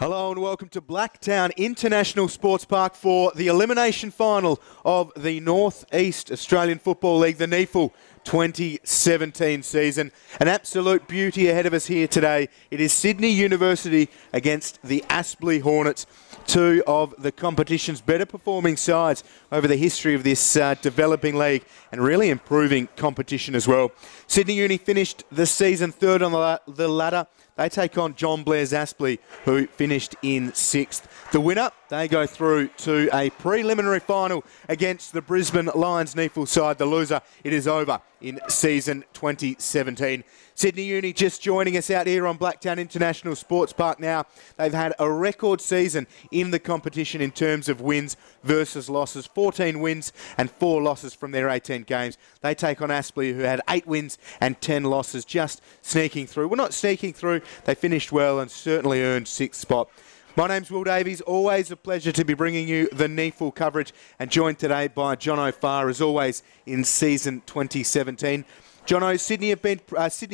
Hello and welcome to Blacktown International Sports Park for the elimination final of the North East Australian Football League, the NEAFL 2017 season. An absolute beauty ahead of us here today. It is Sydney University against the Aspley Hornets, two of the competition's better performing sides over the history of this developing league and really improving competition as well. Sydney Uni finished the season third on the ladder. They take on John Blair's Aspley, who finished in sixth. The winner, they go through to a preliminary final against the Brisbane Lions NEAFL side. The loser, it is over in season 2017. Sydney Uni just joining us out here on Blacktown International Sports Park now. They've had a record season in the competition in terms of wins versus losses. 14 wins and 4 losses from their 18 games. They take on Aspley, who had 8 wins and 10 losses, just sneaking through. Well, not sneaking through. They finished well and certainly earned 6th spot. My name's Will Davies. Always a pleasure to be bringing you the NEAFL coverage, and joined today by John O'Farr, as always, in season 2017. Jono, Sydney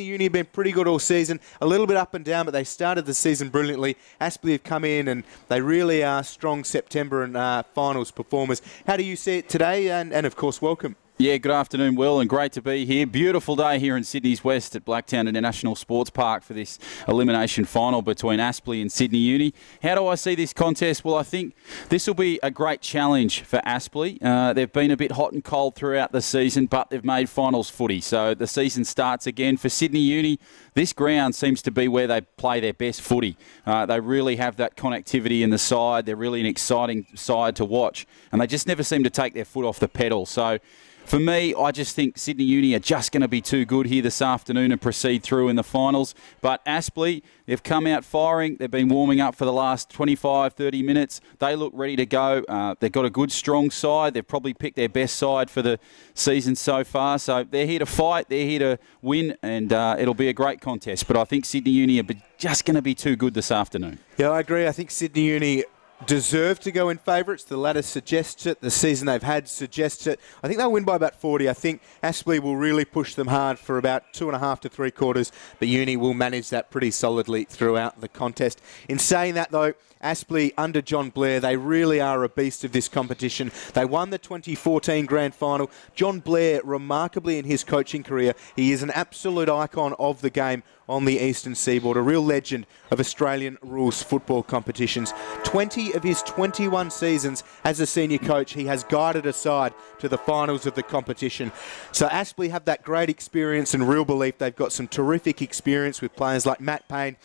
Uni have been pretty good all season, a little bit up and down, but they started the season brilliantly. Aspley have come in and they really are strong September and finals performers. How do you see it today? And of course, welcome. Yeah, good afternoon, Will, and great to be here. Beautiful day here in Sydney's West at Blacktown International Sports Park for this elimination final between Aspley and Sydney Uni. How do I see this contest? Well, I think this will be a great challenge for Aspley. They've been a bit hot and cold throughout the season, but they've made finals footy. So the season starts again. For Sydney Uni, this ground seems to be where they play their best footy. They really have that connectivity in the side. They're really an exciting side to watch, and they just never seem to take their foot off the pedal. So for me, I just think Sydney Uni are just going to be too good here this afternoon and proceed through in the finals. But Aspley, they've come out firing. They've been warming up for the last 25, 30 minutes. They look ready to go. They've got a good, strong side. They've probably picked their best side for the season so far. So they're here to fight. They're here to win, and it'll be a great contest. But I think Sydney Uni are just going to be too good this afternoon. Yeah, I agree. I think Sydney Uni deserve to go in favourites. The ladder suggests it. The season they've had suggests it. I think they'll win by about 40. I think Aspley will really push them hard for about 2.5 to 3/4, but Uni will manage that pretty solidly throughout the contest. In saying that, though, Aspley under John Blair, they really are a beast of this competition. They won the 2014 Grand Final. John Blair, remarkably in his coaching career, he is an absolute icon of the game on the eastern seaboard, a real legend of Australian rules football competitions. 20 of his 21 seasons as a senior coach, he has guided a side to the finals of the competition. So Aspley have that great experience and real belief. They've got some terrific experience with players like Matt Payne.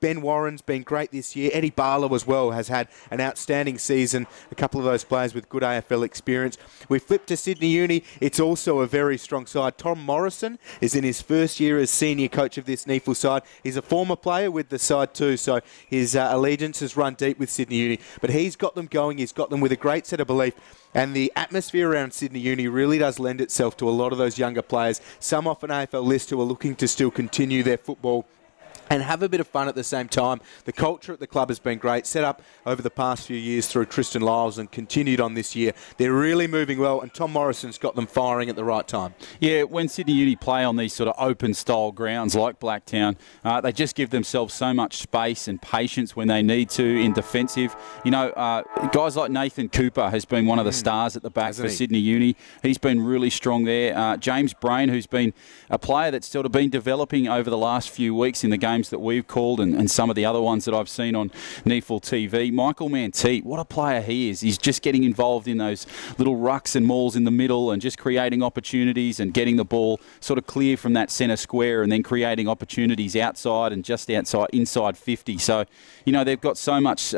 Ben Warren's been great this year. Eddie Barlow as well has had an outstanding season. A couple of those players with good AFL experience. We flip to Sydney Uni. It's also a very strong side. Tom Morrison is in his first year as senior coach of this NEAFL side. He's a former player with the side too, so his allegiances run deep with Sydney Uni. But he's got them going. He's got them with a great set of belief. And the atmosphere around Sydney Uni really does lend itself to a lot of those younger players, some off an AFL list who are looking to still continue their football and have a bit of fun at the same time. The culture at the club has been great, set up over the past few years through Tristan Lyles and continued on this year. They're really moving well, and Tom Morrison's got them firing at the right time. Yeah, when Sydney Uni play on these sort of open-style grounds like Blacktown, they just give themselves so much space and patience when they need to in defensive. You know, guys like Nathan Cooper has been one of the stars at the back for Sydney Uni. He's been really strong there. James Brain, who's been a player that's sort of been developing over the last few weeks in the game that we've called and some of the other ones that I've seen on NEAFL TV. Michael Mantee, what a player he is. He's just getting involved in those little rucks and mauls in the middle and just creating opportunities and getting the ball sort of clear from that centre square and then creating opportunities outside and just inside 50. So, you know, they've got so much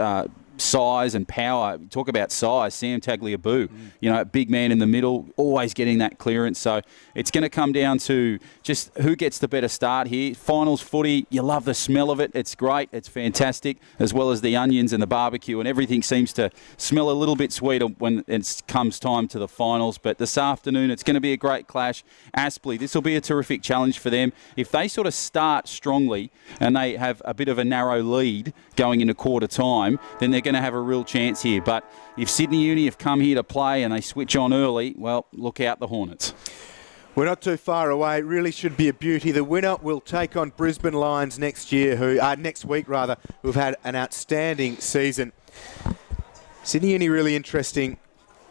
size and power. Talk about size, Sam Tagliabue, you know, big man in the middle, always getting that clearance. So it's going to come down to just who gets the better start here. Finals footy, you love the smell of it. It's great. It's fantastic, as well as the onions and the barbecue, and everything seems to smell a little bit sweeter when it comes time to the finals. But this afternoon, it's going to be a great clash. Aspley, this will be a terrific challenge for them. If they sort of start strongly and they have a bit of a narrow lead going into quarter time, then they're going to have a real chance here. But if Sydney Uni have come here to play and they switch on early, well, look out the Hornets. We're not too far away. It really should be a beauty. The winner will take on Brisbane Lions next week, who've had an outstanding season. Sydney Uni really interesting.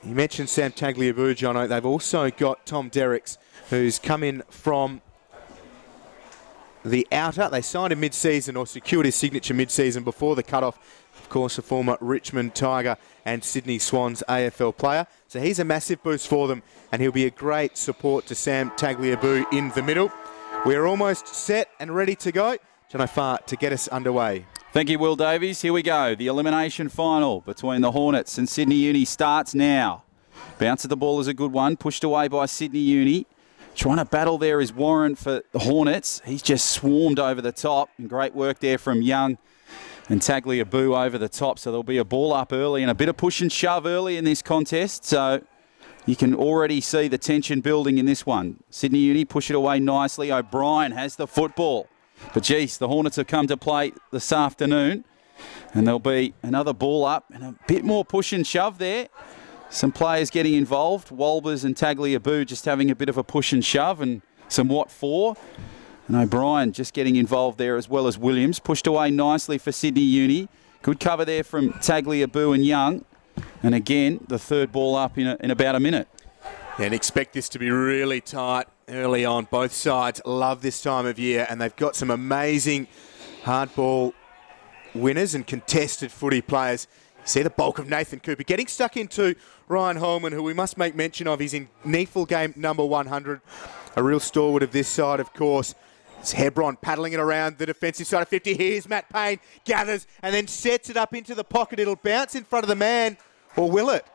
You mentioned Sam Tagliabue, Jono. They've also got Tom Derricks, who's come in from the outer. They signed him mid-season, or secured his signature mid-season before the cut-off. Of course, a former Richmond Tiger and Sydney Swans AFL player. So he's a massive boost for them, and he'll be a great support to Sam Tagliabue in the middle. We're almost set and ready to go. Jono Farr to get us underway. Thank you, Will Davies. Here we go. The elimination final between the Hornets and Sydney Uni starts now. Bounce of the ball is a good one. Pushed away by Sydney Uni. Trying to battle there is Warren for the Hornets. He's just swarmed over the top. And great work there from Young and Tagliabue over the top. So there'll be a ball up early and a bit of push and shove early in this contest. So you can already see the tension building in this one. Sydney Uni push it away nicely. O'Brien has the football. But geez, the Hornets have come to play this afternoon. And there'll be another ball up and a bit more push and shove there. Some players getting involved. Walbers and Tagliabue just having a bit of a push and shove, and some what for. And O'Brien just getting involved there, as well as Williams. Pushed away nicely for Sydney Uni. Good cover there from Tagliabue and Young. And again, the third ball up in about a minute. Yeah, and expect this to be really tight early on. Both sides love this time of year, and they've got some amazing hardball winners and contested footy players. See the bulk of Nathan Cooper getting stuck into Ryan Holman, who we must make mention of. He's in NEAFL game number 100. A real stalwart of this side, of course. It's Hebron paddling it around the defensive side of 50. Here's Matt Payne, gathers and then sets it up into the pocket. It'll bounce in front of the man, or will it?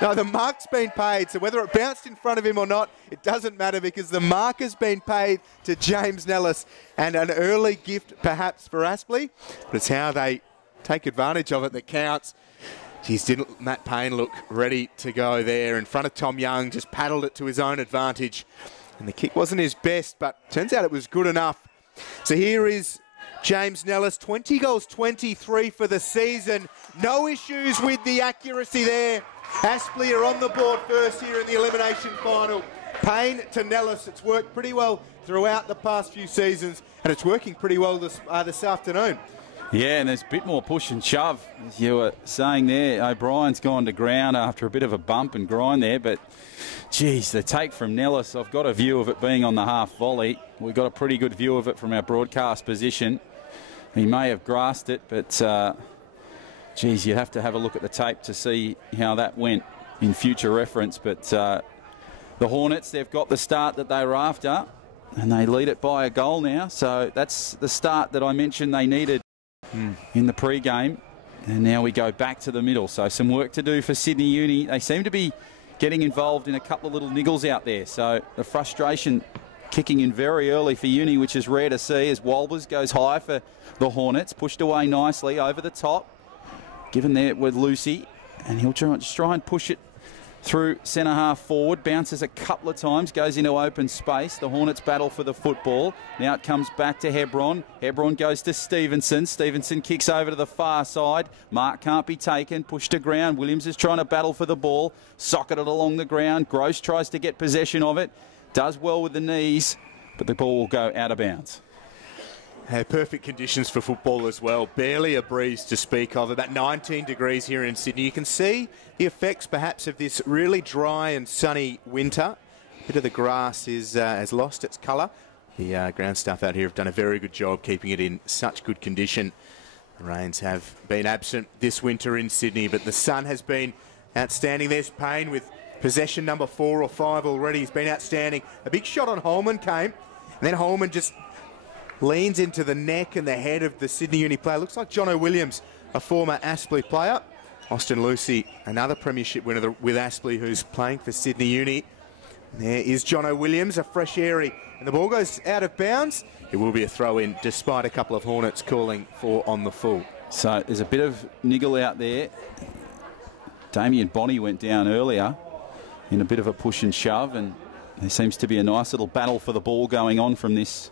No, the mark's been paid, so whether it bounced in front of him or not, it doesn't matter, because the mark has been paid to James Nellis, and an early gift perhaps for Aspley, but it's how they take advantage of it that counts. Geez, didn't Matt Payne look ready to go there in front of Tom Young, just paddled it to his own advantage. And the kick wasn't his best, but turns out it was good enough. So here is James Nellis, 20 goals, 23 for the season. No issues with the accuracy there. Aspley are on the board first here in the elimination final. Payne to Nellis. It's worked pretty well throughout the past few seasons, and it's working pretty well this afternoon. Yeah, and there's a bit more push and shove, as you were saying there. O'Brien's gone to ground after a bit of a bump and grind there, but geez, the take from Nellis, I've got a view of it being on the half volley. We've got a pretty good view of it from our broadcast position. He may have grasped it, but geez, you have to have a look at the tape to see how that went in future reference. But the Hornets, they've got the start that they were after, and they lead it by a goal now. So that's the start that I mentioned they needed in the pre-game. And now we go back to the middle. So some work to do for Sydney Uni. They seem to be getting involved in a couple of little niggles out there. So the frustration kicking in very early for Uni, which is rare to see, as Walbers goes high for the Hornets. Pushed away nicely over the top. Given there with Lucy. And he'll try and push it through centre half forward. Bounces a couple of times. Goes into open space. The Hornets battle for the football. Now it comes back to Hebron. Hebron goes to Stevenson. Stevenson kicks over to the far side. Mark can't be taken. Pushed to ground. Williams is trying to battle for the ball. Socketed along the ground. Gross tries to get possession of it. Does well with the knees. But the ball will go out of bounds. Perfect conditions for football as well. Barely a breeze to speak of. About 19 degrees here in Sydney. You can see the effects perhaps of this really dry and sunny winter. A bit of the grass has lost its colour. The ground staff out here have done a very good job keeping it in such good condition. The rains have been absent this winter in Sydney, but the sun has been outstanding. There's Payne with possession number 4 or 5 already. He's been outstanding. A big shot on Holman came, and then Holman just leans into the neck and the head of the Sydney Uni player. Looks like Jono Williams, a former Aspley player. Austin Lucy, another premiership winner with Aspley, who's playing for Sydney Uni. There is Jono Williams, a fresh airy, and the ball goes out of bounds. It will be a throw-in, despite a couple of Hornets calling for on the full. So there's a bit of niggle out there. Damien Bonney went down earlier in a bit of a push and shove, and there seems to be a nice little battle for the ball going on from this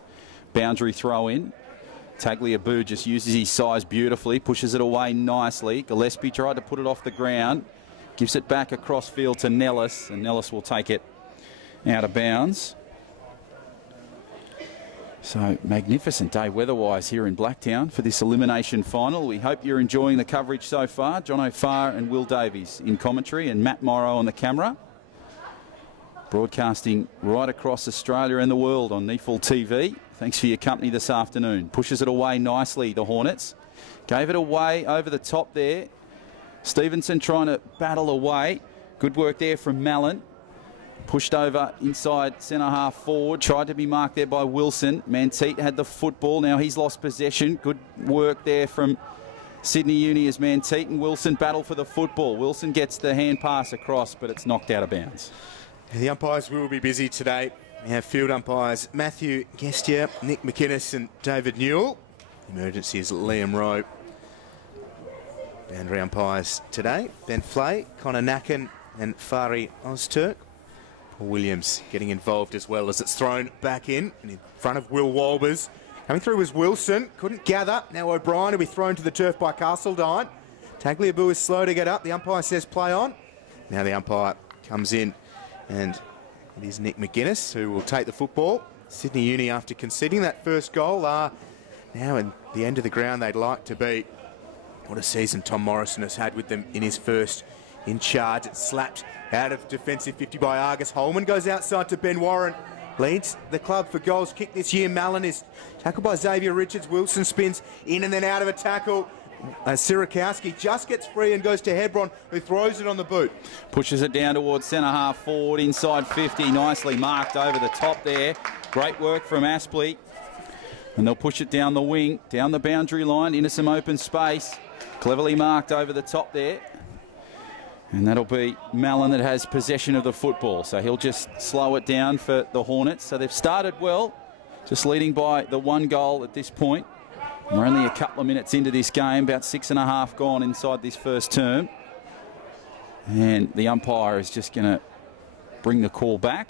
boundary throw in. Tagliabue just uses his size beautifully, pushes it away nicely. Gillespie tried to put it off the ground, gives it back across field to Nellis, and Nellis will take it out of bounds. So, magnificent day weather-wise here in Blacktown for this elimination final. We hope you're enjoying the coverage so far. John O'Farr and Will Davies in commentary and Matt Morrow on the camera. Broadcasting right across Australia and the world on NEAFL TV. Thanks for your company this afternoon. Pushes it away nicely, the Hornets. Gave it away over the top there. Stevenson trying to battle away. Good work there from Mallon. Pushed over inside centre-half forward. Tried to be marked there by Wilson. Manteet had the football. Now he's lost possession. Good work there from Sydney Uni as Manteet and Wilson battle for the football. Wilson gets the hand pass across, but it's knocked out of bounds. The umpires will be busy today. We have field umpires Matthew Gestia, Nick McInnes and David Newell. Emergency is Liam Rowe. Boundary umpires today, Ben Flay, Connor Nacken and Fari Ozturk. Paul Williams getting involved as well as it's thrown back in front of Will Walbers. Coming through was Wilson, couldn't gather. Now O'Brien will be thrown to the turf by Castledine. Tagliabue is slow to get up. The umpire says play on. Now the umpire comes in. And it is Nick McInnes who will take the football. Sydney Uni, after conceding that first goal, are now in the end of the ground they'd like to be. What a season Tom Morrison has had with them in his first in charge. It's slapped out of defensive 50 by Argus. Holman goes outside to Ben Warren. Leads the club for goals kick this year. Mallon is tackled by Xavier Richards. Wilson spins in and then out of a tackle. Sirakowski just gets free and goes to Hebron, who throws it on the boot. Pushes it down towards centre-half forward, inside 50. Nicely marked over the top there. Great work from Aspley. And they'll push it down the wing, down the boundary line, into some open space. Cleverly marked over the top there. And that'll be Mallon that has possession of the football. So he'll just slow it down for the Hornets. So they've started well, just leading by the 1 goal at this point. We're only a couple of minutes into this game, about 6.5 gone inside this first term. And the umpire is just going to bring the call back.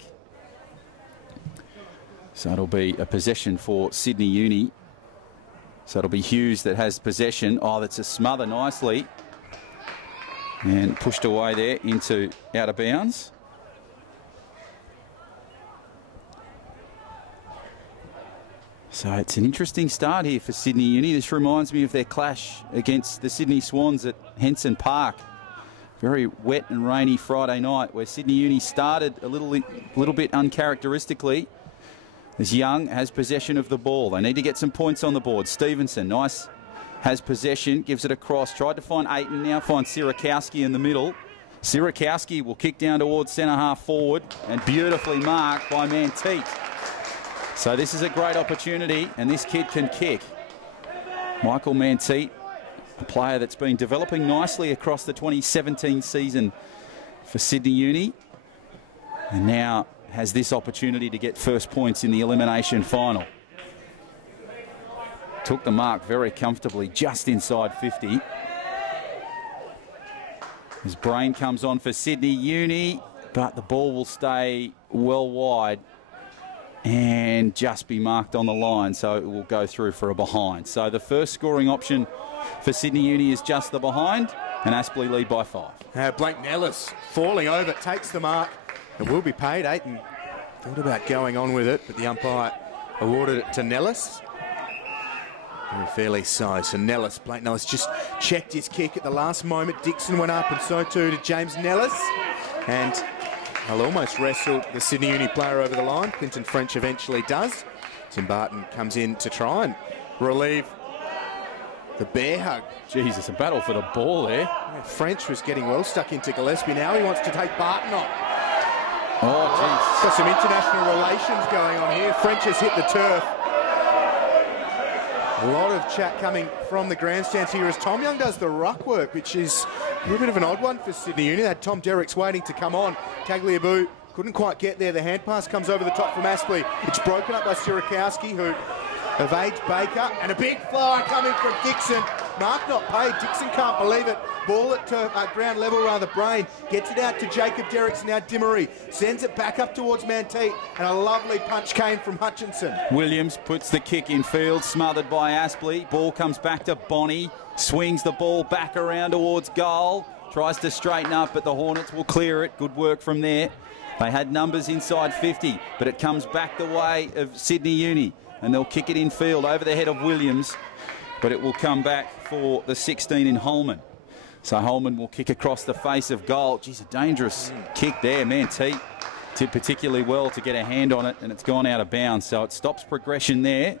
So it'll be a possession for Sydney Uni. So it'll be Hughes that has possession. Oh, that's a smother nicely. And pushed away there into out of bounds. So it's an interesting start here for Sydney Uni. This reminds me of their clash against the Sydney Swans at Henson Park. Very wet and rainy Friday night, where Sydney Uni started a little bit uncharacteristically. As Young has possession of the ball. They need to get some points on the board. Stevenson, nice, has possession, gives it across. Tried to find Aiton, now finds Sirakowski in the middle. Sirakowski will kick down towards centre-half forward and beautifully marked by Manteet. So this is a great opportunity, and this kid can kick. Michael Manteet, a player that's been developing nicely across the 2017 season for Sydney Uni, and now has this opportunity to get first points in the elimination final. Took the mark very comfortably, just inside 50. His brain comes on for Sydney Uni, but the ball will stay well wide and just be marked on the line, so it will go through for a behind. So the first scoring option for Sydney Uni is just the behind, and Aspley lead by 5. Blake Nellis falling over, takes the mark, and will be paid. Aiton thought about going on with it, but the umpire awarded it to Nellis. Very fairly so. So Nellis, Blake Nellis just checked his kick at the last moment. Dixon went up, and so too did James Nellis. And they'll almost wrestle the Sydney Uni player over the line. Clinton French eventually does. Tim Barton comes in to try and relieve the bear hug. Jesus, a battle for the ball there. Yeah, French was getting well stuck into Gillespie. Now he wants to take Barton on. Oh, geez. Got some international relations going on here. French has hit the turf. A lot of chat coming from the grandstands here as Tom Young does the ruck work, which is a little bit of an odd one for Sydney Uni. They had Tom Derricks waiting to come on. Tagliabue couldn't quite get there. The hand pass comes over the top from Aspley. It's broken up by Sirakowski, who evades Baker. And a big fly coming from Dixon. Mark not paid. Dixon can't believe it. Ball at ground level, rather. Brain gets it out to Jacob Derricks, now Dimmery. Sends it back up towards Manteet. And a lovely punch came from Hutchinson. Williams puts the kick in field, smothered by Aspley. Ball comes back to Bonnie. Swings the ball back around towards goal. Tries to straighten up, but the Hornets will clear it. Good work from there. They had numbers inside 50, but it comes back the way of Sydney Uni. and they'll kick it in field over the head of Williams, but it will come back for the 16 in Holman. So Holman will kick across the face of goal. Geez, a dangerous kick there. Mantee did particularly well to get a hand on it, and it's gone out of bounds. So it stops progression there.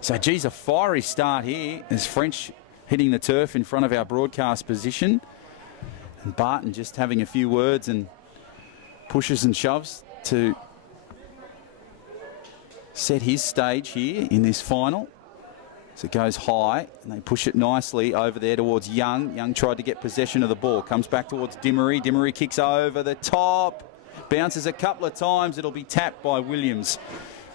So, geez, a fiery start here as French hitting the turf in front of our broadcast position. And Barton just having a few words and pushes and shoves to set his stage here in this final. So it goes high, and they push it nicely over there towards Young. Young tried to get possession of the ball. Comes back towards Dimmery. Dimmery kicks over the top. Bounces a couple of times. It'll be tapped by Williams,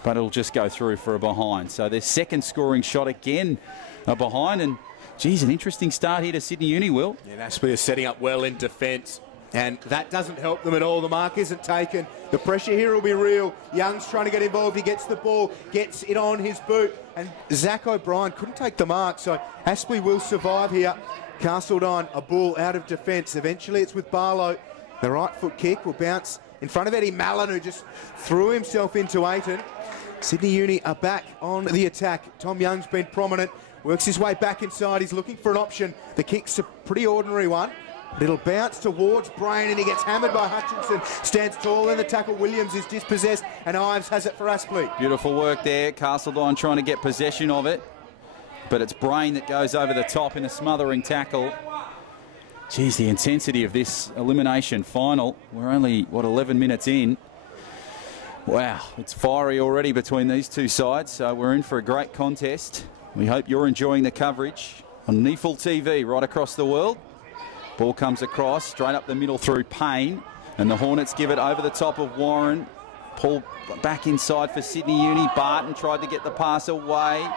but it'll just go through for a behind. So their second scoring shot again, a behind. And, geez, an interesting start here to Sydney Uni, Will. Yeah, and Aspley is setting up well in defence. And that doesn't help them at all. The mark isn't taken. The pressure here will be real. Young's trying to get involved. He gets the ball, gets it on his boot. And Zach O'Brien couldn't take the mark. So Aspley will survive here. Castled on, a ball out of defence. Eventually it's with Barlow. The right foot kick will bounce in front of Eddie Mallon, who just threw himself into Ayton. Sydney Uni are back on the attack. Tom Young's been prominent. Works his way back inside. He's looking for an option. The kick's a pretty ordinary one. It'll bounce towards Brain, and he gets hammered by Hutchinson. Stands tall in the tackle. Williams is dispossessed, and Ives has it for Aspley. Beautiful work there. Castledine trying to get possession of it, but it's Brain that goes over the top in a smothering tackle. Geez, the intensity of this elimination final. We're only, 11 minutes in. Wow, it's fiery already between these two sides, so we're in for a great contest. We hope you're enjoying the coverage on NEAFL TV right across the world. Ball comes across, straight up the middle through Payne, and the Hornets give it over the top of Warren. Pull back inside for Sydney Uni. Barton tried to get the pass away.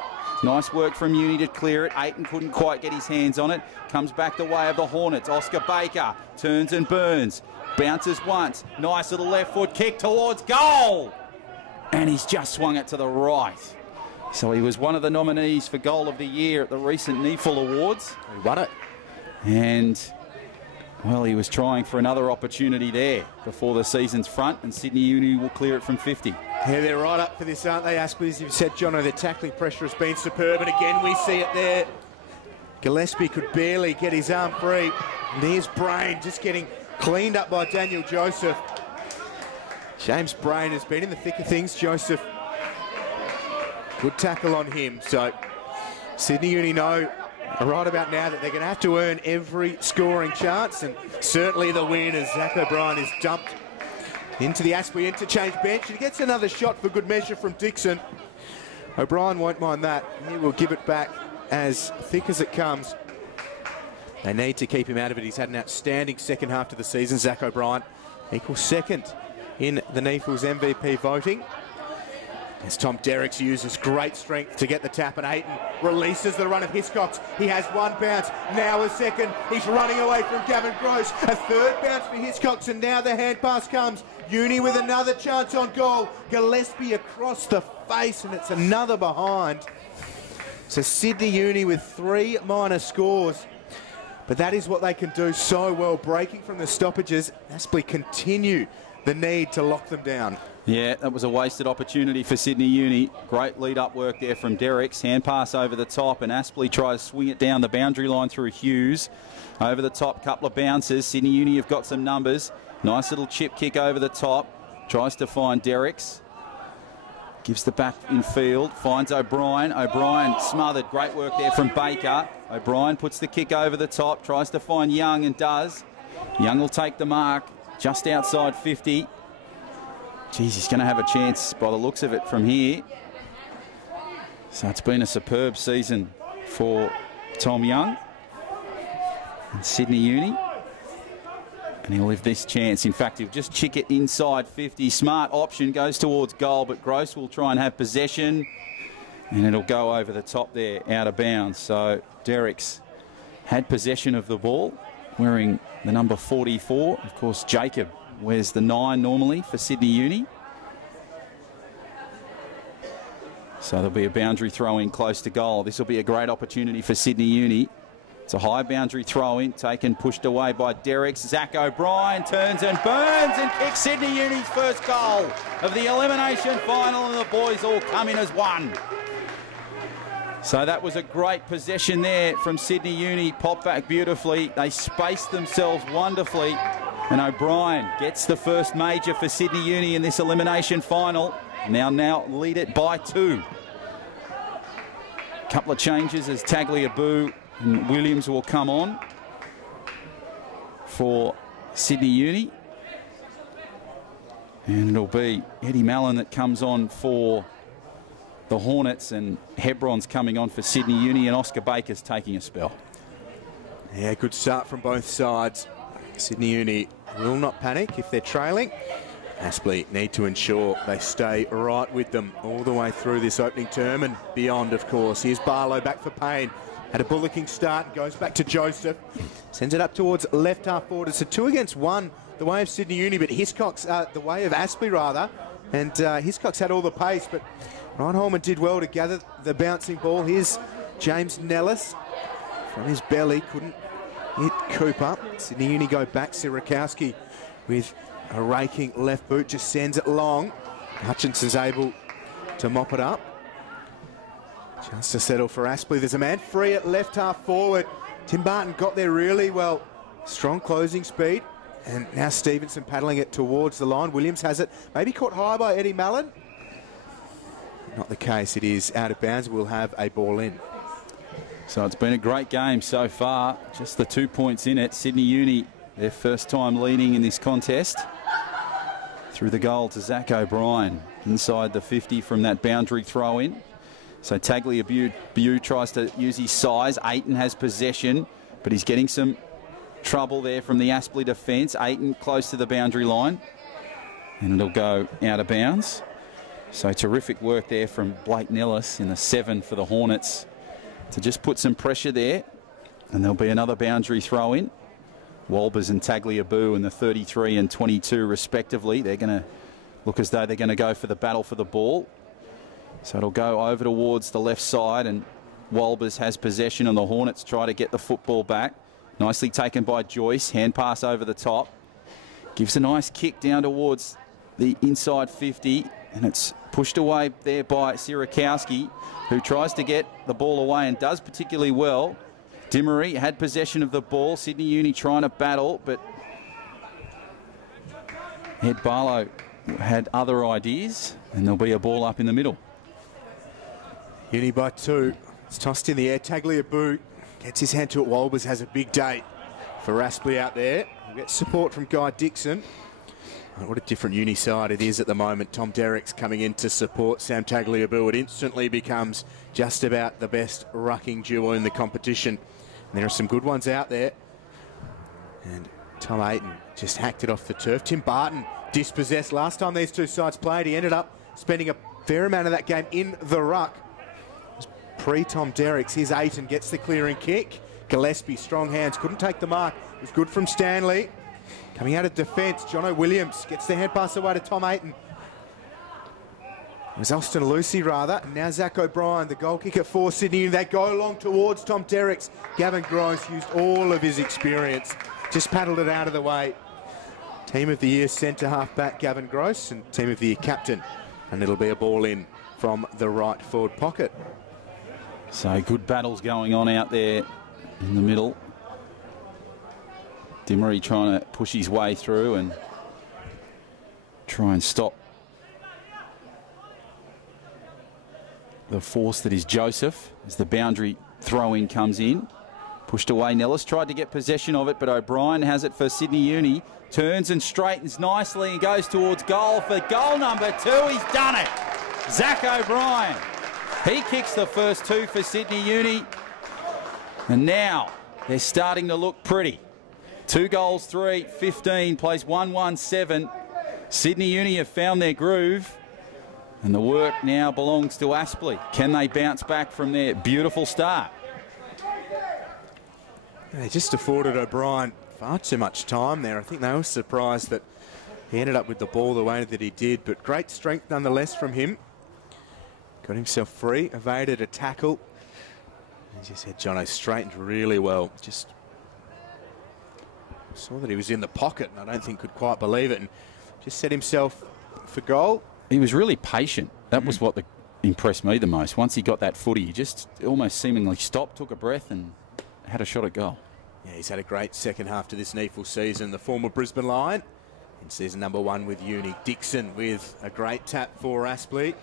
Nice work from Uni to clear it. Ayton couldn't quite get his hands on it. Comes back the way of the Hornets. Oscar Baker turns and burns. Bounces once. Nice little left foot kick towards goal. And he's just swung it to the right. So he was one of the nominees for Goal of the Year at the recent NEAFL Awards. He won it. And, well, he was trying for another opportunity there before the season's front, and Sydney Uni will clear it from 50. Yeah, they're right up for this, aren't they, Aspley? As you've said, Jono, their tackling pressure has been superb, and again we see it there. Gillespie could barely get his arm free. And there's Brain just getting cleaned up by Daniel Joseph. James Brain has been in the thick of things. Joseph, good tackle on him. So Sydney Uni know right about now that they're going to have to earn every scoring chance, and certainly the win as Zach O'Brien is dumped into the Aspley interchange bench, and he gets another shot for good measure from Dixon. O'Brien won't mind that. He will give it back as thick as it comes. They need to keep him out of it. He's had an outstanding second half to the season. Zach O'Brien equals second in the NEAFL's MVP voting, as Tom Derricks uses great strength to get the tap, and Ayton releases the run of Hiscox. He has one bounce, now a second. He's running away from Gavin Gross. A third bounce for Hiscox, and now the hand pass comes. Uni with another chance on goal. Gillespie across the face, and it's another behind. So Sydney Uni with 3 minor scores. But that is what they can do so well, breaking from the stoppages. Aspley continue the need to lock them down. Yeah, that was a wasted opportunity for Sydney Uni. Great lead-up work there from Derricks. Hand pass over the top, and Aspley tries to swing it down the boundary line through Hughes. Over the top, couple of bounces. Sydney Uni have got some numbers. Nice little chip kick over the top. Tries to find Derricks. Gives the back in field. Finds O'Brien. O'Brien smothered. Great work there from Baker. O'Brien puts the kick over the top. Tries to find Young, and does. Young will take the mark just outside 50. Geez, he's going to have a chance by the looks of it from here. So it's been a superb season for Tom Young and Sydney Uni. And he'll have this chance. In fact, he'll just chick it inside 50. Smart option, goes towards goal, but Gross will try and have possession. And it'll go over the top there, out of bounds. So Derricks had possession of the ball, wearing the number 44. Of course, Jacob wears the 9 normally for Sydney Uni. So there'll be a boundary throw in close to goal. This will be a great opportunity for Sydney Uni It's a high boundary throw in, taken, pushed away by Derricks. Zach O'Brien turns and burns and kicks Sydney Uni's first goal of the elimination final, and the boys all come in as one. So that was a great possession there from Sydney Uni. Popped back beautifully. They spaced themselves wonderfully. And O'Brien gets the first major for Sydney Uni in this elimination final. Now lead it by 2. Couple of changes as Tagliabue and Williams will come on for Sydney Uni. And it'll be Eddie Mallon that comes on for the Hornets, and Hebron's coming on for Sydney Uni, and Oscar Baker's taking a spell. Yeah, good start from both sides. Sydney Uni will not panic if they're trailing. Aspley need to ensure they stay right with them all the way through this opening term and beyond, of course. Here's Barlow back for Payne. Had a bullocking start, goes back to Joseph. Sends it up towards left half forward. It's a 2 against 1, the way of Sydney Uni, but Hiscock's the way of Aspley, rather. And Hiscock's had all the pace, but Ryan Holman did well to gather the bouncing ball. Here's James Nellis from his belly. Couldn't hit Cooper. Sydney Uni go back. Sirakowski with a raking left boot. Just sends it long. Hutchinson's able to mop it up. Chance to settle for Aspley. There's a man free at left half forward. Tim Barton got there really well. Strong closing speed. And now Stevenson paddling it towards the line. Williams has it. Maybe caught high by Eddie Mallon. Not the case. It is out of bounds. We'll have a ball in. So it's been a great game so far. Just the 2 points in it. Sydney Uni, their first time leading in this contest. Through the goal to Zach O'Brien. Inside the 50 from that boundary throw in. So Tagliabue tries to use his size. Ayton has possession, but he's getting some trouble there from the Aspley defence. Ayton close to the boundary line. And it'll go out of bounds. So terrific work there from Blake Nellis in the 7 for the Hornets to just put some pressure there. And there'll be another boundary throw in. Walbers and Tagliabue in the 33 and 22 respectively. They're going to look as though they're going to go for the battle for the ball. So it'll go over towards the left side, and Walbers has possession, and the Hornets try to get the football back. Nicely taken by Joyce. Hand pass over the top. Gives a nice kick down towards the inside 50, and it's pushed away there by Sirakowski, who tries to get the ball away and does particularly well. Dimmery had possession of the ball. Sydney Uni trying to battle, but Ed Barlow had other ideas, and there'll be a ball up in the middle. Uni by 2. It's tossed in the air. Tagliabue gets his hand to it. Walbers has a big day for Aspley out there. We'll get support from Guy Dixon. What a different Uni side it is at the moment. Tom Derricks coming in to support Sam Tagliabue. It instantly becomes just about the best rucking duo in the competition. And there are some good ones out there. And Tom Ayton just hacked it off the turf. Tim Barton dispossessed. Last time these two sides played, he ended up spending a fair amount of that game in the ruck. Pre-Tom Derricks. Here's Ayton, gets the clearing kick. Gillespie, strong hands, couldn't take the mark. It was good from Stanley. Coming out of defence, Jono Williams gets the head pass away to Tom Ayton. It was Austin Lucy, rather. And now Zach O'Brien, the goal kicker for Sydney. They go along towards Tom Derricks. Gavin Gross used all of his experience. Just paddled it out of the way. Team of the Year centre half-back Gavin Gross, and Team of the Year captain. And it'll be a ball in from the right forward pocket. So good battles going on out there in the middle. Dimmery trying to push his way through and try and stop the force that is Joseph as the boundary throw-in comes in. Pushed away. Nellis tried to get possession of it, but O'Brien has it for Sydney Uni. Turns and straightens nicely and goes towards goal for goal number 2. He's done it. Zach O'Brien. He kicks the first 2 for Sydney Uni. And now they're starting to look pretty. 2 goals, 3, 15, plays 1-1-7. Sydney Uni have found their groove. And the work now belongs to Aspley. Can they bounce back from their beautiful start? They just afforded O'Brien far too much time there. I think they were surprised that he ended up with the ball the way that he did, but great strength nonetheless from him. Got himself free, evaded a tackle, As you said, Jono straightened really well. Just saw that he was in the pocket, and I don't think could quite believe it, and just set himself for goal. He was really patient. That was what impressed me the most. Once he got that footy, he just almost seemingly stopped, took a breath, and had a shot at goal. Yeah, he's had a great second half to this NEAFL season. The former Brisbane Lion in season number 1 with Uni. Dixon with a great tap for Aspley.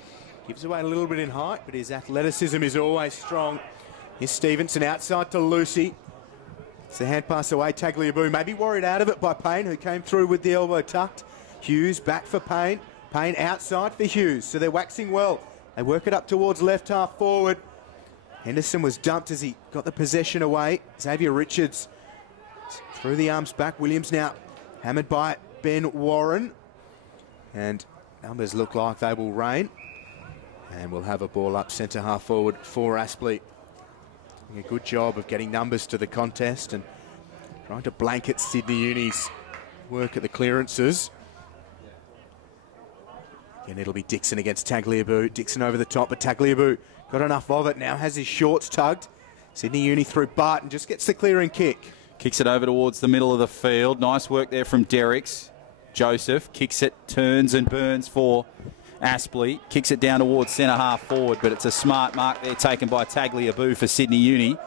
Gives away a little bit in height, but his athleticism is always strong. Here's Stevenson outside to Lucy. It's a hand pass away. Tagliabue maybe worried out of it by Payne, who came through with the elbow tucked. Hughes back for Payne. Payne outside for Hughes, so they're waxing well. They work it up towards left half forward. Henderson was dumped as he got the possession away. Xavier Richards through the arms back. Williams now hammered by Ben Warren. And numbers look like they will reign. And we'll have a ball up centre half forward for Aspley. Doing a good job of getting numbers to the contest and trying to blanket Sydney Uni's work at the clearances. Again, it'll be Dixon against Tagliabue. Dixon over the top, but Tagliabue got enough of it. Now has his shorts tugged. Sydney Uni through Barton, just gets the clearing kick. Kicks it over towards the middle of the field. Nice work there from Derricks. Joseph kicks it, turns and burns for Aspley. Kicks it down towards centre half forward, but it's a smart mark there taken by Tagliabue for Sydney Uni.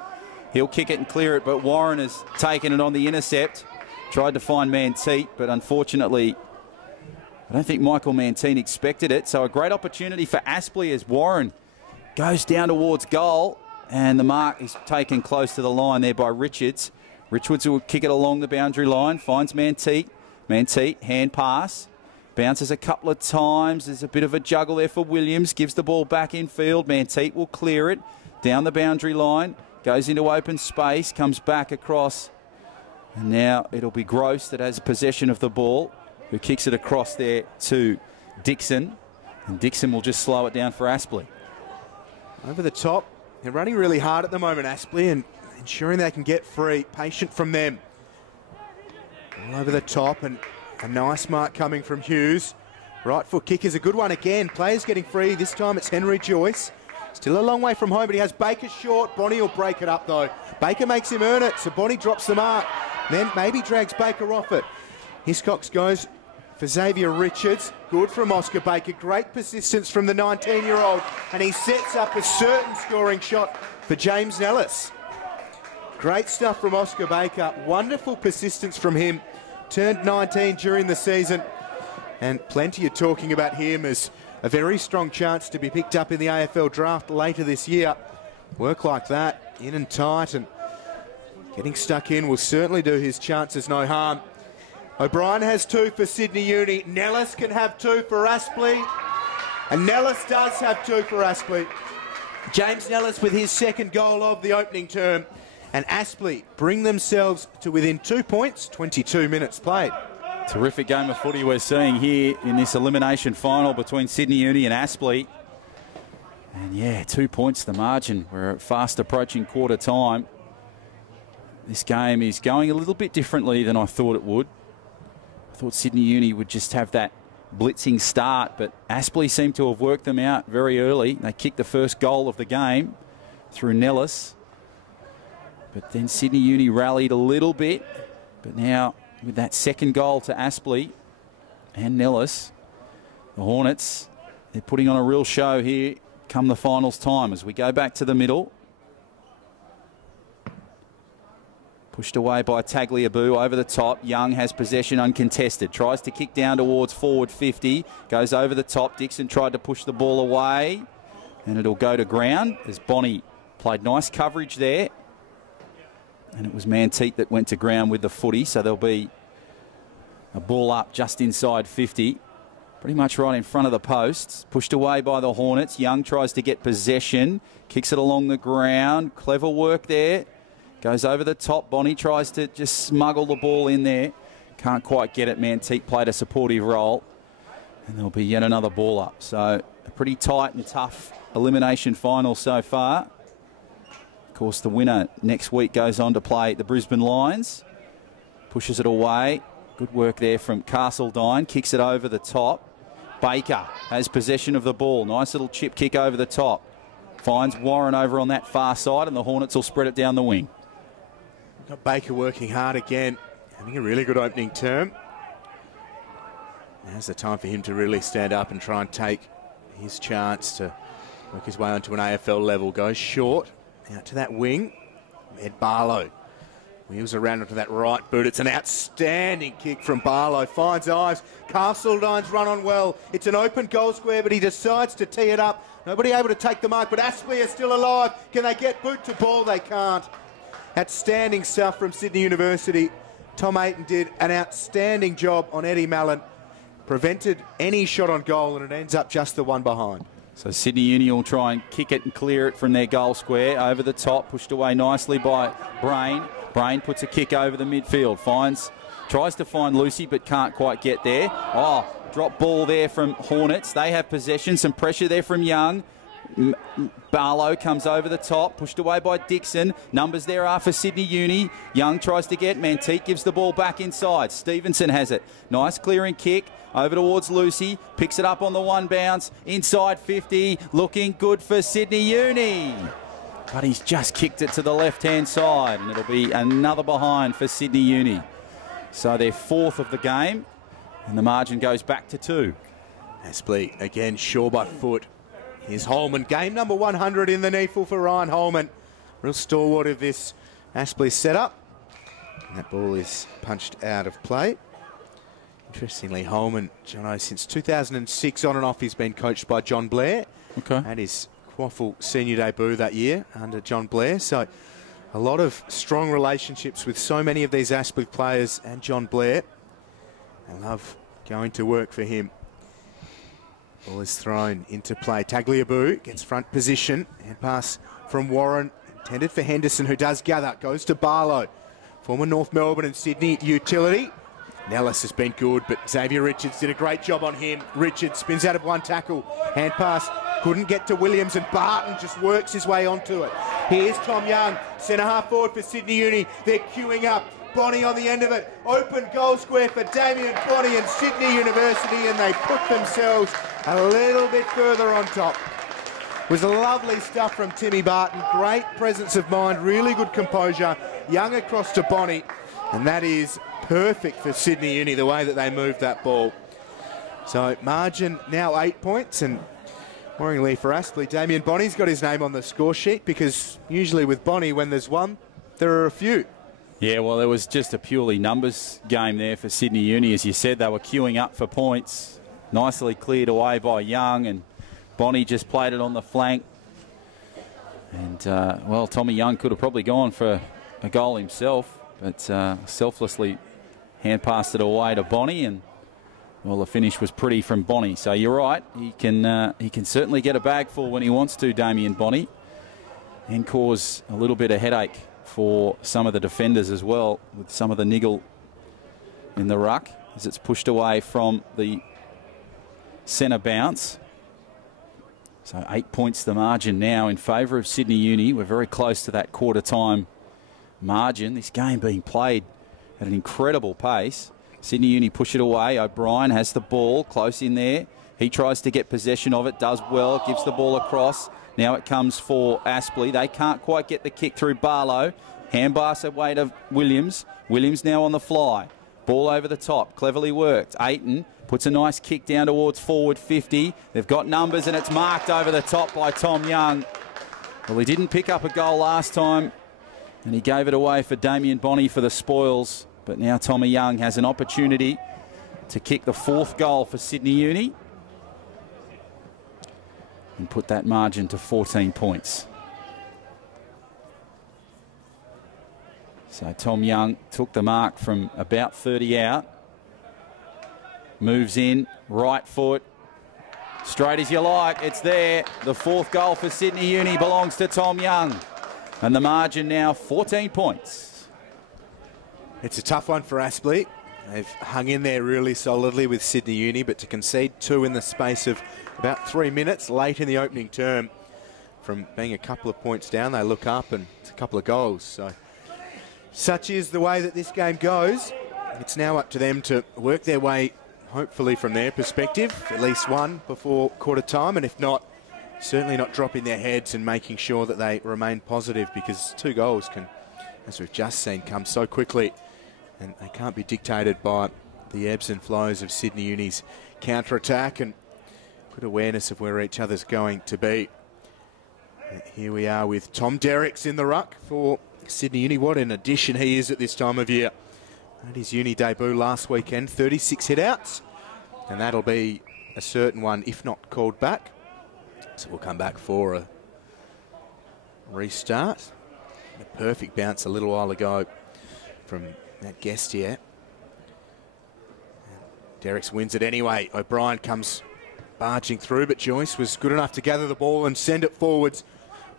He'll kick it and clear it, but Warren has taken it on the intercept. Tried to find Manteet, but unfortunately, I don't think Michael Mantine expected it. So a great opportunity for Aspley as Warren goes down towards goal, and the mark is taken close to the line there by Richards. Richards will kick it along the boundary line, finds Manteet. Manteet, hand pass. Bounces a couple of times. There's a bit of a juggle there for Williams. Gives the ball back in field. Manteet will clear it down the boundary line. Goes into open space. Comes back across. And now it'll be Gross that has possession of the ball, who kicks it across there to Dixon. And Dixon will just slow it down for Aspley. Over the top. They're running really hard at the moment, Aspley, and ensuring they can get free. Patient from them. All over the top, and a nice mark coming from Hughes. Right foot kick is a good one again. Players getting free. This time it's Henry Joyce. Still a long way from home, but he has Baker short. Bonnie will break it up, though. Baker makes him earn it, so Bonnie drops the mark. Then maybe drags Baker off it. Hiscox goes for Xavier Richards. Good from Oscar Baker. Great persistence from the 19-year-old. And he sets up a certain scoring shot for James Nellis. Great stuff from Oscar Baker. Wonderful persistence from him. Turned 19 during the season. And plenty of talking about him as a very strong chance to be picked up in the AFL draft later this year. Work like that, in and tight, and getting stuck in will certainly do his chances no harm. O'Brien has 2 for Sydney Uni. Nellis can have 2 for Aspley. And Nellis does have 2 for Aspley. James Nellis with his second goal of the opening term. And Aspley bring themselves to within 2 points, 22 minutes played. Terrific game of footy we're seeing here in this elimination final between Sydney Uni and Aspley. And yeah, 2 points the margin. We're fast approaching quarter time. This game is going a little bit differently than I thought it would. I thought Sydney Uni would just have that blitzing start, but Aspley seemed to have worked them out very early. They kicked the first goal of the game through Nellis. But then Sydney Uni rallied a little bit. But now with that second goal to Aspley and Nellis, the Hornets, they're putting on a real show here come the finals time as we go back to the middle. Pushed away by Tagliabue over the top. Young has possession uncontested. Tries to kick down towards forward 50. Goes over the top. Dixon tried to push the ball away. And it'll go to ground as Bonnie played nice coverage there. And it was Manteet that went to ground with the footy. So there'll be a ball up just inside 50. Pretty much right in front of the posts. Pushed away by the Hornets. Young tries to get possession. Kicks it along the ground. Clever work there. Goes over the top. Bonnie tries to just smuggle the ball in there. Can't quite get it. Manteet played a supportive role. And there'll be yet another ball up. So a pretty tight and tough elimination final so far. Of course, the winner next week goes on to play the Brisbane Lions. Pushes it away. Good work there from Castledine. Kicks it over the top. Baker has possession of the ball. Nice little chip kick over the top. finds Warren over on that far side, and the Hornets will spread it down the wing. Got Baker working hard again, having a really good opening term. Now's the time for him to really stand up and try and take his chance to work his way onto an AFL level. Goes short, out to that wing. Ed Barlow wheels around onto that right boot. It's an outstanding kick from Barlow. Finds Ives. Castledine's run on well. It's an open goal square, but he decides to tee it up. Nobody able to take the mark, but Aspley is still alive. Can they get boot to ball? They can't. Outstanding stuff from Sydney University. Tom Ayton did an outstanding job on Eddie Mallon. Prevented any shot on goal, and it ends up just the one behind. So Sydney Uni will try and kick it and clear it from their goal square. Over the top, pushed away nicely by Brain. Brain puts a kick over the midfield. Tries to find Lucy, but can't quite get there. Oh, drop ball there from Hornets. They have possession. Some pressure there from Young. Barlow comes over the top, pushed away by Dixon. Numbers there are for Sydney Uni. Young tries to get. Mantique gives the ball back inside. Stevenson has it. Nice clearing kick. Over towards Lucy, picks it up on the one bounce, inside 50, looking good for Sydney Uni. But he's just kicked it to the left-hand side, and it'll be another behind for Sydney Uni. So they're fourth of the game, and the margin goes back to 2. Aspley again, sure by foot. Here's Holman, game number 100 in the NEAFL for Ryan Holman. Real stalwart of this Aspley setup. And that ball is punched out of play. Interestingly, Holman, Jono, since 2006 on and off, he's been coached by John Blair. Okay. Had his Quaffle senior debut that year under John Blair. So a lot of strong relationships with so many of these Aspley players and John Blair. I love going to work for him. Ball is thrown into play. Tagliabue gets front position. And pass from Warren, intended for Henderson, who does gather. Goes to Barlow. Former North Melbourne and Sydney utility. Nellis has been good, but Xavier Richards did a great job on him. Richards spins out of one tackle. Hand pass. Couldn't get to Williams, and Barton just works his way onto it. Here's Tom Young, centre half forward for Sydney Uni. They're queuing up. Bonnie on the end of it. Open goal square for Damien Bonnie and Sydney University, and they put themselves a little bit further on top. It was lovely stuff from Timmy Barton. Great presence of mind, really good composure. Young across to Bonnie, and that is perfect for Sydney Uni, the way that they moved that ball. So margin now 8 points, and worryingly for Aspley, Damien Bonnie's got his name on the score sheet, because usually with Bonnie, when there's one, there are a few. Yeah, well, there was just a purely numbers game there for Sydney Uni. As you said, they were queuing up for points. Nicely cleared away by Young, and Bonnie just played it on the flank. And, well, Tommy Young could have probably gone for a goal himself, but selflessly hand passed it away to Bonnie, and, well, the finish was pretty from Bonnie. So you're right, he can certainly get a bag full when he wants to, Damien Bonnie, and cause a little bit of headache for some of the defenders as well, with some of the niggle in the ruck as it's pushed away from the centre bounce. So 8 points the margin now in favour of Sydney Uni. We're very close to that quarter time margin. This game being played at an incredible pace. Sydney Uni push it away. O'Brien has the ball close in there. He tries to get possession of it, does well, gives the ball across. Now it comes for Aspley. They can't quite get the kick through Barlow. Handpass away to Williams. Williams now on the fly. Ball over the top, cleverly worked. Ayton puts a nice kick down towards forward 50. They've got numbers, and it's marked over the top by Tom Young. Well, he didn't pick up a goal last time, and he gave it away for Damien Bonnie for the spoils. But now Tommy Young has an opportunity to kick the 4th goal for Sydney Uni and put that margin to 14 points. So Tom Young took the mark from about 30 out. Moves in, right foot. Straight as you like, it's there. The 4th goal for Sydney Uni belongs to Tom Young. And the margin now 14 points. It's a tough one for Aspley. They've hung in there really solidly with Sydney Uni, but to concede 2 in the space of about 3 minutes late in the opening term, from being a couple of points down, they look up and it's a couple of goals. So such is the way that this game goes. It's now up to them to work their way, hopefully from their perspective, at least one before quarter time, and if not, certainly not dropping their heads and making sure that they remain positive, because 2 goals can, as we've just seen, come so quickly, and they can't be dictated by the ebbs and flows of Sydney Uni's counter-attack and good awareness of where each other's going to be. And here we are with Tom Derricks in the ruck for Sydney Uni. What an addition he is at this time of year. Had his Uni debut last weekend, 36 hit-outs, and that'll be a certain one if not called back. So we'll come back for a restart. A perfect bounce a little while ago from that guest here. Derricks wins it anyway. O'Brien comes barging through, but Joyce was good enough to gather the ball and send it forwards.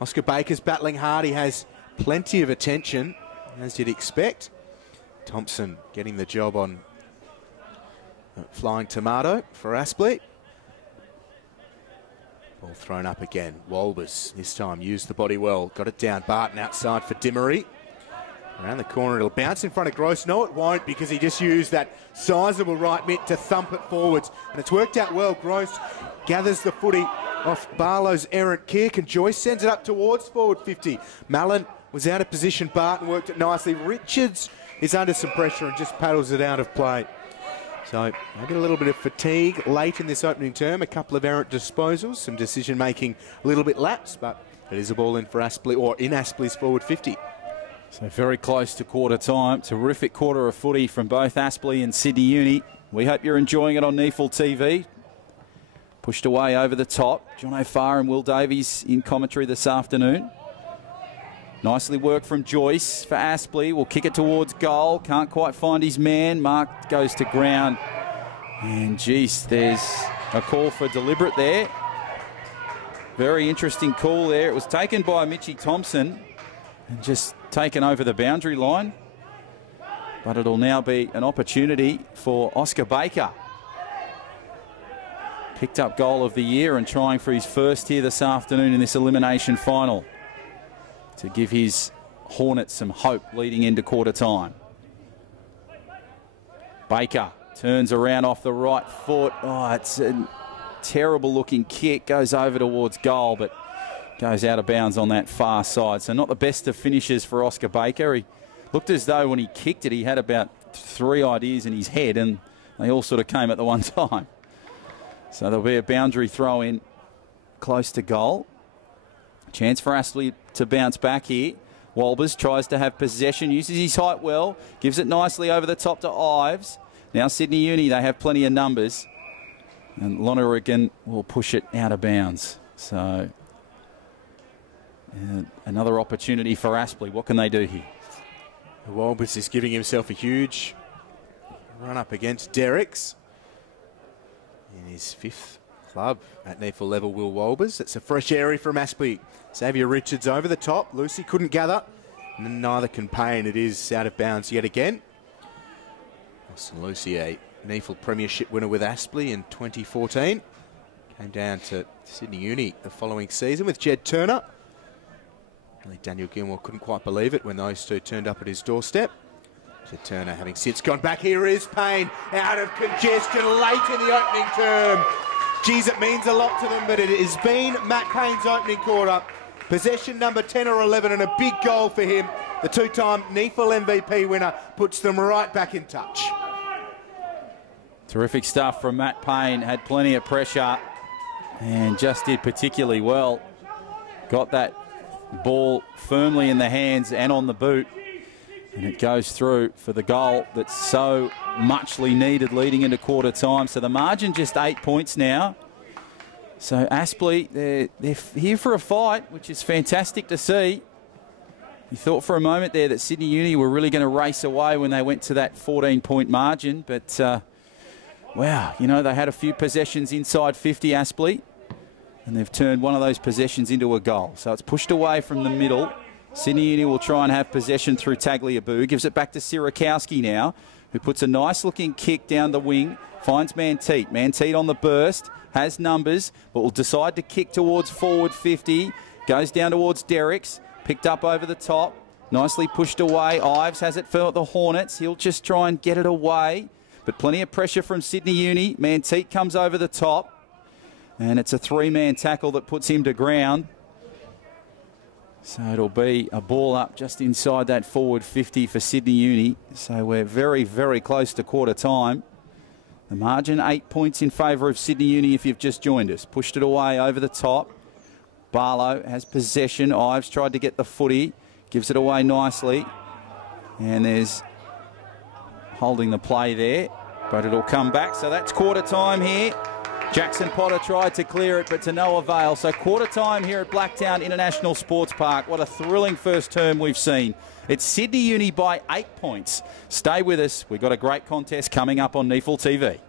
Oscar Baker's battling hard. He has plenty of attention, as you'd expect. Thompson getting the job on Flying Tomato for Aspley. Ball thrown up again. Walbers this time used the body well. Got it down. Barton outside for Dimmery. Around the corner, it'll bounce in front of Gross. No, it won't, because he just used that sizable right mitt to thump it forwards. And it's worked out well. Gross gathers the footy off Barlow's errant kick, and Joyce sends it up towards forward 50. Mallon was out of position. Barton worked it nicely. Richards is under some pressure and just paddles it out of play. So maybe a little bit of fatigue late in this opening term. A couple of errant disposals, some decision-making a little bit lapse, but it is a ball in for Aspley, or in Aspley's forward 50. So very close to quarter time. Terrific quarter of footy from both Aspley and Sydney Uni. We hope you're enjoying it on NEAFL TV. Pushed away over the top. John O'Farr and Will Davies in commentary this afternoon. Nicely worked from Joyce for Aspley. Will kick it towards goal. Can't quite find his man. Mark goes to ground. And geez, there's a call for deliberate there. Very interesting call there. It was taken by Mitchie Thompson and just taken over the boundary line. But it'll now be an opportunity for Oscar Baker. Picked up goal of the year and trying for his first here this afternoon in this elimination final, to give his Hornets some hope leading into quarter time. Baker turns around off the right foot. Oh, it's a terrible looking kick. Goes over towards goal, but goes out of bounds on that far side. So not the best of finishes for Oscar Baker. He looked as though when he kicked it, he had about 3 ideas in his head, and they all sort of came at the one time. So there'll be a boundary throw in close to goal. Chance for Aspley to bounce back here. Walbers tries to have possession, uses his height well, gives it nicely over the top to Ives. Now Sydney Uni, they have plenty of numbers, and Lonergan will push it out of bounds. So another opportunity for Aspley. What can they do here? Walbers is giving himself a huge run up against Derricks. In his 5th club at NEAFL level, Will Walbers. It's a fresh area from Aspley. Xavier Richards over the top. Lucy couldn't gather, and neither can Payne. It is out of bounds yet again. Austin Lucy, a NEAFL premiership winner with Aspley in 2014. Came down to Sydney Uni the following season with Jed Turner. Daniel Gilmore couldn't quite believe it when those two turned up at his doorstep. Jed Turner having since gone back. Here is Payne out of congestion late in the opening term. Geez, it means a lot to them, but it has been Matt Payne's opening quarter. Possession number 10 or 11 and a big goal for him. The 2-time NEAFL MVP winner puts them right back in touch. Terrific stuff from Matt Payne. Had plenty of pressure and just did particularly well. Got that ball firmly in the hands and on the boot. And it goes through for the goal that's so muchly needed leading into quarter time. So the margin just 8 points now. So Aspley, they're here for a fight, which is fantastic to see. You thought for a moment there that Sydney Uni were really going to race away when they went to that 14-point margin. But, wow, you know, they had a few possessions inside 50, Aspley. And they've turned one of those possessions into a goal. So it's pushed away from the middle. Sydney Uni will try and have possession through Tagliabue. Gives it back to Sirakowski now, who puts a nice-looking kick down the wing. Finds Manteet. Manteet on the burst. Has numbers, but will decide to kick towards forward 50. Goes down towards Derricks. Picked up over the top. Nicely pushed away. Ives has it for the Hornets. He'll just try and get it away. But plenty of pressure from Sydney Uni. Manteet comes over the top. And it's a three-man tackle that puts him to ground. So it'll be a ball up just inside that forward 50 for Sydney Uni. So we're very, very close to quarter time. The margin, 8 points in favour of Sydney Uni if you've just joined us. Pushed it away over the top. Barlow has possession. Ives tried to get the footy. Gives it away nicely. And there's holding the play there. But it'll come back. So that's quarter time here. Jackson Potter tried to clear it, but to no avail. So quarter time here at Blacktown International Sports Park. What a thrilling first term we've seen. It's Sydney Uni by 8 points. Stay with us. We've got a great contest coming up on NEAFL TV.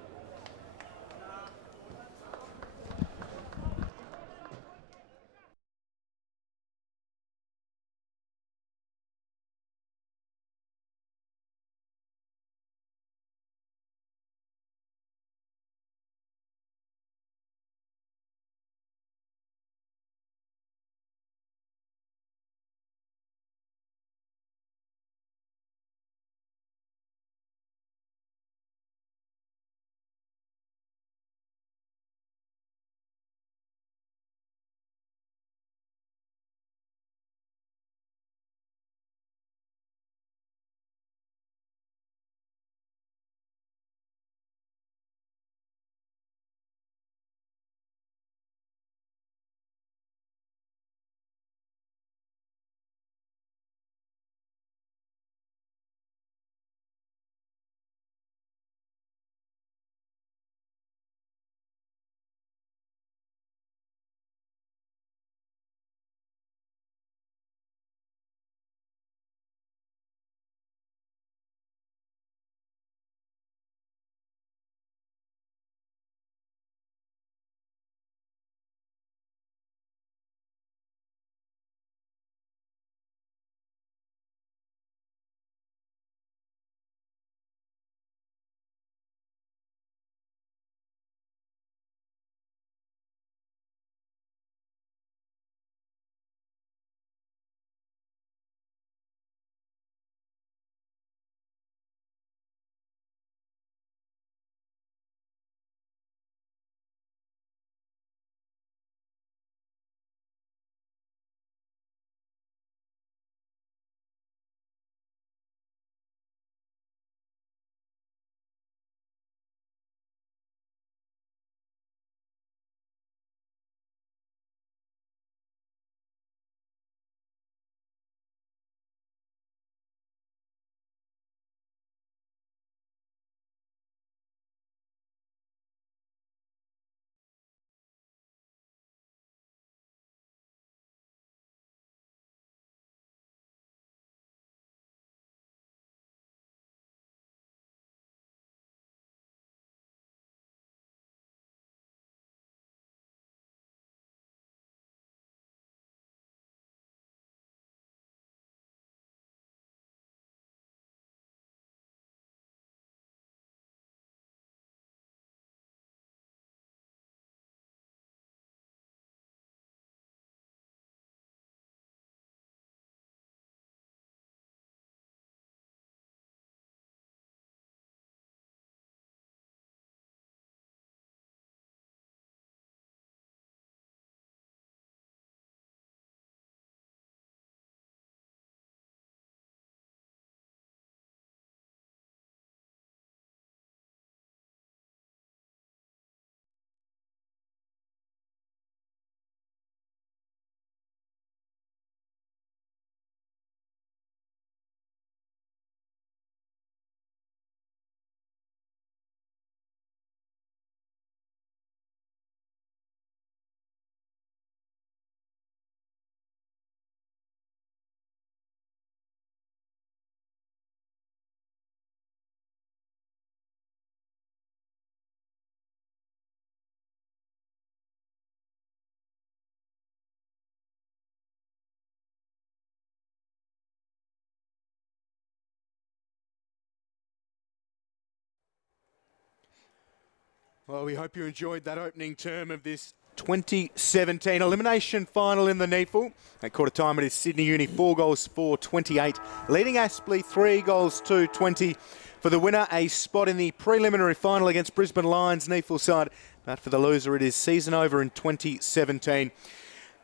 Well, we hope you enjoyed that opening term of this 2017 elimination final in the NEAFL. At quarter time, it is Sydney Uni 4 goals 4-28, leading Aspley 3 goals 2-20. For the winner, a spot in the preliminary final against Brisbane Lions NEAFL side But for the loser, it is season over in 2017.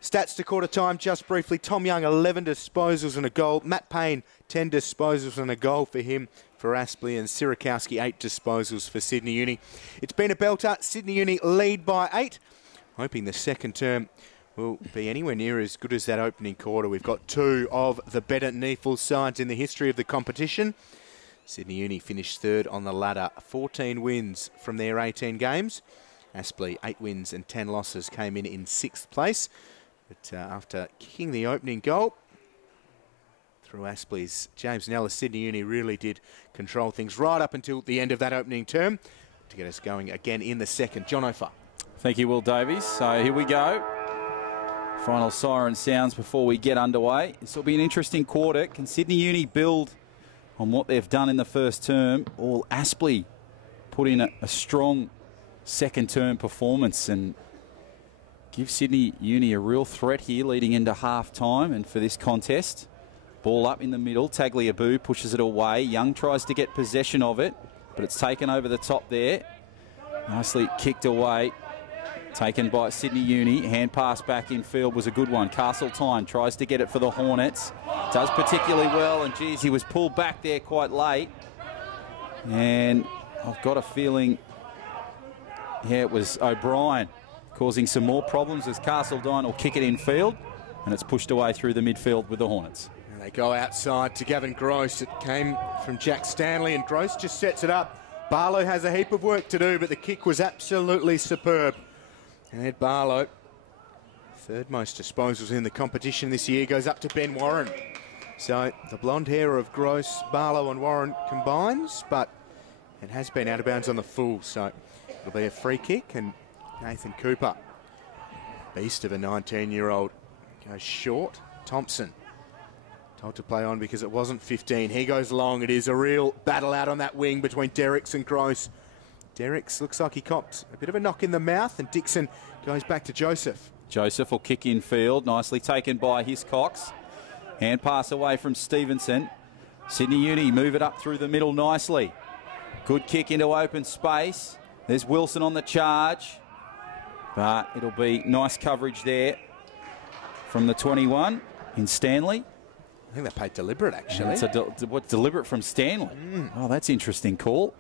Stats to quarter time, just briefly. Tom Young, 11 disposals and a goal. Matt Payne, 10 disposals and a goal for him for Aspley. And Sirakowski, 8 disposals for Sydney Uni. It's been a belter. Sydney Uni lead by 8. Hoping the second term will be anywhere near as good as that opening quarter. We've got 2 of the better NEAFL sides in the history of the competition. Sydney Uni finished 3rd on the ladder, 14 wins from their 18 games. Aspley, 8 wins and 10 losses, came in 6th place. But after kicking the opening goal through Aspley's James Nellis, Sydney Uni really did control things right up until the end of that opening term to get us going again in the second. John Ofer. Thank you, Will Davies. So here we go. Final siren sounds before we get underway. This will be an interesting quarter. Can Sydney Uni build on what they've done in the first term? Or Aspley put in a strong second term performance and give Sydney Uni a real threat here leading into half time and for this contest. Ball up in the middle. Tagliabue pushes it away. Young tries to get possession of it, but it's taken over the top there. Nicely kicked away. Taken by Sydney Uni. Hand pass back in field was a good one. Castletine tries to get it for the Hornets. Does particularly well, and geez, he was pulled back there quite late. And I've got a feeling, yeah, it was O'Brien causing some more problems as Castledine will kick it in field, and it's pushed away through the midfield with the Hornets. And they go outside to Gavin Gross. It came from Jack Stanley, and Gross just sets it up. Barlow has a heap of work to do, but the kick was absolutely superb. And Ed Barlow, 3rd most disposals in the competition this year, goes up to Ben Warren. So the blonde hair of Gross, Barlow and Warren combines, but it has been out of bounds on the full, so it'll be a free kick. And Nathan Cooper, beast of a 19-year-old, goes short. Thompson told to play on because it wasn't 15. He goes long. It is a real battle out on that wing between Derricks and Gross. Derricks looks like he copped a bit of a knock in the mouth, and Dixon goes back to Joseph. Joseph will kick in field. Nicely taken by Hiscox. Hand pass away from Stevenson. Sydney Uni move it up through the middle nicely. Good kick into open space. There's Wilson on the charge. But it'll be nice coverage there from the 21 in Stanley. I think they played deliberate, actually. What's deliberate from Stanley? Oh, that's interesting call.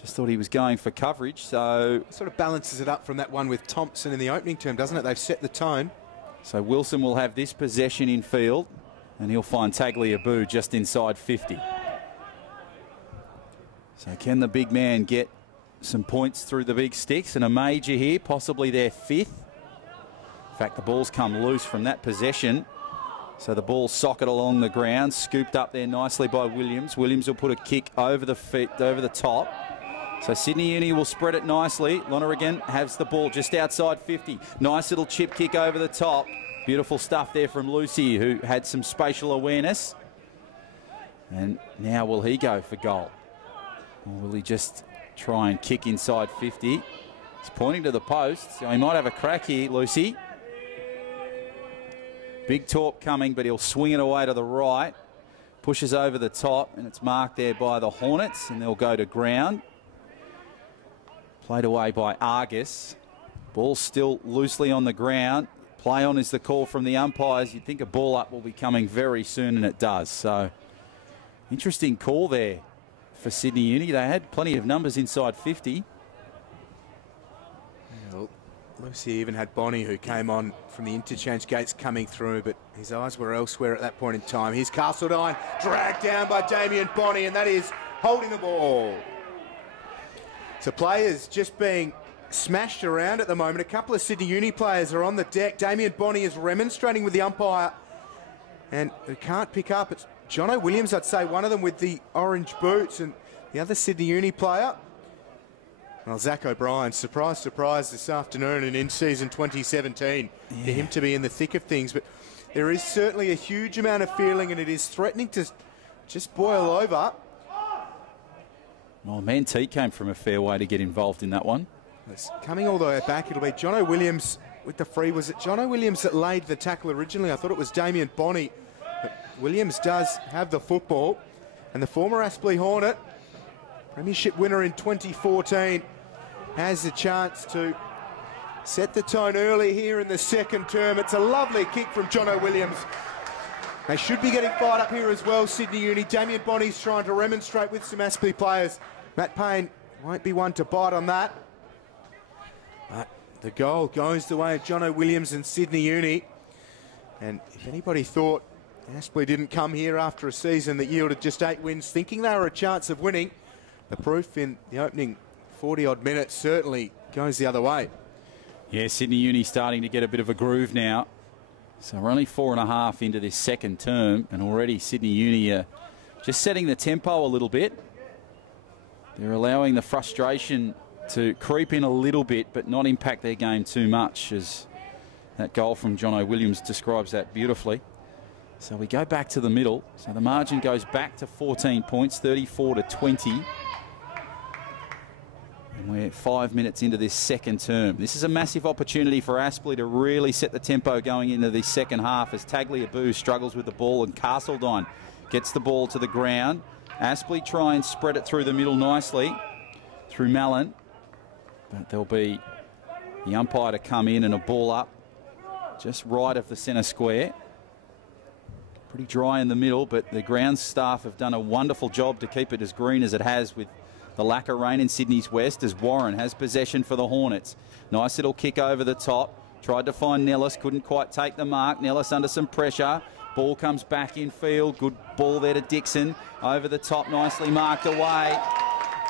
Just thought he was going for coverage, so... Sort of balances it up from that one with Thompson in the opening term, doesn't it? They've set the tone. So Wilson will have this possession in field, and he'll find Tagliabue just inside 50. So can the big man get some points through the big sticks? And a major here, possibly their 5th. In fact, the ball's come loose from that possession. So the ball socket along the ground, scooped up there nicely by Williams. Williams will put a kick over the feet, over the top. So Sydney Uni will spread it nicely. Lonergan has the ball just outside 50. Nice little chip kick over the top. Beautiful stuff there from Lucy, who had some spatial awareness. And now will he go for goal? Or will he just try and kick inside 50? He's pointing to the post, so he might have a crack here, Lucy. Big torp coming, but he'll swing it away to the right. Pushes over the top, and it's marked there by the Hornets, and they'll go to ground. Played away by Argus. Ball still loosely on the ground. Play on is the call from the umpires. You'd think a ball up will be coming very soon, and it does. So, interesting call there for Sydney Uni. They had plenty of numbers inside 50. Well, Lucy even had Bonnie, who came on from the interchange gates coming through, but his eyes were elsewhere at that point in time. Here's Castledine, dragged down by Damien Bonnie, and that is holding the ball. So players just being smashed around at the moment. A couple of Sydney Uni players are on the deck. Damien Bonnie is remonstrating with the umpire, and who can't pick up. It's Jono Williams, I'd say, one of them with the orange boots, and the other Sydney Uni player, well, Zach O'Brien. Surprise, surprise this afternoon and in season 2017 for him to be in the thick of things. But there is certainly a huge amount of feeling, and it is threatening to just boil over. Well, Manteet came from a fair way to get involved in that one. It's coming all the way back. It'll be Jono Williams with the free. Was it Jono Williams that laid the tackle originally? I thought it was Damien Bonnie. But Williams does have the football. And the former Aspley Hornet, premiership winner in 2014, has a chance to set the tone early here in the second term. It's a lovely kick from Jono Williams. They should be getting fired up here as well, Sydney Uni. Damien Bonnie's trying to remonstrate with some Aspley players. Matt Payne won't be one to bite on that. But the goal goes the way of Jono Williams and Sydney Uni. And if anybody thought Aspley didn't come here after a season that yielded just 8 wins, thinking they were a chance of winning, the proof in the opening 40-odd minutes certainly goes the other way. Yeah, Sydney Uni starting to get a bit of a groove now. So we're only 4.5 into this second term, and already Sydney Uni are just setting the tempo a little bit. They're allowing the frustration to creep in a little bit, but not impact their game too much, as that goal from Jono Williams describes that beautifully. So we go back to the middle. So the margin goes back to 14 points, 34-20. And we're 5 minutes into this second term. This is a massive opportunity for Aspley to really set the tempo going into the second half, as Tagliabue struggles with the ball and Castledine gets the ball to the ground. Aspley try and spread it through the middle nicely through Mallon, but there'll be the umpire to come in and a ball up just right of the centre square. Pretty dry in the middle, but the ground staff have done a wonderful job to keep it as green as it has with the lack of rain in Sydney's west, as Warren has possession for the Hornets. Nice little kick over the top. Tried to find Nellis, couldn't quite take the mark. Nellis under some pressure. Ball comes back in field. Good ball there to Dixon. Over the top, nicely marked away.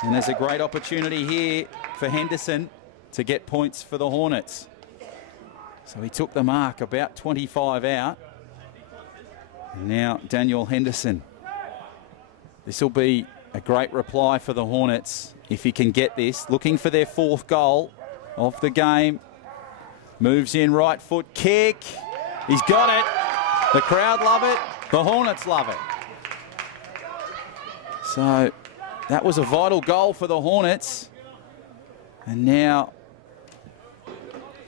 And there's a great opportunity here for Henderson to get points for the Hornets. So he took the mark, about 25 out. And now Daniel Henderson. This will be a great reply for the Hornets if he can get this. Looking for their 4th goal of the game. Moves in, right foot kick. He's got it. The crowd love it. The Hornets love it. So that was a vital goal for the Hornets. And now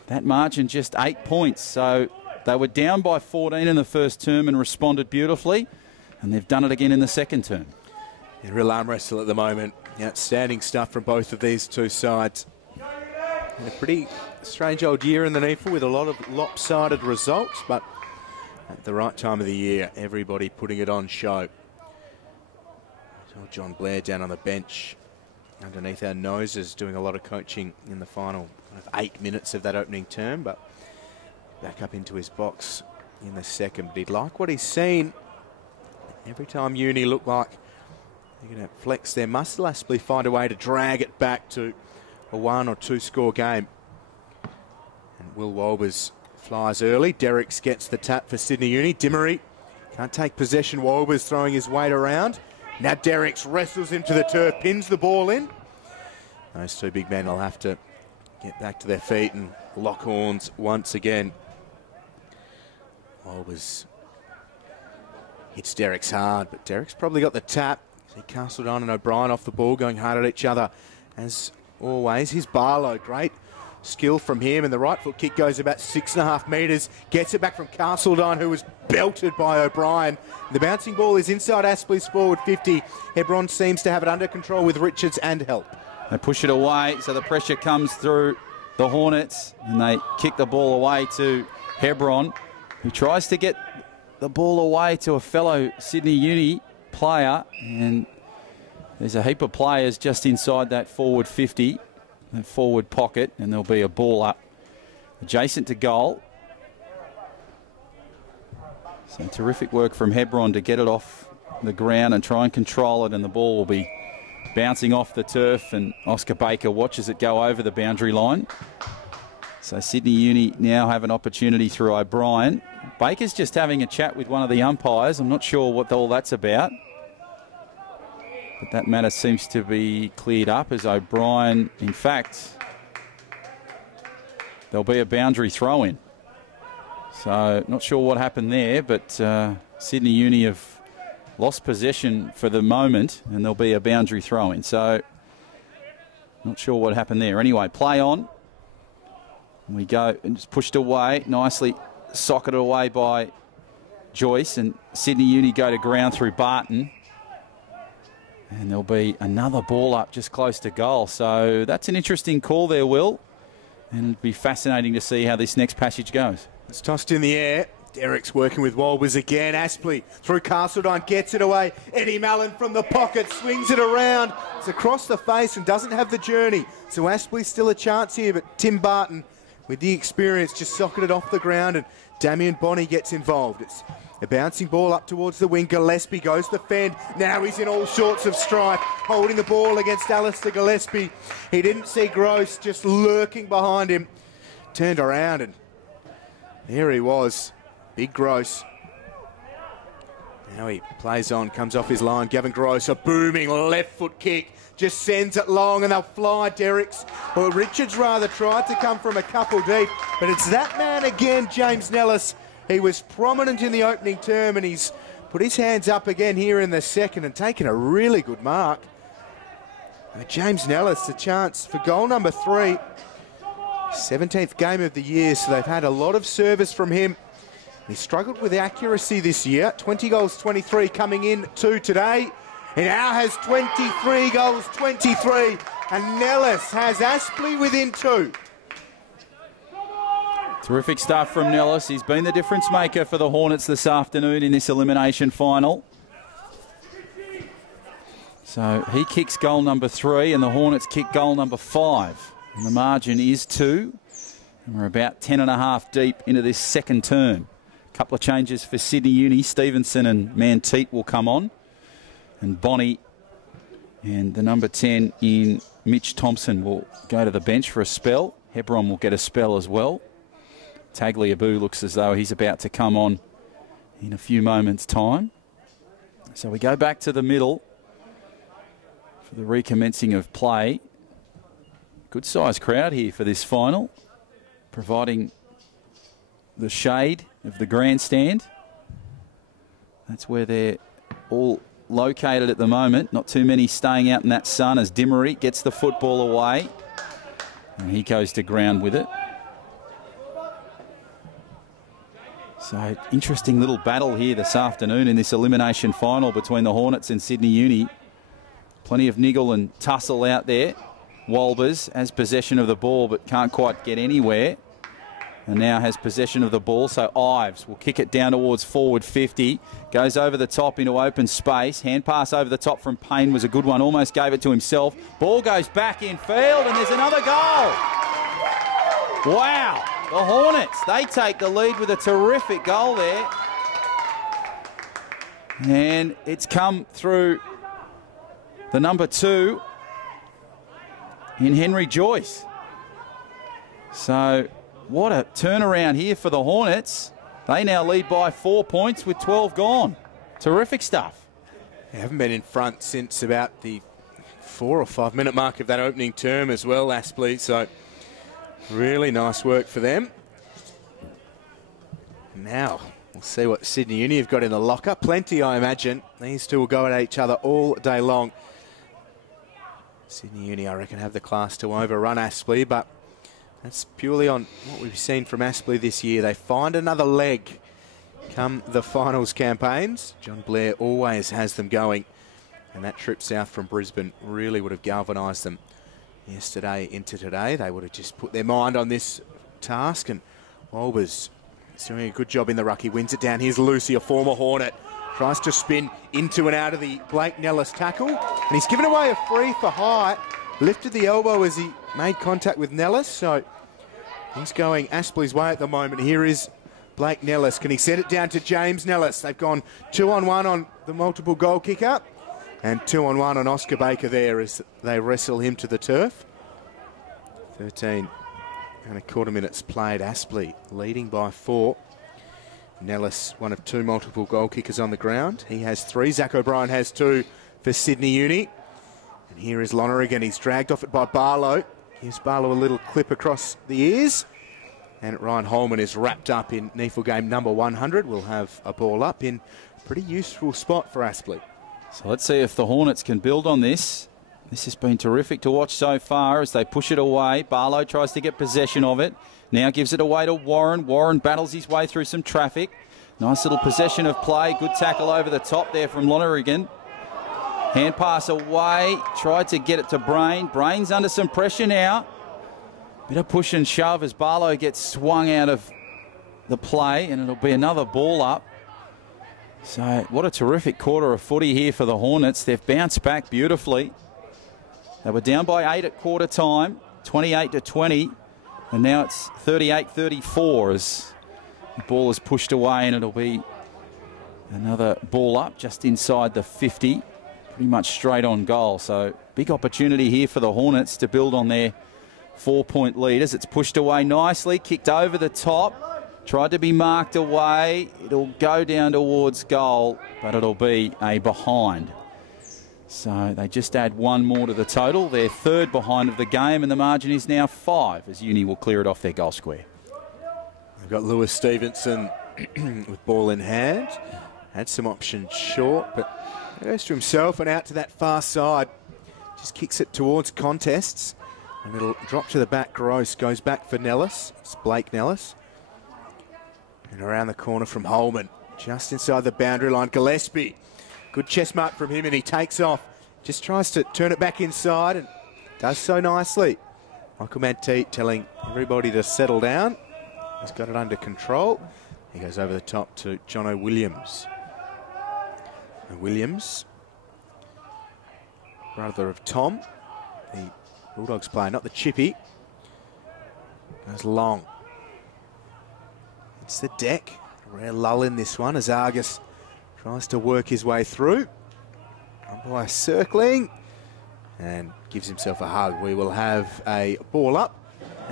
that margin just 8 points. So they were down by 14 in the first term and responded beautifully. And they've done it again in the second term. Yeah, real arm wrestle at the moment. Outstanding stuff from both of these two sides. And a pretty strange old year in the NEAFL with a lot of lopsided results, but at the right time of the year, everybody putting it on show. So John Blair down on the bench underneath our noses, doing a lot of coaching in the final 8 minutes of that opening term, but back up into his box in the second. But he'd like what he's seen. Every time Uni look like they're going to flex their muscle, Aspley find a way to drag it back to a 1 or 2 score game. And Will Wolbers flies early. Derricks gets the tap for Sydney Uni. Dimmery can't take possession. Wolbers throwing his weight around. Now Derricks wrestles him to the turf, pins the ball in. Those two big men will have to get back to their feet and lock horns once again. Wolbers hits Derricks hard, but Derricks probably got the tap. See Castledine and O'Brien off the ball, going hard at each other. As always, here's Barlow. Great skill from him, and the right foot kick goes about 6.5 metres. Gets it back from Castledine, who was belted by O'Brien. The bouncing ball is inside Aspley's forward 50. Hebron seems to have it under control with Richards and help. They push it away, so the pressure comes through the Hornets, and they kick the ball away to Hebron, who tries to get the ball away to a fellow Sydney Uni player, and there's a heap of players just inside that forward 50, that forward pocket, and there'll be a ball up adjacent to goal. So terrific work from Hebron to get it off the ground and try and control it, and the ball will be bouncing off the turf, and Oscar Baker watches it go over the boundary line. So Sydney Uni now have an opportunity through O'Brien. Baker's just having a chat with one of the umpires. I'm not sure what all that's about, but that matter seems to be cleared up, as O'Brien, in fact, there'll be a boundary throw-in. So not sure what happened there, but Sydney Uni have lost possession for the moment, and there'll be a boundary throw-in. So not sure what happened there. Anyway, play on. We go, and it's pushed away, nicely socketed away by Joyce, and Sydney Uni go to ground through Barton. And there'll be another ball up just close to goal. So that's an interesting call there, Will. And it'll be fascinating to see how this next passage goes. It's tossed in the air. Derek's working with Walbers again. Aspley through Castledine, gets it away. Eddie Mallon from the pocket, swings it around. It's across the face and doesn't have the journey. So Aspley's still a chance here, but Tim Barton, with the experience, just socketed off the ground, and Damien Bonney gets involved. It's a bouncing ball up towards the wing. Gillespie goes to fend. Now he's in all sorts of strife, holding the ball against Alistair Gillespie. He didn't see Gross just lurking behind him. Turned around and there he was. Big Gross. Now he plays on, comes off his line. Gavin Gross, a booming left foot kick. Just sends it long and they'll fly Derricks. Well, Richards rather tried to come from a couple deep, but it's that man again, James Nellis. He was prominent in the opening term and he's put his hands up again here in the second and taken a really good mark. James Nellis, a chance for goal number 3. 17th game of the year, so they've had a lot of service from him. He struggled with accuracy this year. 20 goals, 23 coming in to today. He now has 23 goals, 23. And Nellis has Aspley within 2. Terrific stuff from Nellis. He's been the difference maker for the Hornets this afternoon in this elimination final. So he kicks goal number 3 and the Hornets kick goal number 5. And the margin is 2. And we're about 10.5 deep into this second term. Couple of changes for Sydney Uni. Stevenson and Manteet will come on. And Bonney and the number 10 in Mitch Thompson will go to the bench for a spell. Hebron will get a spell as well. Tagliabue looks as though he's about to come on in a few moments' time. So we go back to the middle for the recommencing of play. Good sized crowd here for this final, providing the shade of the grandstand. That's where they're all located at the moment. Not too many staying out in that sun as Dimmery gets the football away. And he goes to ground with it. So interesting little battle here this afternoon in this elimination final between the Hornets and Sydney Uni. Plenty of niggle and tussle out there. Walbers has possession of the ball but can't quite get anywhere. And now has possession of the ball, so Ives will kick it down towards forward 50. Goes over the top into open space. Hand pass over the top from Payne was a good one. Almost gave it to himself. Ball goes back in field and there's another goal. Wow. The Hornets, they take the lead with a terrific goal there. And it's come through the number 2 in Henry Joyce. So what a turnaround here for the Hornets. They now lead by 4 points with 12 gone. Terrific stuff. They haven't been in front since about the 4 or 5 minute mark of that opening term as well, Aspley. So really nice work for them. Now, we'll see what Sydney Uni have got in the locker. Plenty, I imagine. These two will go at each other all day long. Sydney Uni, I reckon, have the class to overrun Aspley, but that's purely on what we've seen from Aspley this year. They find another leg come the finals campaigns. John Blair always has them going, and that trip south from Brisbane really would have galvanised them yesterday into today. They would have just put their mind on this task, and Walbers is doing a good job in the ruck. He wins it down. Here's Lucy, a former Hornet. Tries to spin into and out of the Blake Nellis tackle, and he's given away a free for height. Lifted the elbow as he made contact with Nellis, so he's going Aspley's way at the moment. Here is Blake Nellis. Can he send it down to James Nellis? They've gone 2-on-1 on the multiple goal kicker and 2-on-1 on Oscar Baker there as they wrestle him to the turf. 13 and a quarter minutes played. Aspley leading by 4. Nellis, one of 2 multiple goal kickers on the ground. He has 3. Zach O'Brien has 2 for Sydney Uni. And here is Lonergan. He's dragged off it by Barlow. Gives Barlow a little clip across the ears. And Ryan Holman is wrapped up in NEAFL game number 100. We'll have a ball up in a pretty useful spot for Aspley. So let's see if the Hornets can build on this. This has been terrific to watch so far as they push it away. Barlow tries to get possession of it. Now gives it away to Warren. Warren battles his way through some traffic. Nice little possession of play. Good tackle over the top there from Lonergan. Hand pass away. Tried to get it to Brain. Brain's under some pressure now. Bit of push and shove as Barlow gets swung out of the play, and it'll be another ball up. So what a terrific quarter of footy here for the Hornets. They've bounced back beautifully. They were down by 8 at quarter time, 28-20, and now it's 38-34 as the ball is pushed away, and it'll be another ball up just inside the 50, pretty much straight on goal. So big opportunity here for the Hornets to build on their 4-point lead as it's pushed away nicely, kicked over the top. Tried to be marked away. It'll go down towards goal, but it'll be a behind. So they just add one more to the total. They're third behind of the game, and the margin is now 5 as Uni will clear it off their goal square. We've got Lewis Stevenson with ball in hand. Had some options short, but goes to himself and out to that far side. Just kicks it towards contests, and it'll drop to the back. Gross goes back for Nellis. It's Blake Nellis. And around the corner from Holman, just inside the boundary line, Gillespie. Good chest mark from him, and he takes off. Just tries to turn it back inside and does so nicely. Michael Manteet telling everybody to settle down. He's got it under control. He goes over the top to Jono Williams. And Williams, brother of Tom, the Bulldogs player, not the Chippy, goes long. It's the deck. A rare lull in this one as Argus tries to work his way through. Umpire circling and gives himself a hug. We will have a ball up.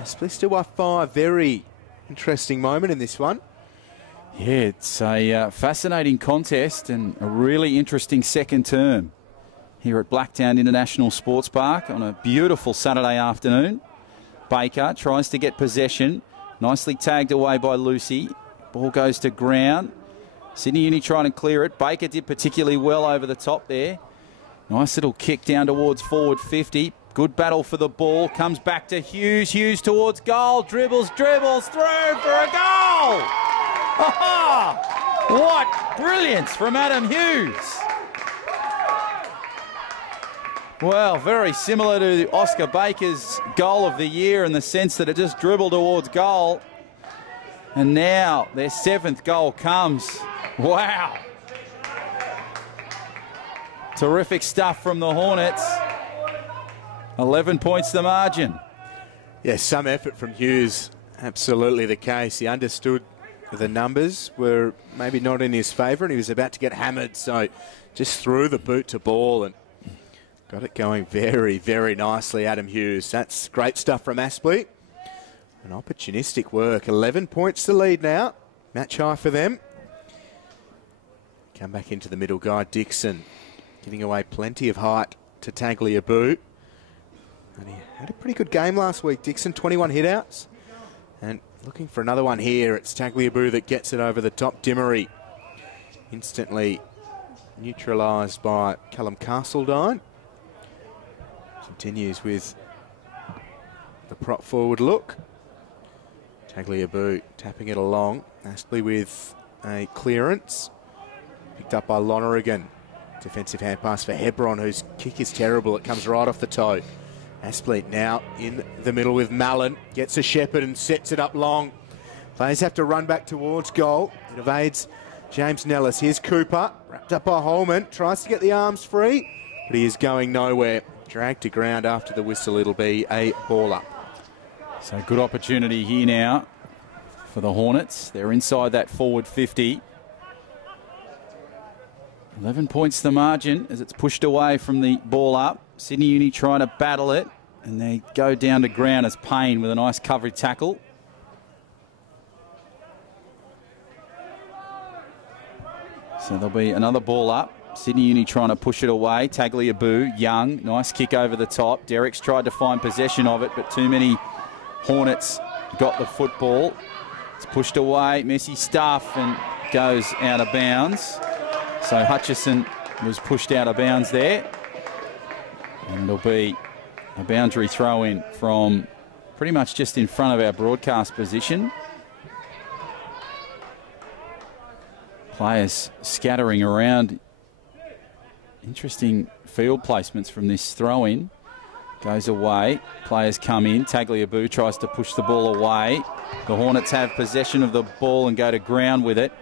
Aspley still by 5. Very interesting moment in this one. Yeah, it's a fascinating contest and a really interesting second term here at Blacktown International Sports Park on a beautiful Saturday afternoon. Baker tries to get possession. Nicely tagged away by Lucy. Ball goes to ground. Sydney Uni trying to clear it. Baker did particularly well over the top there. Nice little kick down towards forward 50. Good battle for the ball. Comes back to Hughes. Hughes towards goal. Dribbles through for a goal. What brilliance from Adam Hughes. Well, very similar to Oscar Baker's goal of the year in the sense that it just dribbled towards goal. And now their 7th goal comes. Wow. Terrific stuff from the Hornets. 11 points the margin. Yeah, some effort from Hughes. Absolutely the case. He understood the numbers were maybe not in his favour and he was about to get hammered. So just threw the boot to ball and got it going very, very nicely, Adam Hughes. That's great stuff from Aspley. An opportunistic work. 11 points to lead now. Match high for them. Come back into the middle guy, Dixon. Giving away plenty of height to Tagliabue. And he had a pretty good game last week, Dixon. 21 hitouts. And looking for another one here. It's Tagliabue that gets it over the top. Dimmery instantly neutralised by Callum Castledine. Continues with the prop forward look. Tagliabue tapping it along. Aspley with a clearance. Picked up by Lonergan. Defensive hand pass for Hebron, whose kick is terrible. It comes right off the toe. Aspley now in the middle with Mallon. Gets a shepherd and sets it up long. Players have to run back towards goal. It evades James Nellis. Here's Cooper. Wrapped up by Holman. Tries to get the arms free, but he is going nowhere. Dragged to ground after the whistle. It'll be a ball up. So good opportunity here now for the Hornets. They're inside that forward 50. 11 points the margin as it's pushed away from the ball up. Sydney Uni trying to battle it, and they go down to ground as Payne with a nice coverage tackle. So there'll be another ball up. Sydney Uni trying to push it away. Tagliabue, Young, nice kick over the top. Derrick's tried to find possession of it, but too many Hornets got the football. It's pushed away, messy stuff, and goes out of bounds. So Hutchison was pushed out of bounds there. And it'll be a boundary throw-in from pretty much just in front of our broadcast position. Players scattering around Interesting field placements from this throw-in. Goes away. Players come in. Tagliabue tries to push the ball away. The Hornets have possession of the ball and go to ground with it.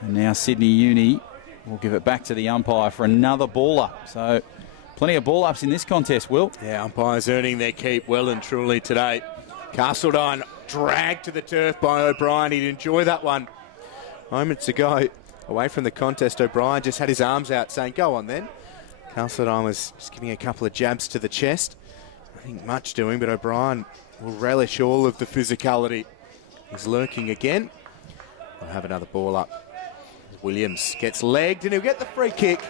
And now Sydney Uni will give it back to the umpire for another ball up. So plenty of ball ups in this contest, Will. Yeah, umpires earning their keep well and truly today. Castledine dragged to the turf by O'Brien. He'd enjoy that one moments ago. Away from the contest, O'Brien just had his arms out saying, go on then. Castledine was just giving a couple of jabs to the chest. I think much doing, but O'Brien will relish all of the physicality. He's lurking again. We'll have another ball up. Williams gets legged and he'll get the free kick.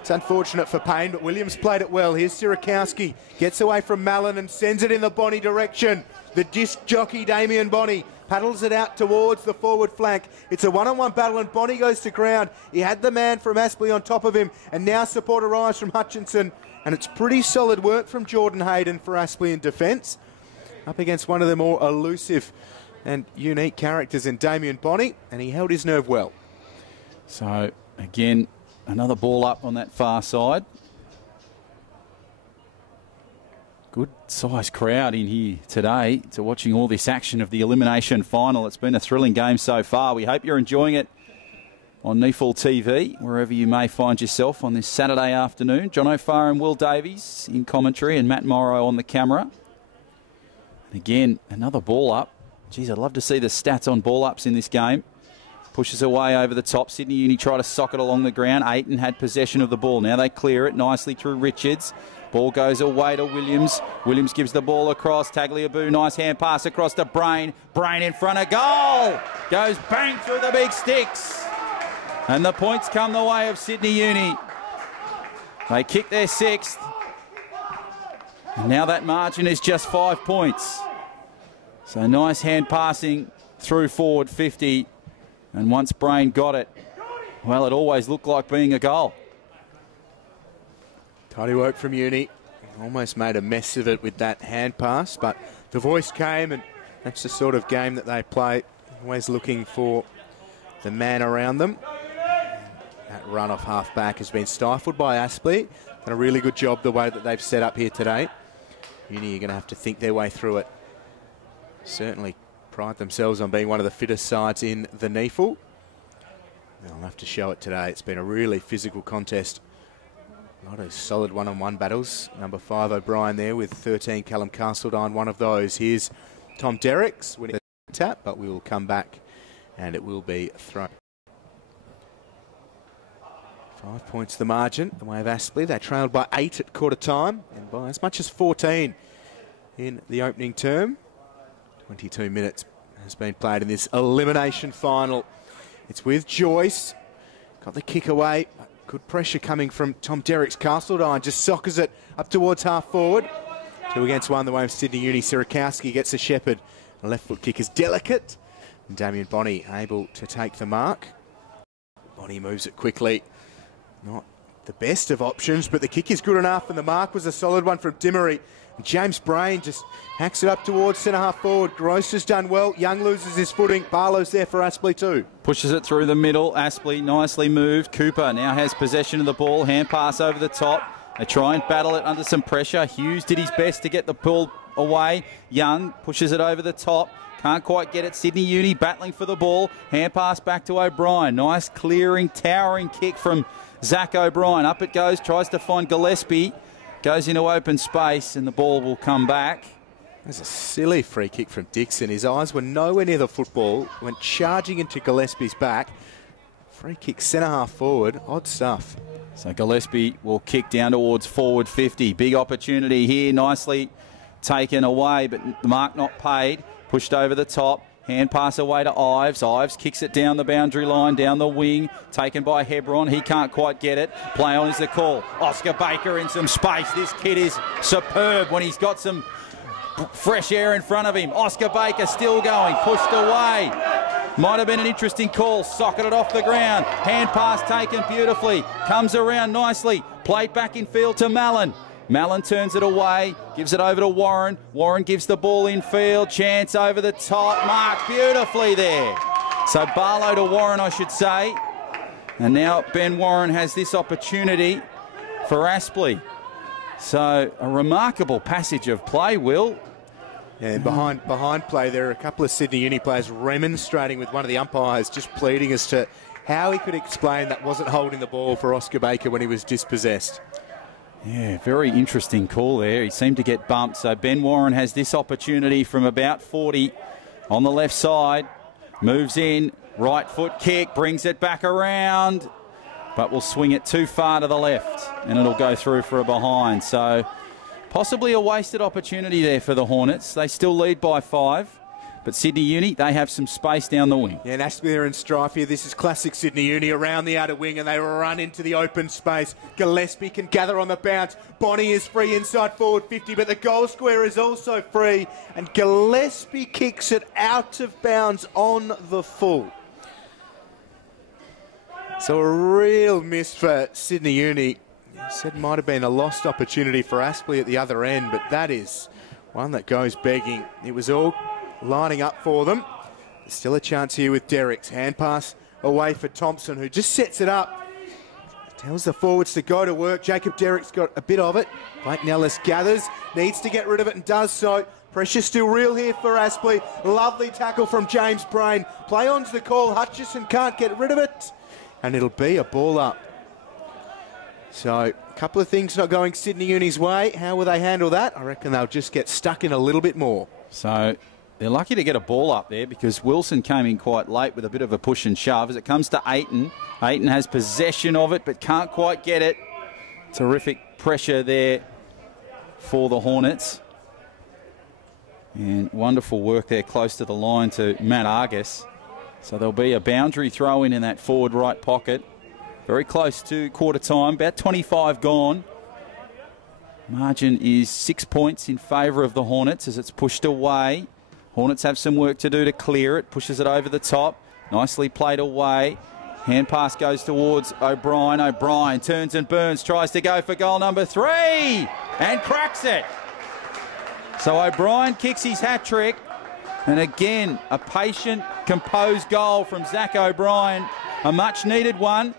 It's unfortunate for Payne, but Williams played it well. Here's Sirakowski, gets away from Mallon and sends it in the Bonney direction. The disc jockey, Damien Bonney, paddles it out towards the forward flank. It's a one-on-one battle and Bonney goes to ground. He had the man from Aspley on top of him, and now support arrives from Hutchinson. And it's pretty solid work from Jordan Hayden for Aspley in defence. Up against one of the more elusive and unique characters in Damien Bonney, and he held his nerve well. So, again, another ball up on that far side. Good sized crowd in here today to watching all this action of the elimination final. It's been a thrilling game so far. We hope you're enjoying it on NEAFL TV, wherever you may find yourself on this Saturday afternoon. John O'Farr and Will Davies in commentary and Matt Morrow on the camera. And again, another ball up. Geez, I'd love to see the stats on ball ups in this game. Pushes away over the top. Sydney Uni try to sock it along the ground. Ayton had possession of the ball. Now they clear it nicely through Richards. Ball goes away to Williams. Williams gives the ball across. Tagliabue, nice hand pass across to Brain. Brain in front of goal. Goes bang through the big sticks. And the points come the way of Sydney Uni. They kick their sixth. And now that margin is just 5 points. So nice hand passing through forward 50. And once Brain got it, well, it always looked like being a goal. Tidy work from Uni. Almost made a mess of it with that hand pass, but the voice came, and that's the sort of game that they play. Always looking for the man around them. That run off half-back has been stifled by Aspley. Done a really good job the way that they've set up here today. Uni are going to have to think their way through it. Certainly pride themselves on being one of the fittest sides in the NEAFL. They'll have to show it today. It's been a really physical contest. A lot of solid one-on-one battles. Number 5 O'Brien there with 13 Callum Castledine, one of those. Here's Tom Derricks winning the tap, but we will come back and it will be thrown. 5 points the margin, the way of Aspley. They trailed by 8 at quarter time and by as much as 14 in the opening term. 22 minutes has been played in this elimination final. It's with Joyce. Got the kick away. Good pressure coming from Tom Derricks. Castledine just soccers it up towards half forward. 2 against 1 the way of Sydney Uni. Sirakowski gets a shepherd. The left foot kick is delicate. And Damien Bonney able to take the mark. Bonney moves it quickly. Not the best of options, but the kick is good enough, and the mark was a solid one from Dimmery. James Brain just hacks it up towards centre-half forward. Gross has done well. Young loses his footing. Barlow's there for Aspley too. Pushes it through the middle. Aspley nicely moved. Cooper now has possession of the ball. Hand pass over the top. They try and battle it under some pressure. Hughes did his best to get the ball away. Young pushes it over the top. Can't quite get it. Sydney Uni battling for the ball. Hand pass back to O'Brien. Nice clearing, towering kick from Zach O'Brien. Up it goes. Tries to find Gillespie. Goes into open space and the ball will come back. There's a silly free kick from Dixon. His eyes were nowhere near the football. Went charging into Gillespie's back. Free kick centre-half forward. Odd stuff. So Gillespie will kick down towards forward 50. Big opportunity here. Nicely taken away, but the mark not paid. Pushed over the top. Hand pass away to Ives. Ives kicks it down the boundary line, down the wing. Taken by Hebron. He can't quite get it. Play on is the call. Oscar Baker in some space. This kid is superb when he's got some fresh air in front of him. Oscar Baker still going. Pushed away. Might have been an interesting call. Socketed off the ground. Hand pass taken beautifully. Comes around nicely. Played back in field to Mallon. Mallon turns it away, gives it over to Warren. Warren gives the ball in field. Chance over the top. Marked beautifully there. So Barlow to Warren, I should say. And now Ben Warren has this opportunity for Aspley. So a remarkable passage of play, Will. Yeah, and behind play, there are a couple of Sydney Uni players remonstrating with one of the umpires, just pleading as to how he could explain that wasn't holding the ball for Oscar Baker when he was dispossessed. Yeah, very interesting call there. He seemed to get bumped. So Ben Warren has this opportunity from about 40 on the left side. Moves in, right foot kick, brings it back around, but will swing it too far to the left, and it'll go through for a behind. So possibly a wasted opportunity there for the Hornets. They still lead by 5. But Sydney Uni, they have some space down the wing. Yeah, and Aspley are in strife here. This is classic Sydney Uni around the outer wing, and they run into the open space. Gillespie can gather on the bounce. Bonnie is free inside forward 50, but the goal square is also free. And Gillespie kicks it out of bounds on the full. So a real miss for Sydney Uni. I said might have been a lost opportunity for Aspley at the other end, but that is one that goes begging. It was all lining up for them. There's still a chance here with Derricks. Hand pass away for Thompson, who just sets it up. Tells the forwards to go to work. Jacob Derricks got a bit of it. Blake Nellis gathers, needs to get rid of it and does so. Pressure still real here for Aspley. Lovely tackle from James Brain. Play on's the call. Hutchison can't get rid of it. And it'll be a ball up. So a couple of things not going Sydney Uni's way. How will they handle that? I reckon they'll just get stuck in a little bit more. So they're lucky to get a ball up there because Wilson came in quite late with a bit of a push and shove. As it comes to Ayton, Ayton has possession of it but can't quite get it. Terrific pressure there for the Hornets. And wonderful work there close to the line to Matt Argus. So there'll be a boundary throw in that forward right pocket. Very close to quarter time, about 25 gone. Margin is 6 points in favour of the Hornets as it's pushed away. Hornets have some work to do to clear it. Pushes it over the top. Nicely played away. Hand pass goes towards O'Brien. O'Brien turns and burns. Tries to go for goal number 3. And cracks it. So O'Brien kicks his hat-trick. And again, a patient, composed goal from Zach O'Brien. A much-needed one.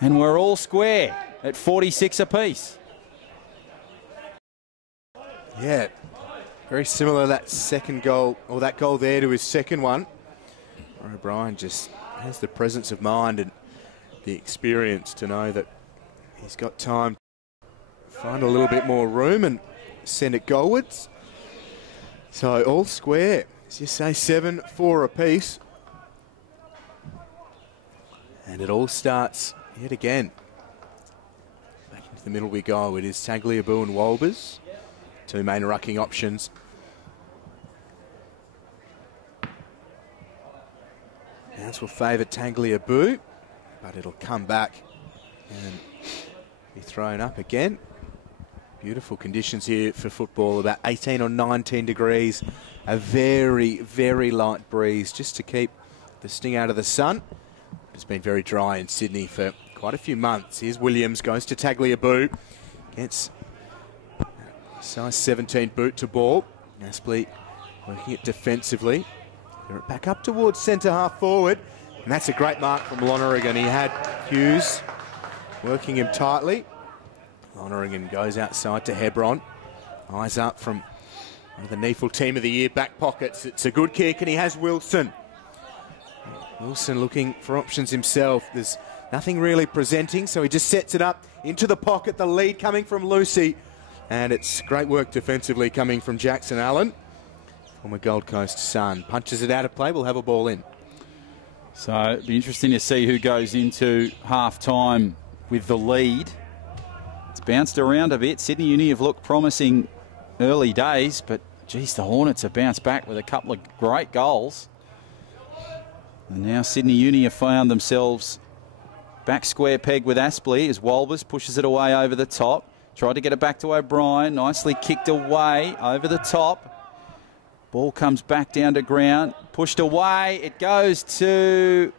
And we're all square at 46 apiece. Yeah. Very similar to that second goal, or that goal there to his second one. O'Brien just has the presence of mind and the experience to know that he's got time to find a little bit more room and send it goalwards. So all square. As you say, 7-4 apiece. And it all starts yet again. Back into the middle we go. It is Tagliabue and Wolbers. Two main rucking options. Bounce will favour Tagliabue, but it'll come back and be thrown up again. Beautiful conditions here for football, about 18 or 19 degrees. A very, very light breeze just to keep the sting out of the sun. It's been very dry in Sydney for quite a few months. Here's Williams, goes to Tagliabue. Gets size 17 boot to ball. Aspley working it defensively. They're back up towards centre half forward. And that's a great mark from Lonergan. He had Hughes working him tightly. Lonergan goes outside to Hebron. Eyes up from one of the NEAFL Team of the Year back pockets. It's a good kick and he has Wilson. Wilson looking for options himself. There's nothing really presenting, so he just sets it up into the pocket. The lead coming from Lucy. And it's great work defensively coming from Jackson Allen. Former Gold Coast Sun. Punches it out of play. We'll have a ball in. So it'll be interesting to see who goes into half-time with the lead. It's bounced around a bit. Sydney Uni have looked promising early days, but geez, the Hornets have bounced back with a couple of great goals. And now Sydney Uni have found themselves back square peg with Aspley as Wolbers pushes it away over the top. Tried to get it back to O'Brien. Nicely kicked away over the top. Ball comes back down to ground. Pushed away. It goes to...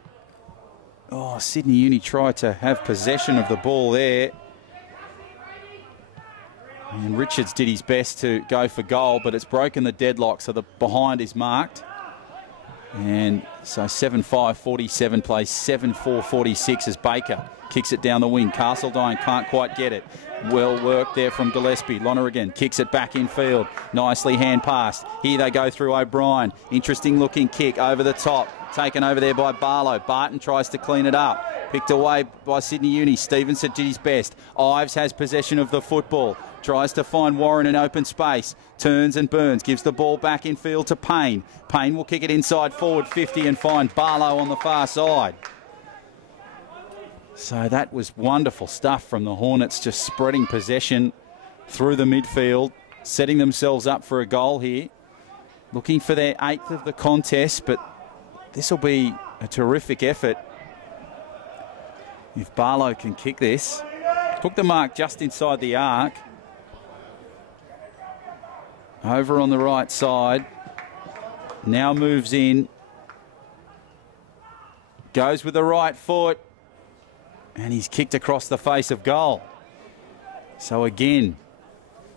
Oh, Sydney Uni tried to have possession of the ball there. And Richards did his best to go for goal, but it's broken the deadlock, so the behind is marked. And so 7-5-47 plays 7-4-46 as Baker kicks it down the wing. Castledine can't quite get it. Well worked there from Gillespie. Lonergan kicks it back in field. Nicely hand passed. Here they go through O'Brien. Interesting looking kick over the top. Taken over there by Barlow. Barton tries to clean it up. Picked away by Sydney Uni. Stevenson did his best. Ives has possession of the football. Tries to find Warren in open space. Turns and Burns. Gives the ball back in field to Payne. Payne will kick it inside forward 50 and find Barlow on the far side. So that was wonderful stuff from the Hornets, just spreading possession through the midfield, setting themselves up for a goal here. Looking for their 8th of the contest, but this will be a terrific effort if Barlow can kick this. Took the mark just inside the arc. Over on the right side. Now moves in. Goes with the right foot. And he's kicked across the face of goal. So again,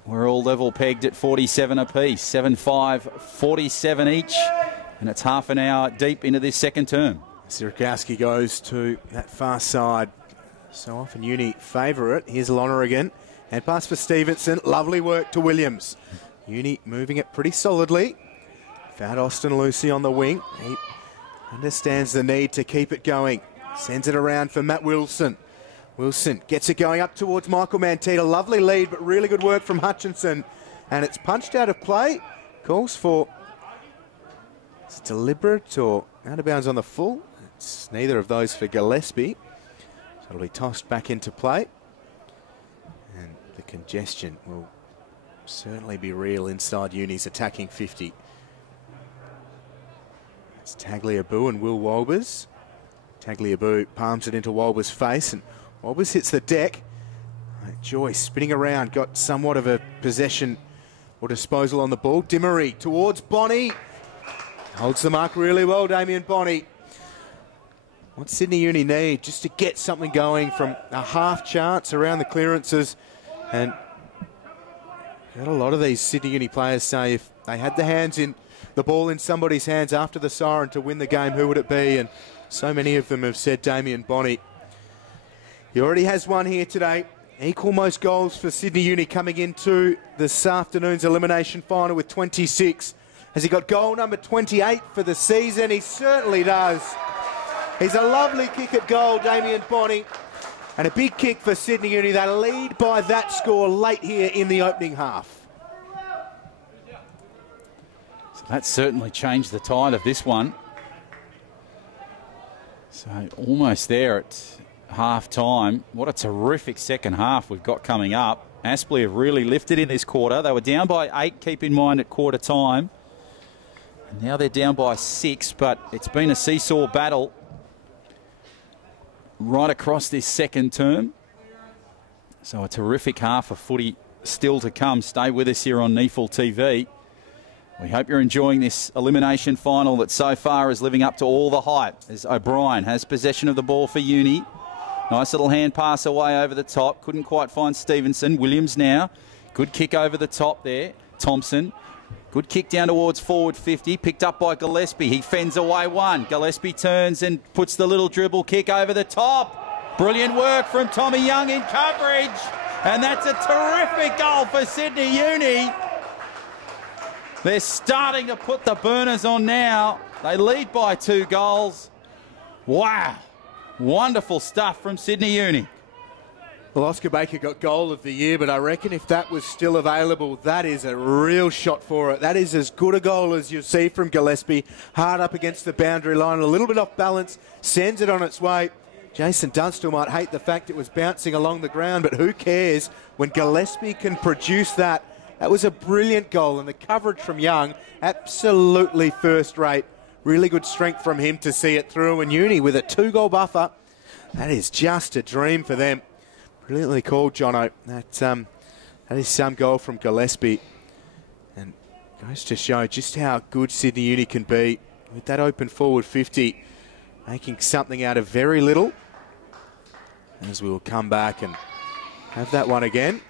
we're all level pegged at 47 apiece. 7-5-47 each. And it's half an hour deep into this second term. Sierakowski goes to that far side. So often Uni favour it. Here's Lonergan. And pass for Stevenson. Lovely work to Williams. Uni moving it pretty solidly. Found Austin Lucy on the wing. He understands the need to keep it going. Sends it around for Matt Wilson. Wilson gets it going up towards Michael Mantita. Lovely lead, but really good work from Hutchinson. And it's punched out of play. Calls for... It's deliberate or out of bounds on the full. It's neither of those for Gillespie. So it'll be tossed back into play. And the congestion will certainly be real inside Uni's attacking 50. It's Tagliabue and Will Wolbers. Tagliabue palms it into Wolbers' face, and Wolbers hits the deck. Joyce spinning around, got somewhat of a possession or disposal on the ball. Dimmery towards Bonnie. Holds the mark really well, Damien Bonnie. What Sydney Uni need just to get something going from a half chance around the clearances. And got a lot of these Sydney Uni players say if they had the hands in the ball in somebody's hands after the siren to win the game, who would it be? And so many of them have said Damien Bonnie. He already has one here today. Equal most goals for Sydney Uni coming into this afternoon's elimination final with 26. Has he got goal number 28 for the season? He certainly does. He's a lovely kick at goal, Damien Bonnie. And a big kick for Sydney Uni. They lead by that score late here in the opening half. So that certainly changed the tide of this one. So almost there at half time. What a terrific second half we've got coming up. Aspley have really lifted in this quarter. They were down by 8, keep in mind, at quarter time. And now they're down by 6, but it's been a seesaw battle right across this second term. So a terrific half of footy still to come. Stay with us here on NEAFL TV. We hope you're enjoying this elimination final that so far is living up to all the hype, as O'Brien has possession of the ball for Uni. Nice little hand pass away over the top. Couldn't quite find Stevenson. Williams now. Good kick over the top there. Thompson. Good kick down towards forward 50. Picked up by Gillespie. He fends away one. Gillespie turns and puts the little dribble kick over the top. Brilliant work from Tommy Young in coverage. And that's a terrific goal for Sydney Uni. They're starting to put the burners on now. They lead by 2 goals. Wow. Wonderful stuff from Sydney Uni. Well, Oscar Baker got goal of the year, but I reckon if that was still available, that is a real shot for it. That is as good a goal as you see from Gillespie. Hard up against the boundary line, a little bit off balance, sends it on its way. Jason Dunstall might hate the fact it was bouncing along the ground, but who cares when Gillespie can produce that? That was a brilliant goal, and the coverage from Young, absolutely first rate. Really good strength from him to see it through, and Uni with a 2-goal buffer. That is just a dream for them. Brilliantly called, Jono. That is some goal from Gillespie. And goes to show just how good Sydney Uni can be with that open forward 50, making something out of very little. As we will come back and have that one again.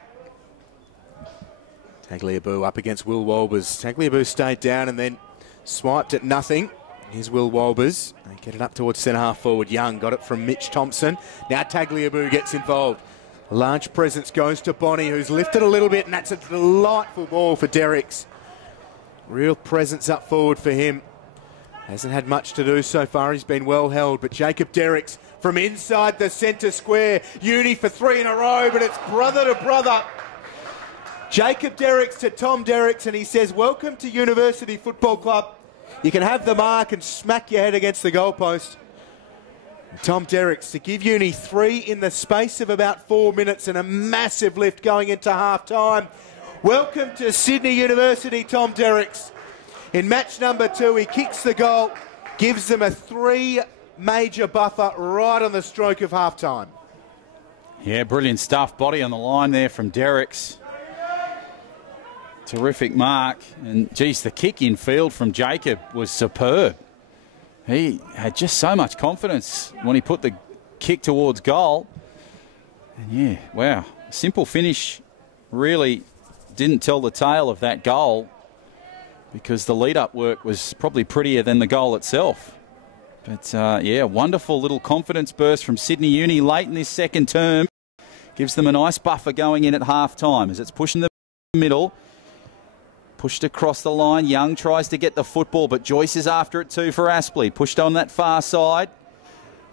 Tagliabue up against Will Wolbers. Tagliabue stayed down and then swiped at nothing. Here's Will Walbers. They get it up towards centre-half forward. Young got it from Mitch Thompson. Now Tagliabue gets involved. A large presence goes to Bonnie, who's lifted a little bit, and that's a delightful ball for Derricks. Real presence up forward for him. Hasn't had much to do so far. He's been well held, but Jacob Derricks from inside the centre square. Uni for 3 in a row, but it's brother to brother. Jacob Derricks to Tom Derricks, and he says, welcome to University Football Club. You can have the mark and smack your head against the goalpost. Tom Derricks to give Uni 3 in the space of about 4 minutes and a massive lift going into half-time. Welcome to Sydney University, Tom Derricks. In match number 2, he kicks the goal, gives them a 3-major buffer right on the stroke of half-time. Yeah, brilliant stuff. Body on the line there from Derricks. Terrific mark. And, geez, the kick in field from Jacob was superb. He had just so much confidence when he put the kick towards goal. And, yeah, wow. Simple finish really didn't tell the tale of that goal because the lead-up work was probably prettier than the goal itself. But, yeah, wonderful little confidence burst from Sydney Uni late in this second term. Gives them a nice buffer going in at half-time as it's pushing the middle. Pushed across the line. Young tries to get the football, but Joyce is after it too for Aspley. Pushed on that far side.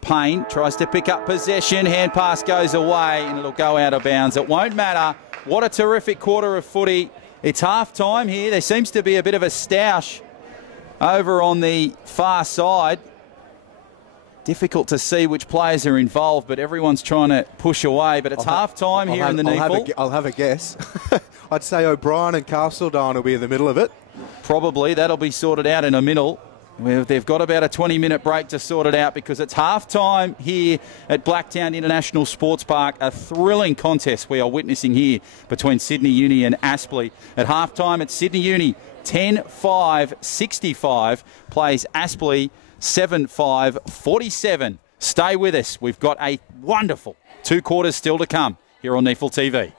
Payne tries to pick up possession. Hand pass goes away and it'll go out of bounds. It won't matter. What a terrific quarter of footy. It's half-time here. There seems to be a bit of a stoush over on the far side. Difficult to see which players are involved, but everyone's trying to push away. But it's half-time here in the NEAFL. I'll have a guess. I'd say O'Brien and Castledine will be in the middle of it. Probably. That'll be sorted out in a middle. They've got about a 20-minute break to sort it out because it's half-time here at Blacktown International Sports Park. A thrilling contest we are witnessing here between Sydney Uni and Aspley. At half-time, it's Sydney Uni 10-5-65 plays Aspley 7-5-47. Stay with us. We've got a wonderful 2 quarters still to come here on NEAFL TV.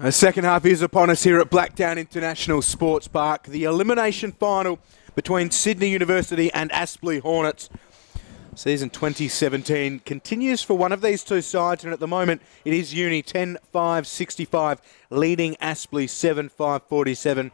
The second half is upon us here at Blacktown International Sports Park. The elimination final between Sydney University and Aspley Hornets. Season 2017 continues for one of these two sides, and at the moment it is Uni 10-5-65, leading Aspley 7-5-47.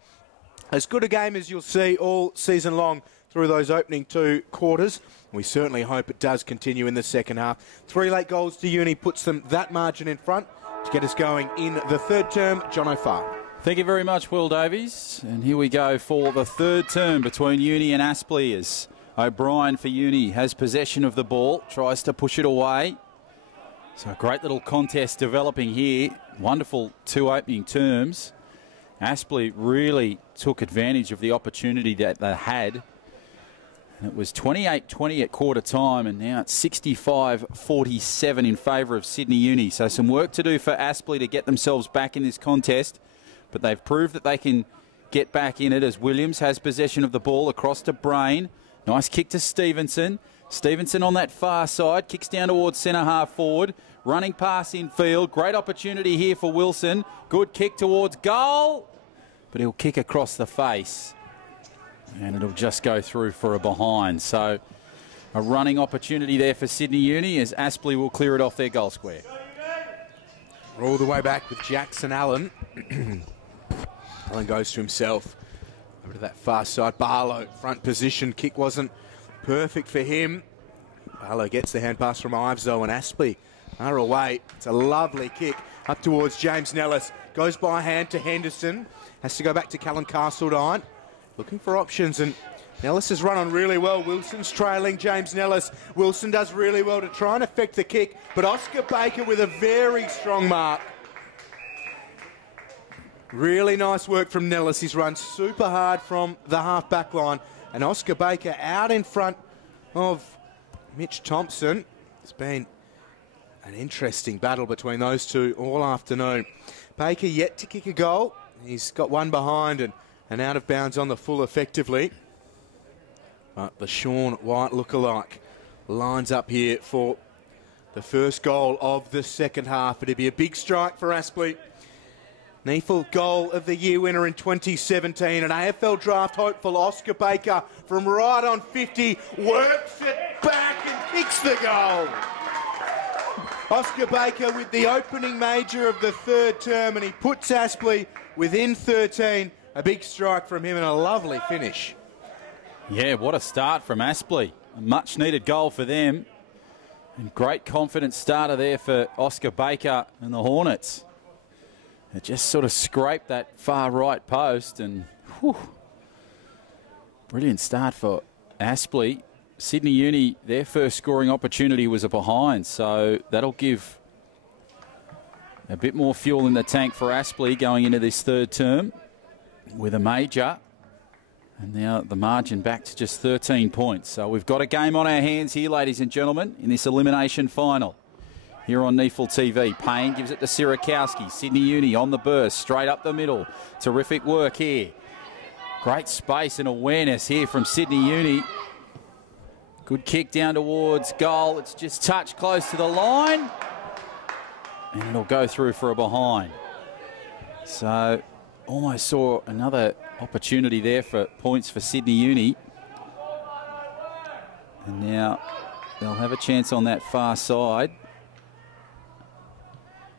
As good a game as you'll see all season long through those opening two quarters. We certainly hope it does continue in the second half. 3 late goals to Uni puts them that margin in front. To get us going in the third term, John O'Farr. Thank you very much, Will Davies. And here we go for the third term between Uni and Aspley as O'Brien for Uni has possession of the ball, tries to push it away. So a great little contest developing here. Wonderful 2 opening terms. Aspley really took advantage of the opportunity that they had. And it was 28-20 at quarter time, and now it's 65-47 in favour of Sydney Uni. So some work to do for Aspley to get themselves back in this contest, but they've proved that they can get back in it as Williams has possession of the ball across to Brain. Nice kick to Stevenson. Stevenson on that far side, kicks down towards centre half forward. Running pass in field. Great opportunity here for Wilson. Good kick towards goal, but he'll kick across the face. And it'll just go through for a behind. So a running opportunity there for Sydney Uni as Aspley will clear it off their goal square. All the way back with Jackson Allen. Allen goes to himself. Over to that far side. Barlow, front position. Kick wasn't perfect for him. Barlow gets the hand pass from Ives though, and Aspley are away. It's a lovely kick up towards James Nellis. Goes by hand to Henderson. Has to go back to Callum Castledine. Looking for options, and Nellis has run on really well. Wilson's trailing James Nellis. Wilson does really well to try and affect the kick, but Oscar Baker with a very strong mark. Really nice work from Nellis. He's run super hard from the half-back line, and Oscar Baker out in front of Mitch Thompson. It's been an interesting battle between those two all afternoon. Baker yet to kick a goal. He's got one behind and out of bounds on the full effectively. But the Sean White lookalike lines up here for the first goal of the second half. It'd be a big strike for Aspley. NEAFL goal of the year winner in 2017. An AFL draft hopeful Oscar Baker from right on 50 works it back and kicks the goal. Oscar Baker with the opening major of the third term, and he puts Aspley within 13. A big strike from him and a lovely finish. Yeah, what a start from Aspley. A much-needed goal for them. And great confidence starter there for Oscar Baker and the Hornets. It just sort of scraped that far right post, and whew, brilliant start for Aspley. Sydney Uni, their first scoring opportunity was a behind, so that'll give a bit more fuel in the tank for Aspley going into this third term with a major. And now the margin back to just 13 points. So we've got a game on our hands here, ladies and gentlemen, in this elimination final. Here on NEAFL TV, Payne gives it to Sirakowski. Sydney Uni on the burst, straight up the middle. Terrific work here. Great space and awareness here from Sydney Uni. Good kick down towards goal. It's just touched close to the line. And it'll go through for a behind. So almost saw another opportunity there for points for Sydney Uni. And now they'll have a chance on that far side.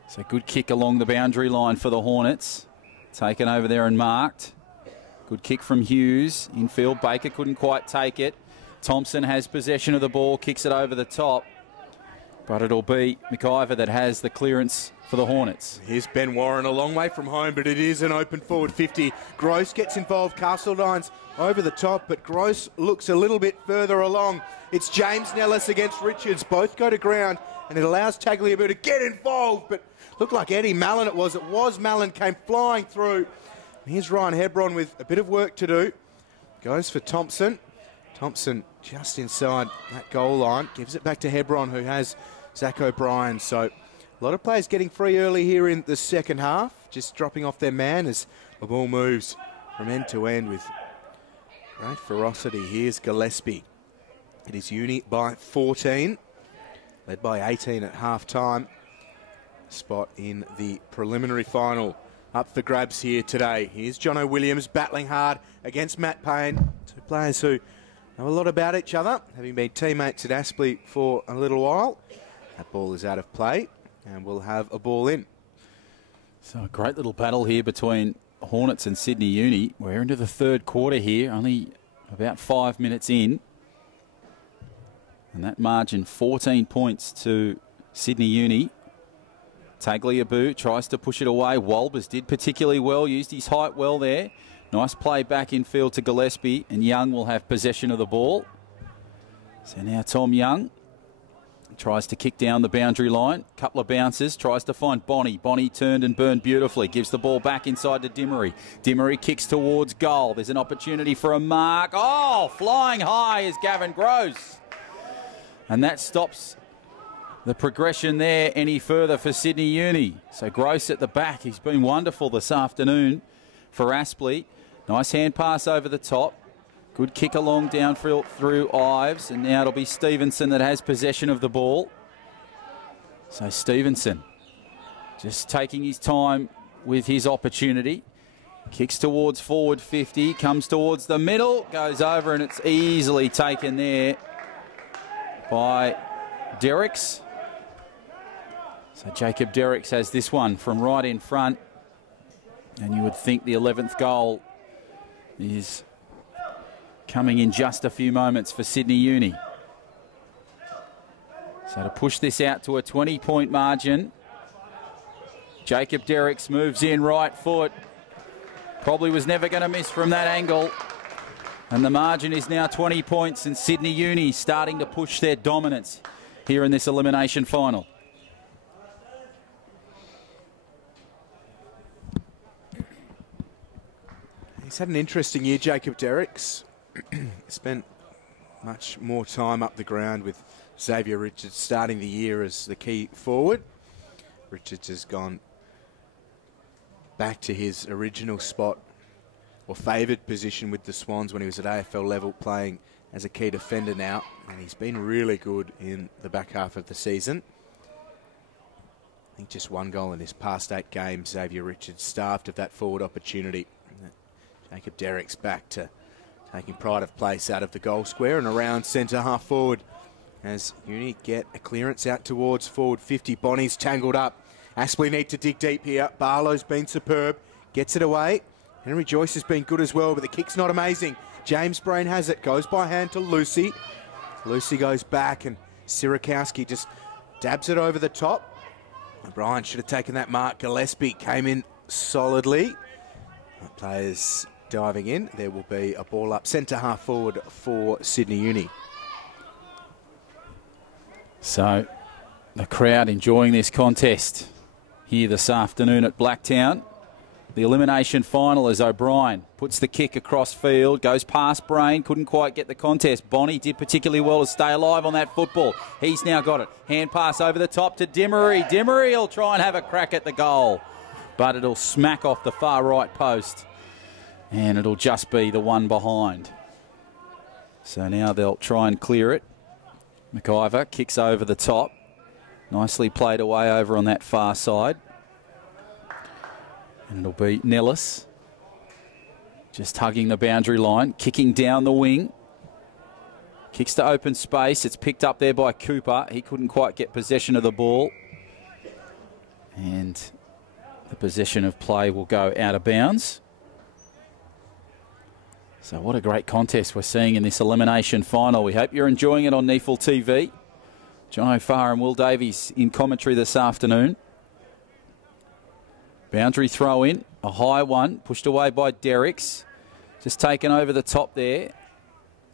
So good kick along the boundary line for the Hornets. Taken over there and marked. Good kick from Hughes. Infield, Baker couldn't quite take it. Thompson has possession of the ball, kicks it over the top. But it'll be McIver that has the clearance for the Hornets. Here's Ben Warren, a long way from home, but it is an open forward 50. Gross gets involved. Castledine's over the top, but Gross looks a little bit further along. It's James Nellis against Richards. Both go to ground, and it allows Tagliabue to get involved, but looked like Eddie Mallon it was. It was Mallon, came flying through. Here's Ryan Hebron with a bit of work to do. Goes for Thompson. Thompson just inside that goal line. Gives it back to Hebron, who has Zach O'Brien. So a lot of players getting free early here in the second half. Just dropping off their man as the ball moves from end to end with great ferocity. Here's Gillespie. It is Uni by 14. Led by 18 at half-time. Spot in the preliminary final up for grabs here today. Here's Jono Williams battling hard against Matt Payne. Two players who know a lot about each other, having been teammates at Aspley for a little while. That ball is out of play, and we'll have a ball in. So a great little battle here between Hornets and Sydney Uni. We're into the third quarter here, only about 5 minutes in. And that margin, 14 points to Sydney Uni. Tagliabue tries to push it away. Walbers did particularly well, used his height well there. Nice play back in field to Gillespie, and Young will have possession of the ball. So now Tom Young tries to kick down the boundary line. Couple of bounces, tries to find Bonnie. Bonnie turned and burned beautifully. Gives the ball back inside to Dimmery. Dimmery kicks towards goal. There's an opportunity for a mark. Oh, flying high is Gavin Gross. And that stops the progression there any further for Sydney Uni. So Gross at the back. He's been wonderful this afternoon for Aspley. Nice hand pass over the top. Good kick along downfield through Ives. And now it'll be Stevenson that has possession of the ball. So Stevenson just taking his time with his opportunity. Kicks towards forward 50. Comes towards the middle. Goes over, and it's easily taken there by Derricks. So Jacob Derricks has this one from right in front. And you would think the 11th goal is coming in just a few moments for Sydney Uni. So to push this out to a 20-point margin, Jacob Derricks moves in right foot. Probably was never going to miss from that angle. And the margin is now 20 points, and Sydney Uni starting to push their dominance here in this elimination final. He's had an interesting year, Jacob Derricks. Spent much more time up the ground with Xavier Richards starting the year as the key forward. Richards has gone back to his original spot or favoured position with the Swans when he was at AFL level, playing as a key defender now, and he's been really good in the back half of the season. I think just one goal in his past 8 games. Xavier Richards starved of that forward opportunity. Jacob Derricks back to taking pride of place out of the goal square and around centre half forward as Uni get a clearance out towards forward 50. Bonnie's tangled up. Aspley need to dig deep here. Barlow's been superb. Gets it away. Henry Joyce has been good as well, but the kick's not amazing. James Brain has it. Goes by hand to Lucy. Lucy goes back, and Sirakowski just dabs it over the top. O'Brien should have taken that mark. Gillespie came in solidly. Players diving in. There will be a ball up centre half forward for Sydney Uni. So the crowd enjoying this contest here this afternoon at Blacktown. The elimination final as O'Brien puts the kick across field, goes past Brain, couldn't quite get the contest. Bonnie did particularly well to stay alive on that football. He's now got it. Hand pass over the top to Dimmery. Dimmery will try and have a crack at the goal, but it'll smack off the far right post, and it'll just be the one behind. So now they'll try and clear it. McIver kicks over the top. Nicely played away over on that far side. And it'll be Nellis just hugging the boundary line, kicking down the wing. Kicks to open space. It's picked up there by Cooper. He couldn't quite get possession of the ball. And the possession of play will go out of bounds. So what a great contest we're seeing in this elimination final. We hope you're enjoying it on NEAFL TV. John O'Farr and Will Davies in commentary this afternoon. Boundary throw in, a high one, pushed away by Derricks. Just taken over the top there.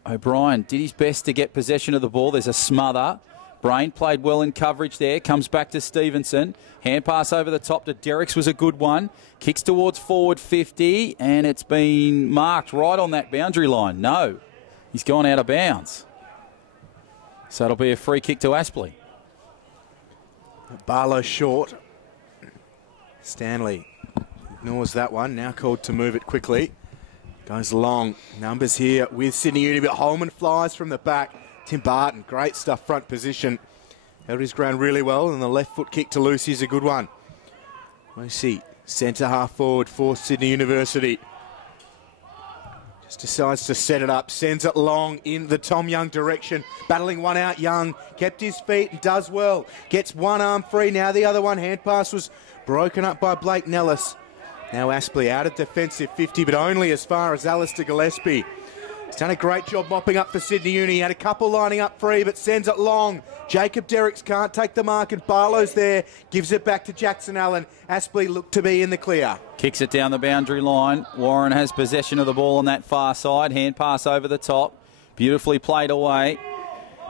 O'Brien did his best to get possession of the ball. There's a smother. Brain played well in coverage there. Comes back to Stevenson. Hand pass over the top to Derricks was a good one. Kicks towards forward 50, and it's been marked right on that boundary line. No, he's gone out of bounds. So it'll be a free kick to Aspley. Barlow short. Stanley ignores that one. Now called to move it quickly. Goes long. Numbers here with Sydney Uni, but Holman flies from the back. Tim Barton, great stuff, front position. Held his ground really well, and the left foot kick to Lucy is a good one. Lucy Centre half forward for Sydney University. Just decides to set it up, sends it long in the Tom Young direction. Battling one out, Young kept his feet and does well. Gets one arm free, now the other one. Hand pass was broken up by Blake Nellis. Now Aspley out of defensive 50, but only as far as Alistair Gillespie. He's done a great job mopping up for Sydney Uni. He had a couple lining up free, but sends it long. Jacob Derricks can't take the mark, and Barlow's there. Gives it back to Jackson Allen. Aspley looked to be in the clear. Kicks it down the boundary line. Warren has possession of the ball on that far side. Hand pass over the top. Beautifully played away.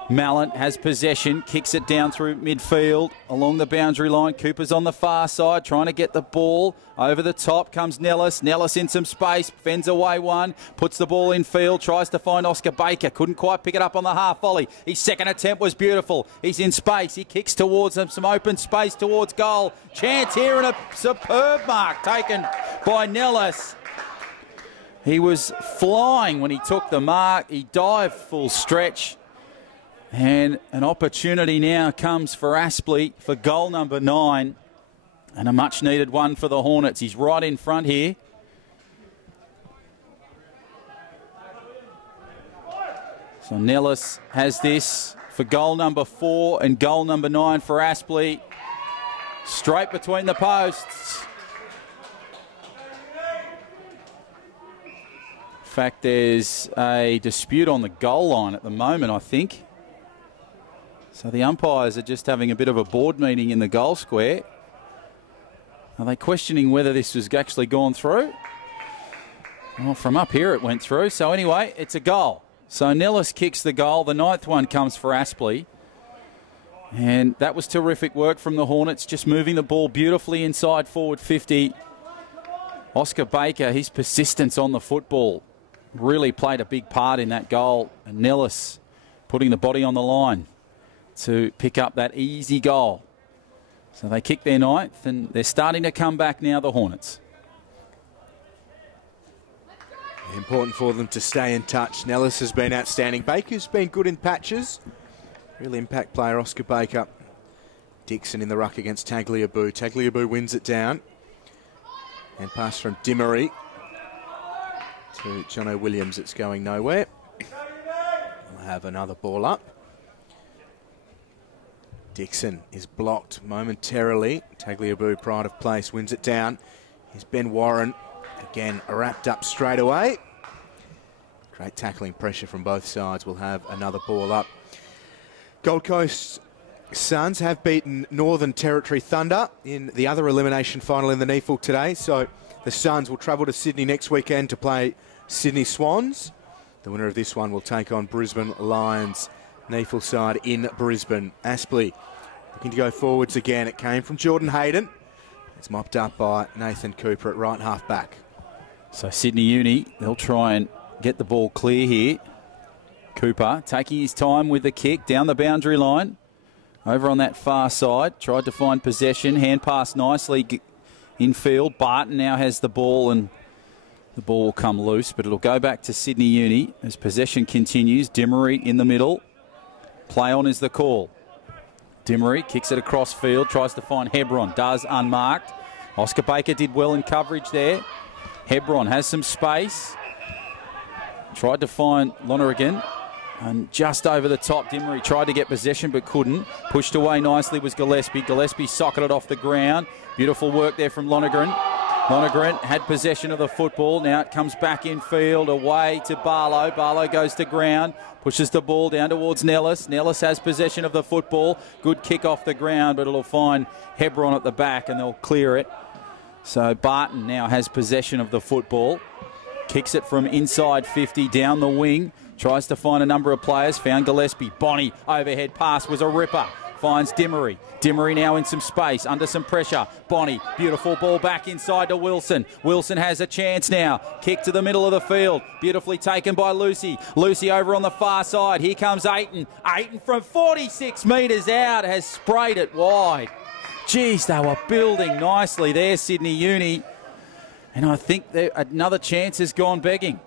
Mallant has possession, kicks it down through midfield along the boundary line. Cooper's on the far side trying to get the ball over the top. Comes Nellis. Nellis in some space, fends away one, puts the ball in field, tries to find Oscar Baker. Couldn't quite pick it up on the half volley. His second attempt was beautiful. He's in space. He kicks towards him, some open space towards goal. Chance here and a superb mark taken by Nellis. He was flying when he took the mark. He dived full stretch. And an opportunity now comes for Aspley for goal number 9. And a much-needed one for the Hornets. He's right in front here. So Nellis has this for goal number 4 and goal number 9 for Aspley. Straight between the posts. In fact, there's a dispute on the goal line at the moment, I think. So the umpires are just having a bit of a board meeting in the goal square. Are they questioning whether this has actually gone through? Well, from up here it went through. So anyway, it's a goal. So Nellis kicks the goal. The 9th one comes for Aspley. And that was terrific work from the Hornets, just moving the ball beautifully inside forward 50. Oscar Baker, his persistence on the football really played a big part in that goal. And Nellis putting the body on the line to pick up that easy goal. So they kick their 9th and they're starting to come back now, the Hornets. Important for them to stay in touch. Nellis has been outstanding. Baker's been good in patches. Real impact player, Oscar Baker. Dixon in the ruck against Tagliabue. Tagliabue wins it down. And pass from Dimmery to Jono Williams. It's going nowhere. We'll have another ball up. Dixon is blocked momentarily. Tagliabue, pride of place, wins it down. Here's Ben Warren. Again, wrapped up straight away. Great tackling pressure from both sides. We'll have another ball up. Gold Coast Suns have beaten Northern Territory Thunder in the other elimination final in the NEAFL today. So the Suns will travel to Sydney next weekend to play Sydney Swans. The winner of this one will take on Brisbane Lions. NEAFL side in Brisbane. Aspley looking to go forwards again. It came from Jordan Hayden. It's mopped up by Nathan Cooper at right half back. So Sydney Uni, they'll try and get the ball clear here. Cooper taking his time with the kick down the boundary line. Over on that far side. Tried to find possession. Hand pass nicely infield. Barton now has the ball and the ball will come loose, but it'll go back to Sydney Uni as possession continues. Dimmery in the middle. Play on is the call. Dimmery kicks it across field, tries to find Hebron, does unmarked. Oscar Baker did well in coverage there. Hebron has some space. Tried to find Lonergan, and just over the top, Dimmery tried to get possession but couldn't. Pushed away nicely was Gillespie. Gillespie socketed off the ground. Beautiful work there from Lonergan. Lonergan had possession of the football. Now it comes back in field, away to Barlow. Barlow goes to ground, pushes the ball down towards Nellis. Nellis has possession of the football. Good kick off the ground, but it'll find Hebron at the back and they'll clear it. So Barton now has possession of the football. Kicks it from inside 50 down the wing. Tries to find a number of players. Found Gillespie. Bonnie, overhead pass was a ripper. Finds Dimmery. Dimmery now in some space, under some pressure. Bonnie, beautiful ball back inside to Wilson. Wilson has a chance now. Kick to the middle of the field. Beautifully taken by Lucy. Lucy over on the far side. Here comes Ayton. Ayton from 46 metres out has sprayed it wide. Geez, they were building nicely there, Sydney Uni. And I think another chance has gone begging.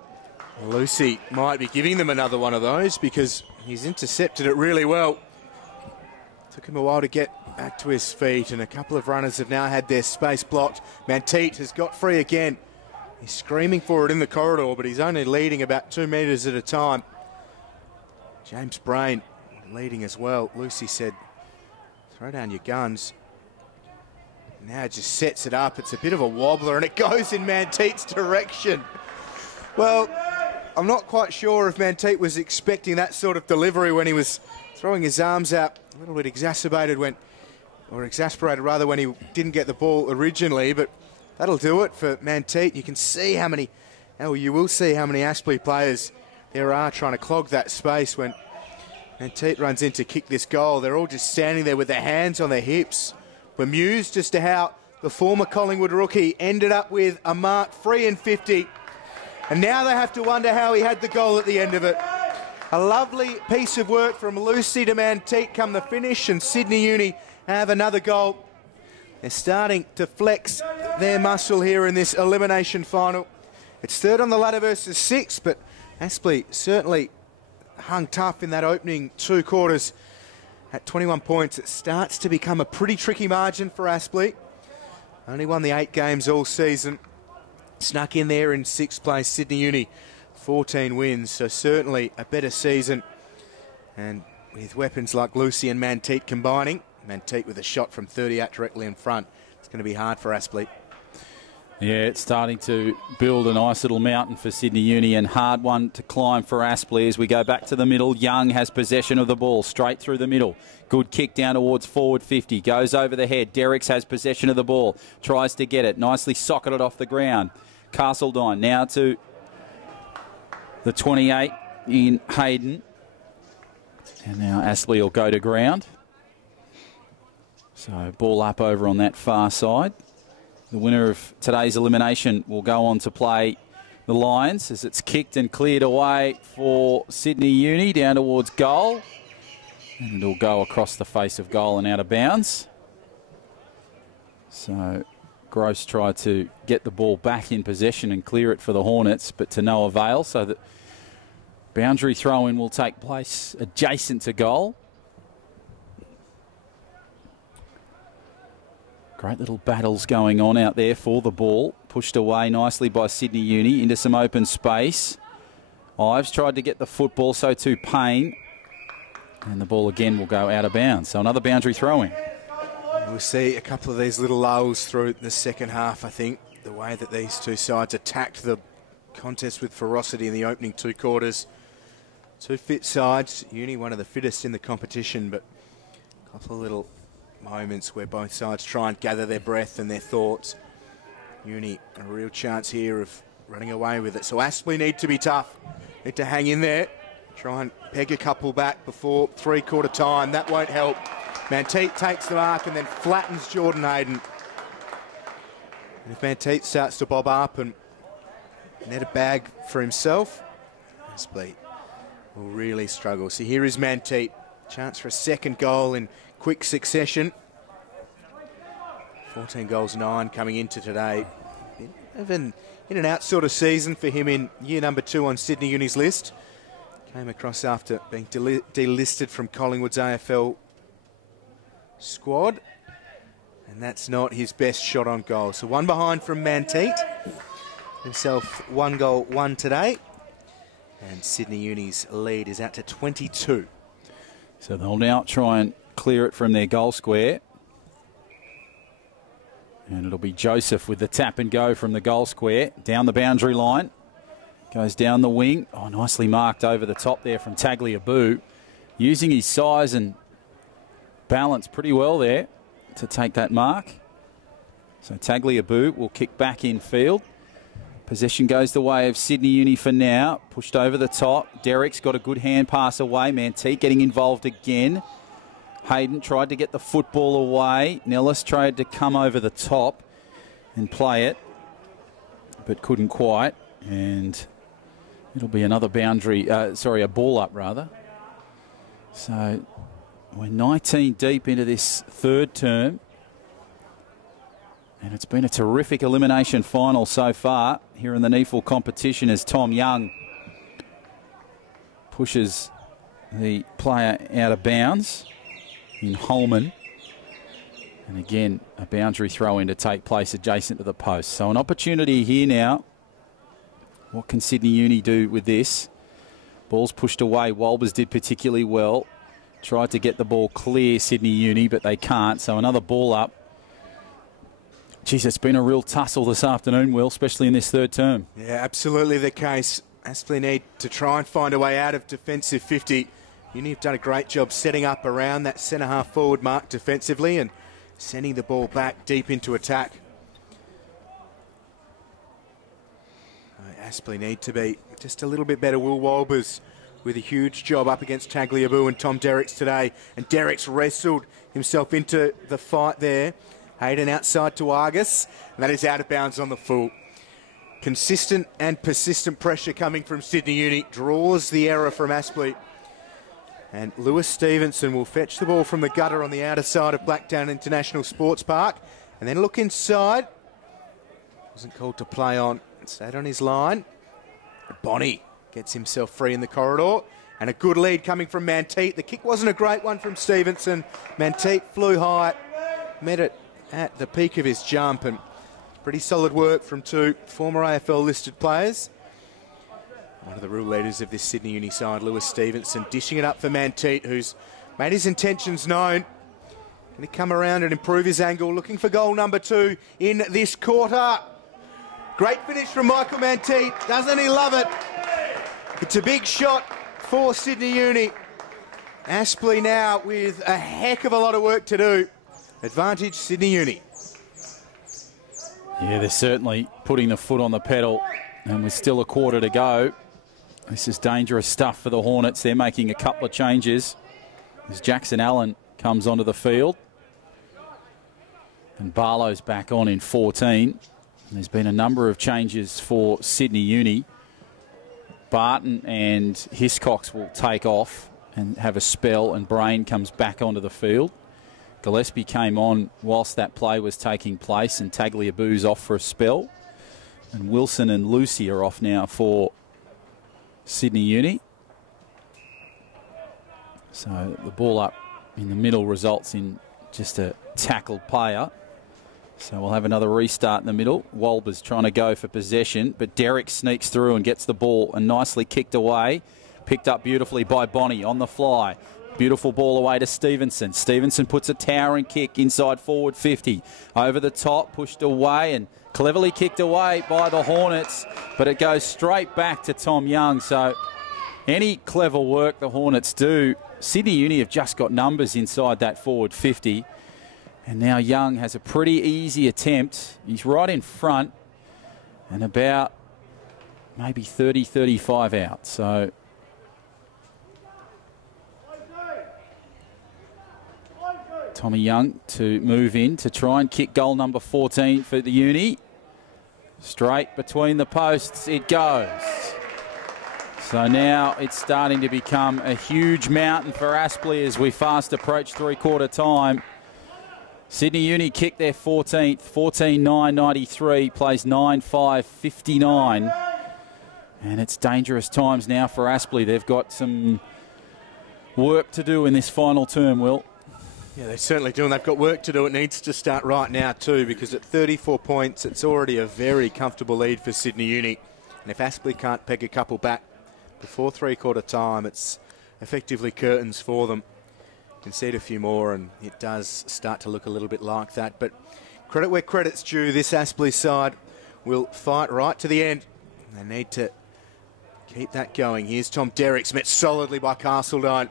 Lucy might be giving them another one of those because he's intercepted it really well. Took him a while to get back to his feet, and a couple of runners have now had their space blocked. Manteet has got free again. He's screaming for it in the corridor, but he's only leading about 2 metres at a time. James Brain leading as well. Lucy said, throw down your guns. Now it just sets it up. It's a bit of a wobbler, and it goes in Manteet's direction. Well, I'm not quite sure if Manteet was expecting that sort of delivery when he was throwing his arms out. A little bit exasperated when he didn't get the ball originally, but that'll do it for Manteet. You can see you will see how many Aspley players there are trying to clog that space when Manteet runs in to kick this goal. They're all just standing there with their hands on their hips, bemused as to how the former Collingwood rookie ended up with a mark 3 and 50. And now they have to wonder how he had the goal at the end of it. A lovely piece of work from Lucy to Manteet come the finish, and Sydney Uni have another goal. They're starting to flex their muscle here in this elimination final. It's third on the ladder versus 6, but Aspley certainly hung tough in that opening 2 quarters. At 21 points, it starts to become a pretty tricky margin for Aspley. Only won the 8 games all season. Snuck in there in 6th place, Sydney Uni, 14 wins, so certainly a better season. And with weapons like Lucy and Manteet combining, Manteet with a shot from 38 directly in front, it's going to be hard for Aspley. Yeah, it's starting to build a nice little mountain for Sydney Uni, and hard one to climb for Aspley as we go back to the middle. Young has possession of the ball straight through the middle. Good kick down towards forward 50. Goes over the head. Derricks has possession of the ball. Tries to get it. Nicely socketed off the ground. Castledine now to the 28 in Hayden. And now Aspley will go to ground. So ball up over on that far side. The winner of today's elimination will go on to play the Lions as it's kicked and cleared away for Sydney Uni down towards goal. And it'll go across the face of goal and out of bounds. So Gross tried to get the ball back in possession and clear it for the Hornets, but to no avail. So the boundary throw-in will take place adjacent to goal. Great little battles going on out there for the ball. Pushed away nicely by Sydney Uni into some open space. Ives tried to get the football, so too Payne. And the ball again will go out of bounds. So another boundary throw-in. We'll see a couple of these little lulls through the second half, I think. The way that these two sides attacked the contest with ferocity in the opening 2 quarters. 2 fit sides. Uni one of the fittest in the competition, but a couple of little moments where both sides try and gather their breath and their thoughts. Uni a real chance here of running away with it. So Aspley need to be tough. Need to hang in there. Try and peg a couple back before 3/4 time. That won't help. Manteet takes the mark and then flattens Jordan Hayden. And if Manteet starts to bob up and net a bag for himself, Aspley will really struggle. So here is Manteet. Chance for a second goal in quick succession. 14 goals, 9 coming into today. Even in and out sort of season for him in year number 2 on Sydney Uni's list. Came across after being delisted from Collingwood's AFL squad. And that's not his best shot on goal. So 1 behind from Manteet. Himself 1 goal, 1 today. And Sydney Uni's lead is out to 22. So they'll now try and clear it from their goal square. And it'll be Joseph with the tap and go from the goal square. Down the boundary line. Goes down the wing. Oh, nicely marked over the top there from Tagliabue. Using his size and balance pretty well there to take that mark. So Tagliabue will kick back in field. Possession goes the way of Sydney Uni for now. Pushed over the top. Derrick's got a good hand pass away. Manteet getting involved again. Hayden tried to get the football away. Nellis tried to come over the top and play it, but couldn't quite. And it'll be another boundary, a ball up rather. So we're 19 deep into this 3rd term. And it's been a terrific elimination final so far here in the NEAFL competition as Tom Young pushes the player out of bounds. in Holman. And again, a boundary throw in to take place adjacent to the post. So an opportunity here now. What can Sydney Uni do with this? Ball's pushed away. Walbers did particularly well. Tried to get the ball clear, Sydney Uni, but they can't. So another ball up. Geez, it's been a real tussle this afternoon, Will, especially in this third term. Yeah, absolutely the case. Aspley need to try and find a way out of defensive 50. Uni have done a great job setting up around that centre-half forward mark defensively and sending the ball back deep into attack. Aspley need to be just a little bit better. Will Walbers with a huge job up against Tagliabue and Tom Derricks today. And Derricks wrestled himself into the fight there. Hayden outside to Argus. And that is out of bounds on the full. Consistent and persistent pressure coming from Sydney Uni. Draws the error from Aspley. And Lewis Stevenson will fetch the ball from the gutter on the outer side of Blacktown International Sports Park. And then look inside. Wasn't called to play on. Stayed on his line. Bonnie gets himself free in the corridor. And a good lead coming from Manteet. The kick wasn't a great one from Stevenson. Manteet flew high. Met it at the peak of his jump. And pretty solid work from two former AFL listed players. One of the real leaders of this Sydney Uni side, Lewis Stevenson, dishing it up for Manteet, who's made his intentions known. Going to come around and improve his angle, looking for goal number 2 in this quarter. Great finish from Michael Manteet. Doesn't he love it? It's a big shot for Sydney Uni. Aspley now with a heck of a lot of work to do. Advantage Sydney Uni. Yeah, they're certainly putting the foot on the pedal, and with still a quarter to go. This is dangerous stuff for the Hornets. They're making a couple of changes as Jackson Allen comes onto the field. And Barlow's back on in 14. There's been a number of changes for Sydney Uni. Barton and Hiscox will take off and have a spell, and Brain comes back onto the field. Gillespie came on whilst that play was taking place, and Tagliabue's off for a spell. And Wilson and Lucy are off now for Sydney Uni. So the ball up in the middle results in just a tackled player. So we'll have another restart in the middle. Walbers trying to go for possession, but Derrick sneaks through and gets the ball and nicely kicked away. Picked up beautifully by Bonnie on the fly. Beautiful ball away to Stevenson. Stevenson puts a towering kick inside forward 50. Over the top, pushed away and cleverly kicked away by the Hornets, but it goes straight back to Tom Young. So any clever work the Hornets do, Sydney Uni have just got numbers inside that forward 50. And now Young has a pretty easy attempt. He's right in front and about maybe 30, 35 out. So Tommy Young to move in to try and kick goal number 14 for the Uni. Straight between the posts it goes. So now it's starting to become a huge mountain for Aspley as we fast approach three-quarter time. Sydney Uni kick their 14th, 14-9-93, plays 9-5-59. And it's dangerous times now for Aspley. They've got some work to do in this final term, Will. Yeah, they certainly do, and they've got work to do. It needs to start right now too, because at 34 points, it's already a very comfortable lead for Sydney Uni. And if Aspley can't peg a couple back before three-quarter time, it's effectively curtains for them. Concede a few more and it does start to look a little bit like that, but credit where credit's due. This Aspley side will fight right to the end. They need to keep that going. Here's Tom Derricks, met solidly by Castledine.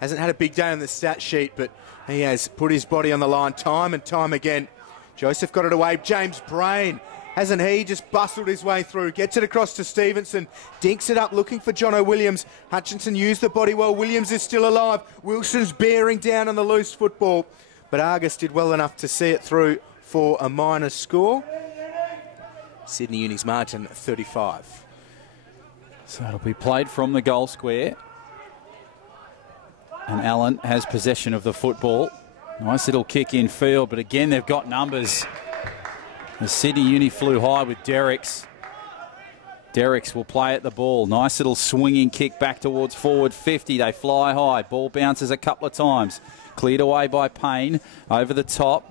Hasn't had a big day on the stat sheet, but he has put his body on the line time and time again. Joseph got it away. James Brain, hasn't he just bustled his way through? Gets it across to Stevenson. Dinks it up, looking for Jono Williams. Hutchinson used the body well. Williams is still alive. Wilson's bearing down on the loose football. But Argus did well enough to see it through for a minor score. Sydney Uni's margin 35. So it'll be played from the goal square. And Allen has possession of the football. Nice little kick in field, but again, they've got numbers. The Sydney Uni flew high with Derricks. Derricks will play at the ball. Nice little swinging kick back towards forward 50. They fly high. Ball bounces a couple of times. Cleared away by Payne. Over the top.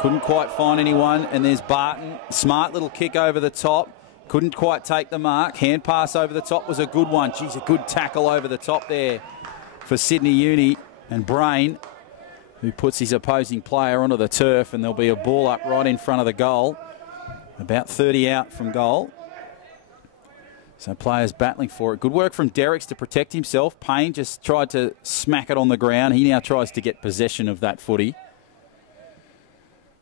Couldn't quite find anyone. And there's Barton. Smart little kick over the top. Couldn't quite take the mark. Hand pass over the top was a good one. Geez, a good tackle over the top there for Sydney Uni. And Brain, who puts his opposing player onto the turf, and there'll be a ball up right in front of the goal. About 30 out from goal. So players battling for it. Good work from Derricks to protect himself. Payne just tried to smack it on the ground. He now tries to get possession of that footy.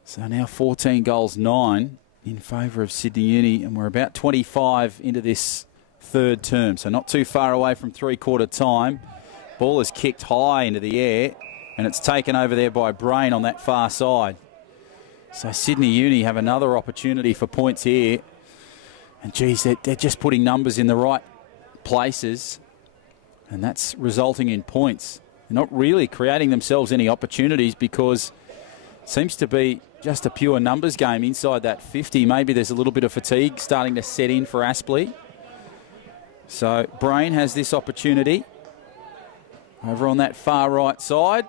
So now 14 goals, 9 in favour of Sydney Uni, and we're about 25 into this third term. So not too far away from three-quarter time. Ball is kicked high into the air, and it's taken over there by Brain on that far side. So Sydney Uni have another opportunity for points here. And geez, they're just putting numbers in the right places, and that's resulting in points. They're not really creating themselves any opportunities because it seems to be just a pure numbers game inside that 50. Maybe there's a little bit of fatigue starting to set in for Aspley. So Brain has this opportunity over on that far right side,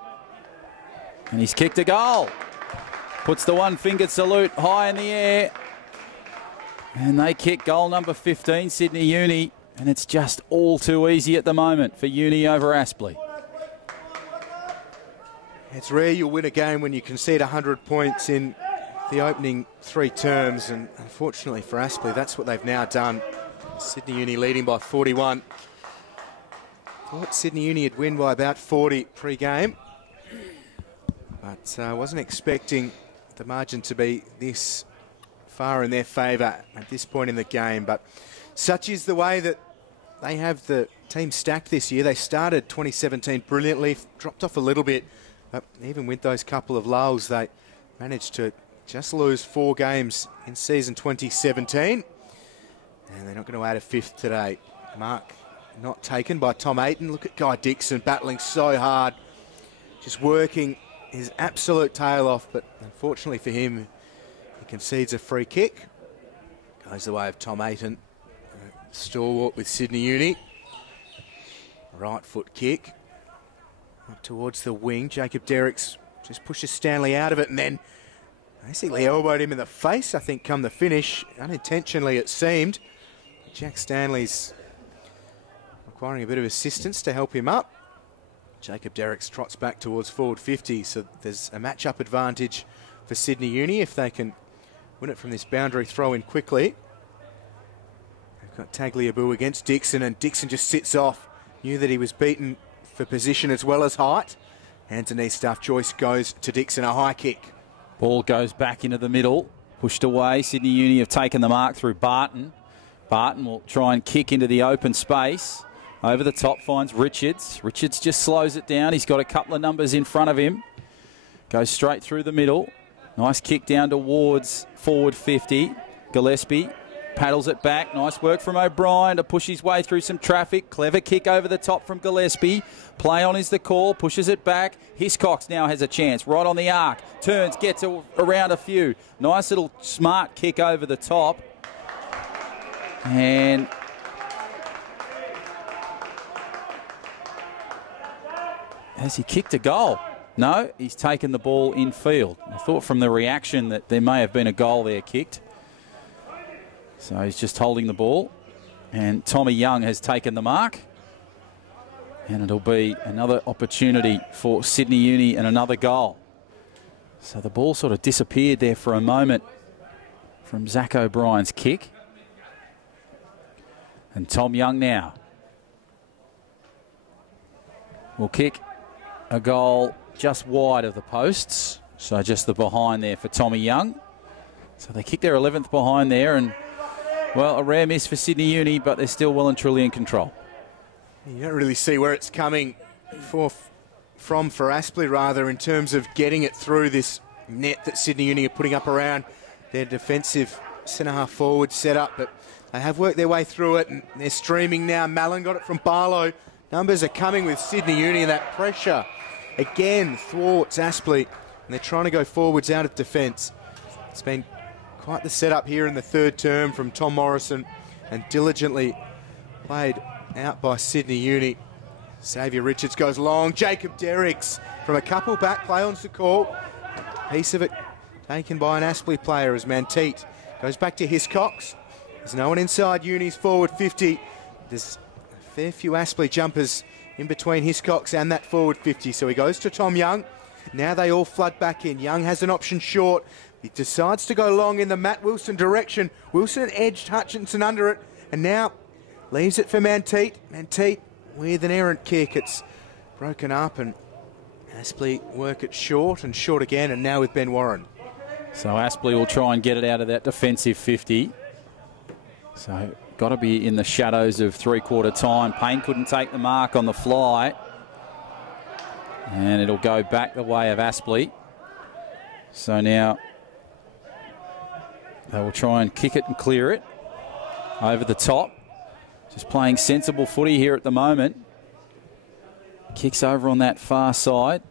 and he's kicked a goal. Puts the one-fingered salute high in the air. And they kick goal number 15, Sydney Uni, and it's just all too easy at the moment for Uni over Aspley. It's rare you'll win a game when you concede 100 points in the opening three terms, and unfortunately for Aspley, that's what they've now done. Sydney Uni leading by 41. Thought Sydney Uni would win by about 40 pre-game, but wasn't expecting the margin to be this far in their favour at this point in the game. But such is the way that they have the team stacked this year. They started 2017 brilliantly, dropped off a little bit, but even with those couple of lulls, they managed to just lose 4 games in season 2017. And they're not going to add a 5th today. Mark not taken by Tom Ayton. Look at Guy Dixon battling so hard, just working his absolute tail off, but unfortunately for him, he concedes a free kick. Goes the way of Tom Ayton. Stalwart with Sydney Uni. Right foot kick. Up towards the wing. Jacob Derricks just pushes Stanley out of it, and then basically elbowed him in the face, I think, come the finish. Unintentionally, it seemed. Jack Stanley's requiring a bit of assistance to help him up. Jacob Derricks trots back towards forward 50, so there's a match-up advantage for Sydney Uni if they can win it from this boundary throw-in quickly. They've got Tagliabue against Dixon, and Dixon just sits off. Knew that he was beaten for position as well as height. Hands and knee stuff. Joyce goes to Dixon, a high kick. Ball goes back into the middle, pushed away. Sydney Uni have taken the mark through Barton. Barton will try and kick into the open space. Over the top finds Richards. Richards just slows it down. He's got a couple of numbers in front of him. Goes straight through the middle. Nice kick down towards forward 50. Gillespie paddles it back. Nice work from O'Brien to push his way through some traffic. Clever kick over the top from Gillespie. Play on is the call. Pushes it back. Hiscox now has a chance. Right on the arc. Turns, gets around a few. Nice little smart kick over the top. And has he kicked a goal? No, he's taken the ball in field. I thought from the reaction that there may have been a goal there kicked. So he's just holding the ball. And Tommy Young has taken the mark. And it'll be another opportunity for Sydney Uni and another goal. So the ball sort of disappeared there for a moment from Zach O'Brien's kick. And Tom Young now will kick a goal just wide of the posts. So just the behind there for Tommy Young. So they kick their 11th behind there, and, well, a rare miss for Sydney Uni, but they're still well and truly in control. You don't really see where it's coming from for Aspley, rather, in terms of getting it through this net that Sydney Uni are putting up around their defensive centre-half forward setup, but they have worked their way through it, and they're streaming now. Mallon got it from Barlow. Numbers are coming with Sydney Uni, and that pressure again thwarts Aspley, and they're trying to go forwards out of defence. It's been quite the setup here in the third term from Tom Morrison and diligently played out by Sydney Uni. Xavier Richards goes long. Jacob Derricks from a couple back, play on's the call. Piece of it taken by an Aspley player as Manteet goes back to Hiscox. There's no one inside Uni's forward 50. There's a fair few Aspley jumpers in between Hiscox and that forward 50. So he goes to Tom Young. Now they all flood back in. Young has an option short. He decides to go long in the Matt Wilson direction. Wilson edged Hutchinson under it and now leaves it for Manteet. Manteet with an errant kick. It's broken up and Aspley work it short and short again, and now with Ben Warren. So Aspley will try and get it out of that defensive 50. So got to be in the shadows of three-quarter time. Payne couldn't take the mark on the fly. And it'll go back the way of Aspley. So now they will try and kick it and clear it over the top. Just playing sensible footy here at the moment. Kicks over on that far side.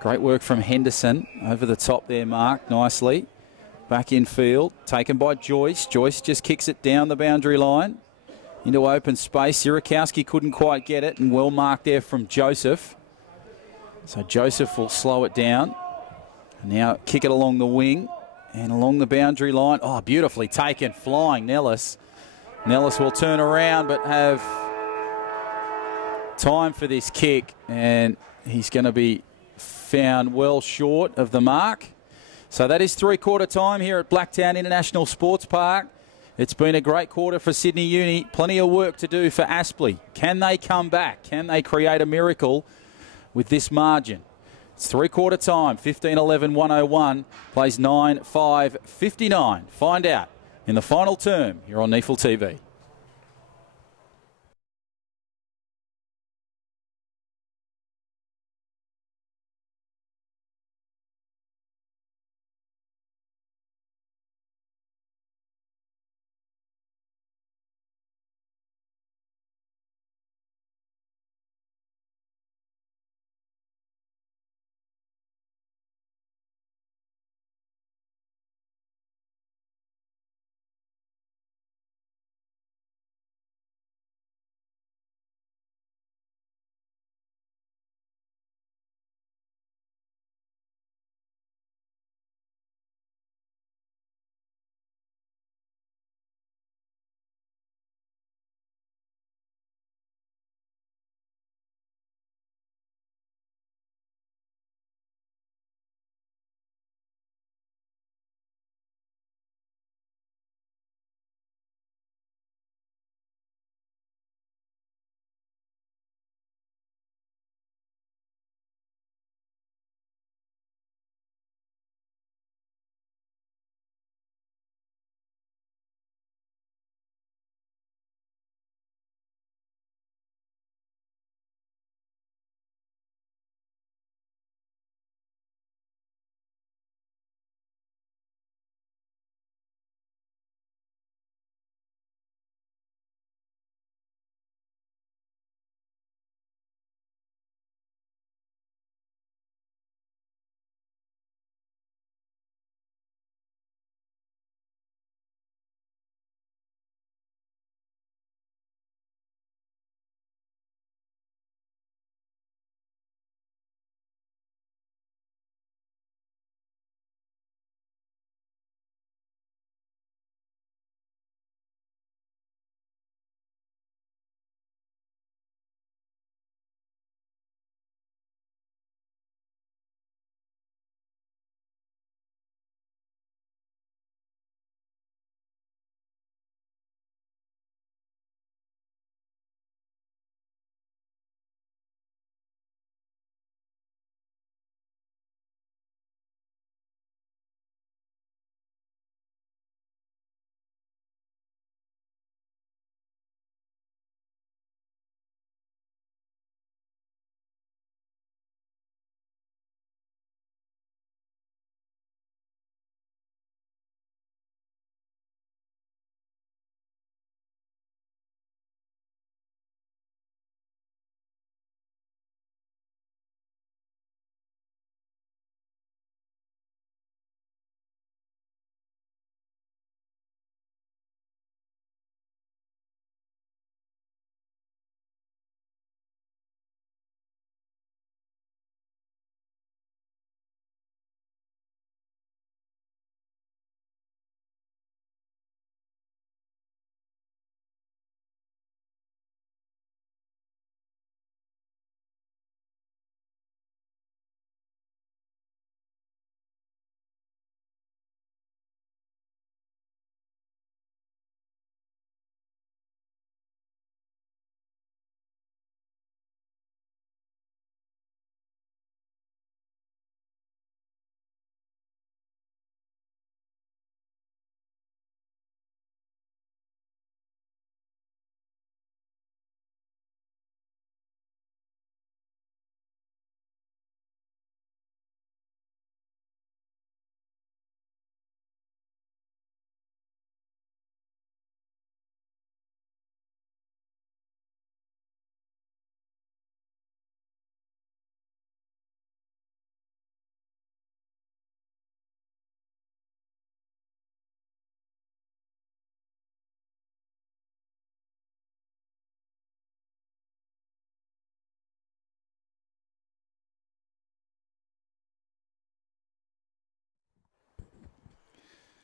Great work from Henderson. Over the top there, marked nicely. Back in field, taken by Joyce. Joyce just kicks it down the boundary line into open space. Sierakowski couldn't quite get it, and well marked there from Joseph. So Joseph will slow it down. Now kick it along the wing and along the boundary line. Oh, beautifully taken, flying Nellis. Nellis will turn around but have time for this kick, and he's going to be found well short of the mark. So that is three-quarter time here at Blacktown International Sports Park. It's been a great quarter for Sydney Uni. Plenty of work to do for Aspley. Can they come back? Can they create a miracle with this margin? It's three-quarter time, 15-11-101, plays 9-5-59. Find out in the final term here on NEAFL TV.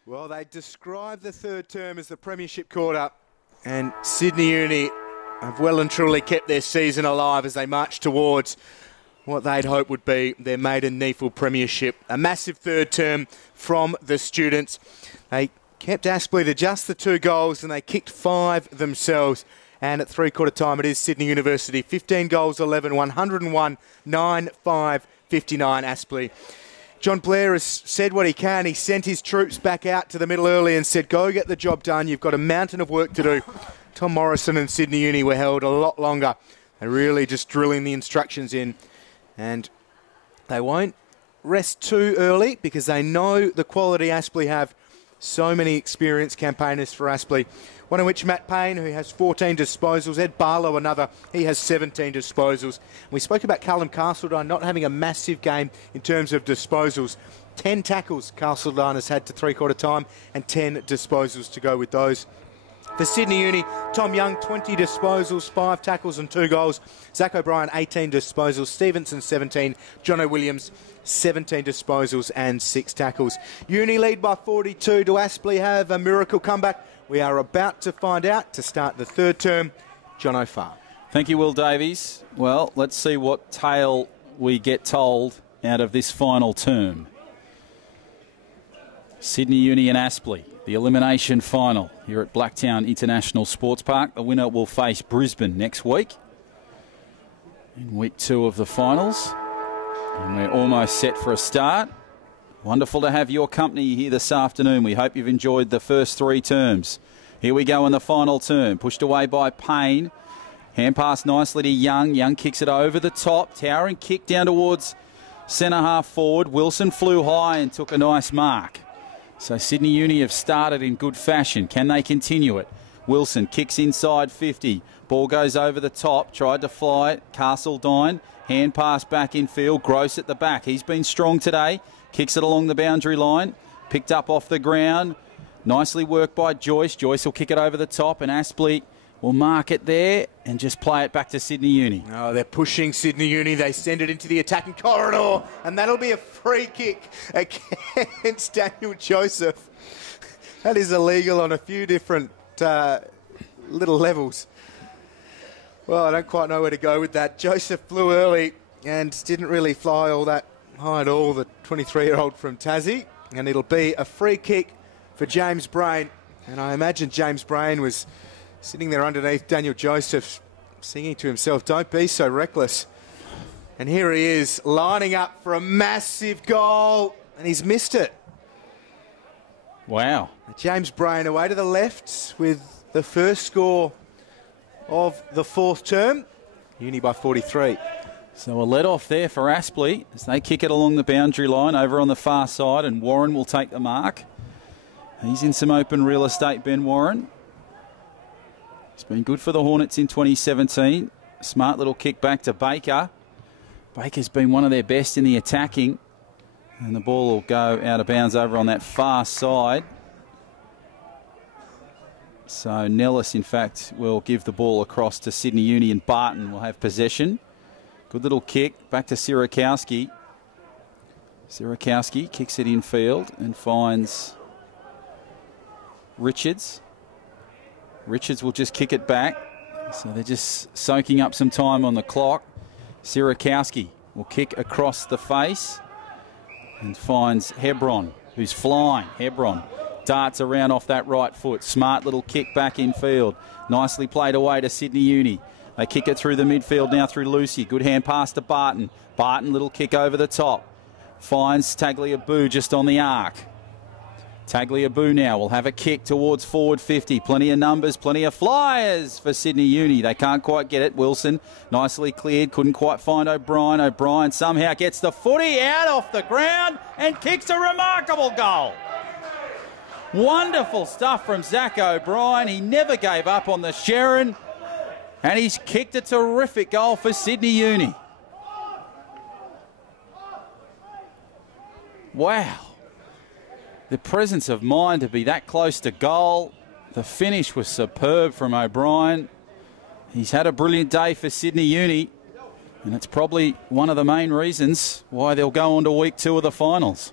Well, they describe the third term as the premiership quarter, and Sydney Uni have well and truly kept their season alive as they march towards what they'd hope would be their maiden NEAFL premiership. A massive third term from the students. They kept Aspley to just the 2 goals and they kicked 5 themselves. And at three-quarter time, it is Sydney University. 15 goals, 11, 101, 9, 5, 59 Aspley. John Blair has said what he can. He sent his troops back out to the middle early and said, go get the job done. You've got a mountain of work to do. Tom Morrison and Sydney Uni were held a lot longer. They're really just drilling the instructions in. And they won't rest too early because they know the quality Aspley have. So many experienced campaigners for Aspley. One of which Matt Payne, who has 14 disposals. Ed Barlow, another. He has 17 disposals. We spoke about Callum Castledine not having a massive game in terms of disposals. 10 tackles Castledine has had to three-quarter time and 10 disposals to go with those. For Sydney Uni, Tom Young, 20 disposals, 5 tackles and 2 goals. Zach O'Brien, 18 disposals. Stevenson, 17. Jono Williams, 17 disposals and 6 tackles. Uni lead by 42. Do Aspley have a miracle comeback? We are about to find out to start the third term. John O'Farr. Thank you, Will Davies. Well, let's see what tale we get told out of this final term. Sydney Uni and Aspley, the elimination final here at Blacktown International Sports Park. The winner will face Brisbane next week in week 2 of the finals. And we're almost set for a start. Wonderful to have your company here this afternoon. We hope you've enjoyed the first 3 terms. Here we go in the final term. Pushed away by Payne. Hand pass nicely to Young. Young kicks it over the top. Towering kick down towards centre half forward. Wilson flew high and took a nice mark. So Sydney Uni have started in good fashion. Can they continue it? Wilson kicks inside 50. Ball goes over the top. Tried to fly it. Castledine. Hand pass back in field. Gross at the back. He's been strong today. Kicks it along the boundary line. Picked up off the ground. Nicely worked by Joyce. Joyce will kick it over the top and Aspley will mark it there and just play it back to Sydney Uni. Oh, they're pushing Sydney Uni. They send it into the attacking corridor and that'll be a free kick against Daniel Joseph. That is illegal on a few different little levels. Well, I don't quite know where to go with that. Joseph flew early and didn't really fly all that high at all, the 23-year-old from Tassie. And it'll be a free kick for James Brain. And I imagine James Brain was sitting there underneath Daniel Joseph, singing to himself, don't be so reckless. And here he is, lining up for a massive goal. And he's missed it. Wow. James Brain away to the left with the first score of the 4th term. Uni by 43. So a let-off there for Aspley as they kick it along the boundary line over on the far side, and Warren will take the mark. He's in some open real estate, Ben Warren. He's been good for the Hornets in 2017. Smart little kick back to Baker. Baker's been one of their best in the attacking. And the ball will go out of bounds over on that far side. So Nellis, in fact, will give the ball across to Sydney Uni, and Barton will have possession. Good little kick back to Sirakowski. Sirakowski kicks it in field and finds Richards. Richards will just kick it back. So they're just soaking up some time on the clock. Sirakowski will kick across the face and finds Hebron, who's flying. Hebron darts around off that right foot. Smart little kick back in field. Nicely played away to Sydney Uni. They kick it through the midfield now through Lucy. Good hand pass to Barton. Barton, little kick over the top. Finds Tagliabue just on the arc. Tagliabue now will have a kick towards forward 50. Plenty of numbers, plenty of flyers for Sydney Uni. They can't quite get it. Wilson nicely cleared. Couldn't quite find O'Brien. O'Brien somehow gets the footy out off the ground and kicks a remarkable goal. Wonderful stuff from Zach O'Brien. He never gave up on the Sharon. And he's kicked a terrific goal for Sydney Uni. Wow. The presence of mind to be that close to goal. The finish was superb from O'Brien. He's had a brilliant day for Sydney Uni. And it's probably one of the main reasons why they'll go on to week 2 of the finals.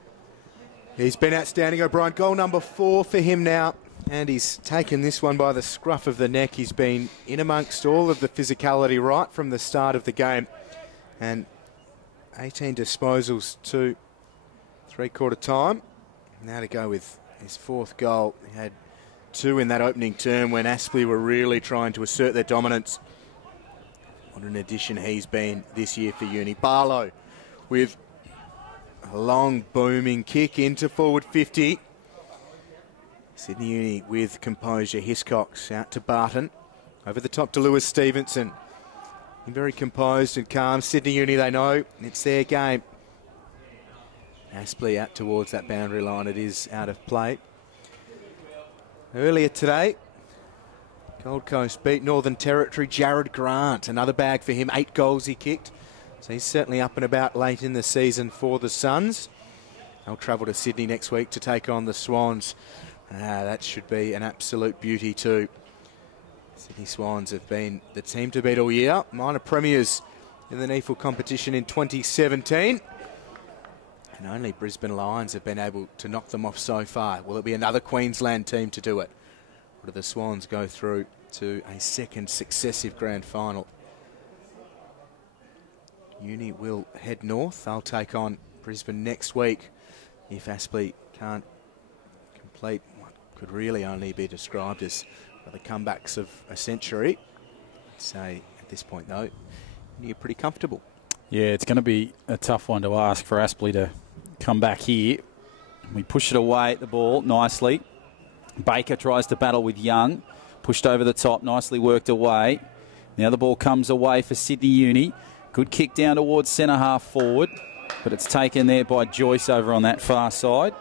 He's been outstanding, O'Brien. Goal number 4 for him now. And he's taken this one by the scruff of the neck. He's been in amongst all of the physicality right from the start of the game. And 18 disposals to three-quarter time. Now to go with his 4th goal. He had 2 in that opening term when Aspley were really trying to assert their dominance. What an addition he's been this year for Uni. Barlow with a long booming kick into forward 50. Sydney Uni with composure. Hiscox out to Barton. Over the top to Lewis Stevenson. Very composed and calm. Sydney Uni, they know it's their game. Aspley out towards that boundary line. It is out of play. Earlier today, Gold Coast beat Northern Territory. Jared Grant, another bag for him. 8 goals he kicked. So he's certainly up and about late in the season for the Suns. They'll travel to Sydney next week to take on the Swans. That should be an absolute beauty too. Sydney Swans have been the team to beat all year. Minor premiers in the NEAFL competition in 2017. And only Brisbane Lions have been able to knock them off so far. Will it be another Queensland team to do it? Or do the Swans go through to a 2nd successive grand final? Uni will head north. They'll take on Brisbane next week if Aspley can't complete what could really only be described as the comebacks of a century. I'd say at this point, though, you're pretty comfortable. Yeah, it's going to be a tough one to ask for Aspley to come back here. We push it away at the ball nicely. Baker tries to battle with Young. Pushed over the top, nicely worked away. Now the ball comes away for Sydney Uni. Good kick down towards centre half forward, but it's taken there by Joyce over on that far side.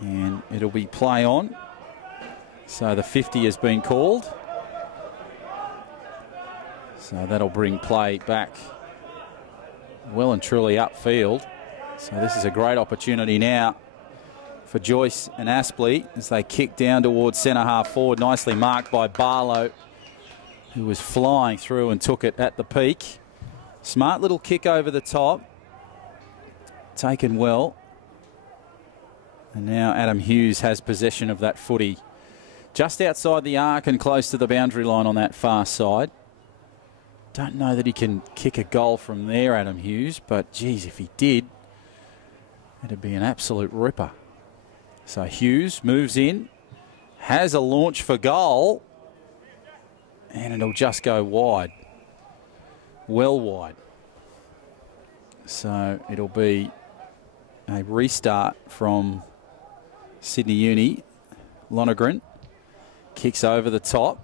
And it'll be play on. So the 50 has been called. So that'll bring play back well and truly upfield. So this is a great opportunity now for Joyce and Aspley as they kick down towards centre half forward. Nicely marked by Barlow, who was flying through and took it at the peak. Smart little kick over the top. Taken well. And now Adam Hughes has possession of that footy. Just outside the arc and close to the boundary line on that far side. Don't know that he can kick a goal from there, Adam Hughes, but geez, if he did, it'd be an absolute ripper. So Hughes moves in, has a launch for goal, and it'll just go wide. Well wide. So it'll be a restart from Sydney Uni. Lonergan kicks over the top.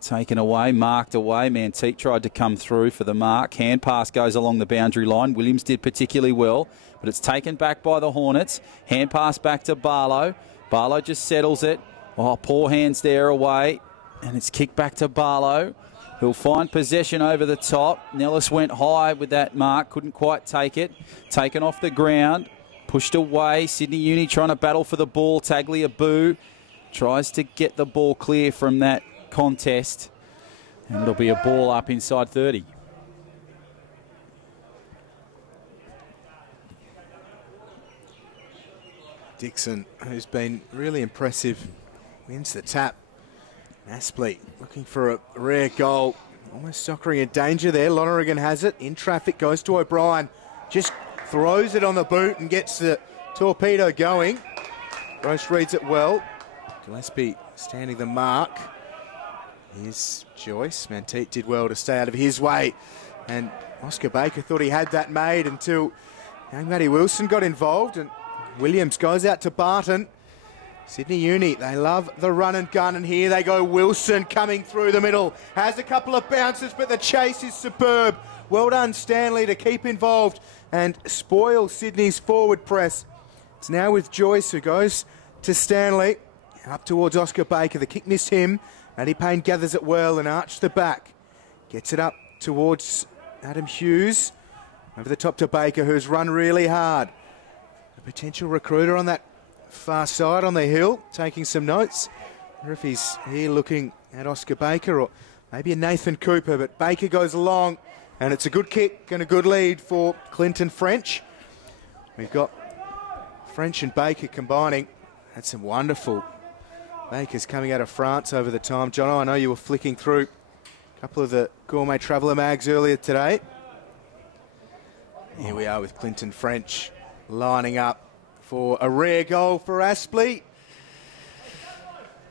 Taken away, marked away. Manteet tried to come through for the mark. Hand pass goes along the boundary line. Williams did particularly well, but it's taken back by the Hornets. Hand pass back to Barlow. Barlow just settles it. Oh, poor hands there away. And it's kicked back to Barlow, who'll find possession over the top. Nellis went high with that mark, couldn't quite take it. Taken off the ground, pushed away. Sydney Uni trying to battle for the ball. Tagliabue tries to get the ball clear from that contest, and it'll be a ball up inside 30. Dixon, who's been really impressive, wins the tap. Aspley looking for a rare goal. Almost soccering in danger there. Lonergan has it. In traffic, goes to O'Brien. Just throws it on the boot and gets the torpedo going. Gross reads it well. Gillespie standing the mark. Here's Joyce. Manteet did well to stay out of his way. And Oscar Baker thought he had that made until young Matty Wilson got involved. And Williams goes out to Barton. Sydney Uni, they love the run and gun, and here they go. Wilson coming through the middle. Has a couple of bounces, but the chase is superb. Well done, Stanley, to keep involved and spoil Sydney's forward press. It's now with Joyce, who goes to Stanley. Up towards Oscar Baker. The kick missed him. Matty Payne gathers it well and arches the back. Gets it up towards Adam Hughes. Over the top to Baker, who's run really hard. A potential recruiter on that far side on the hill, taking some notes. I wonder if he's here looking at Oscar Baker or maybe a Nathan Cooper, but Baker goes long, and it's a good kick and a good lead for Clinton French. We've got French and Baker combining. Had some wonderful Baker's coming out of France over the time. Jono, I know you were flicking through a couple of the Gourmet Traveller mags earlier today. Here we are with Clinton French lining up for a rare goal for Aspley.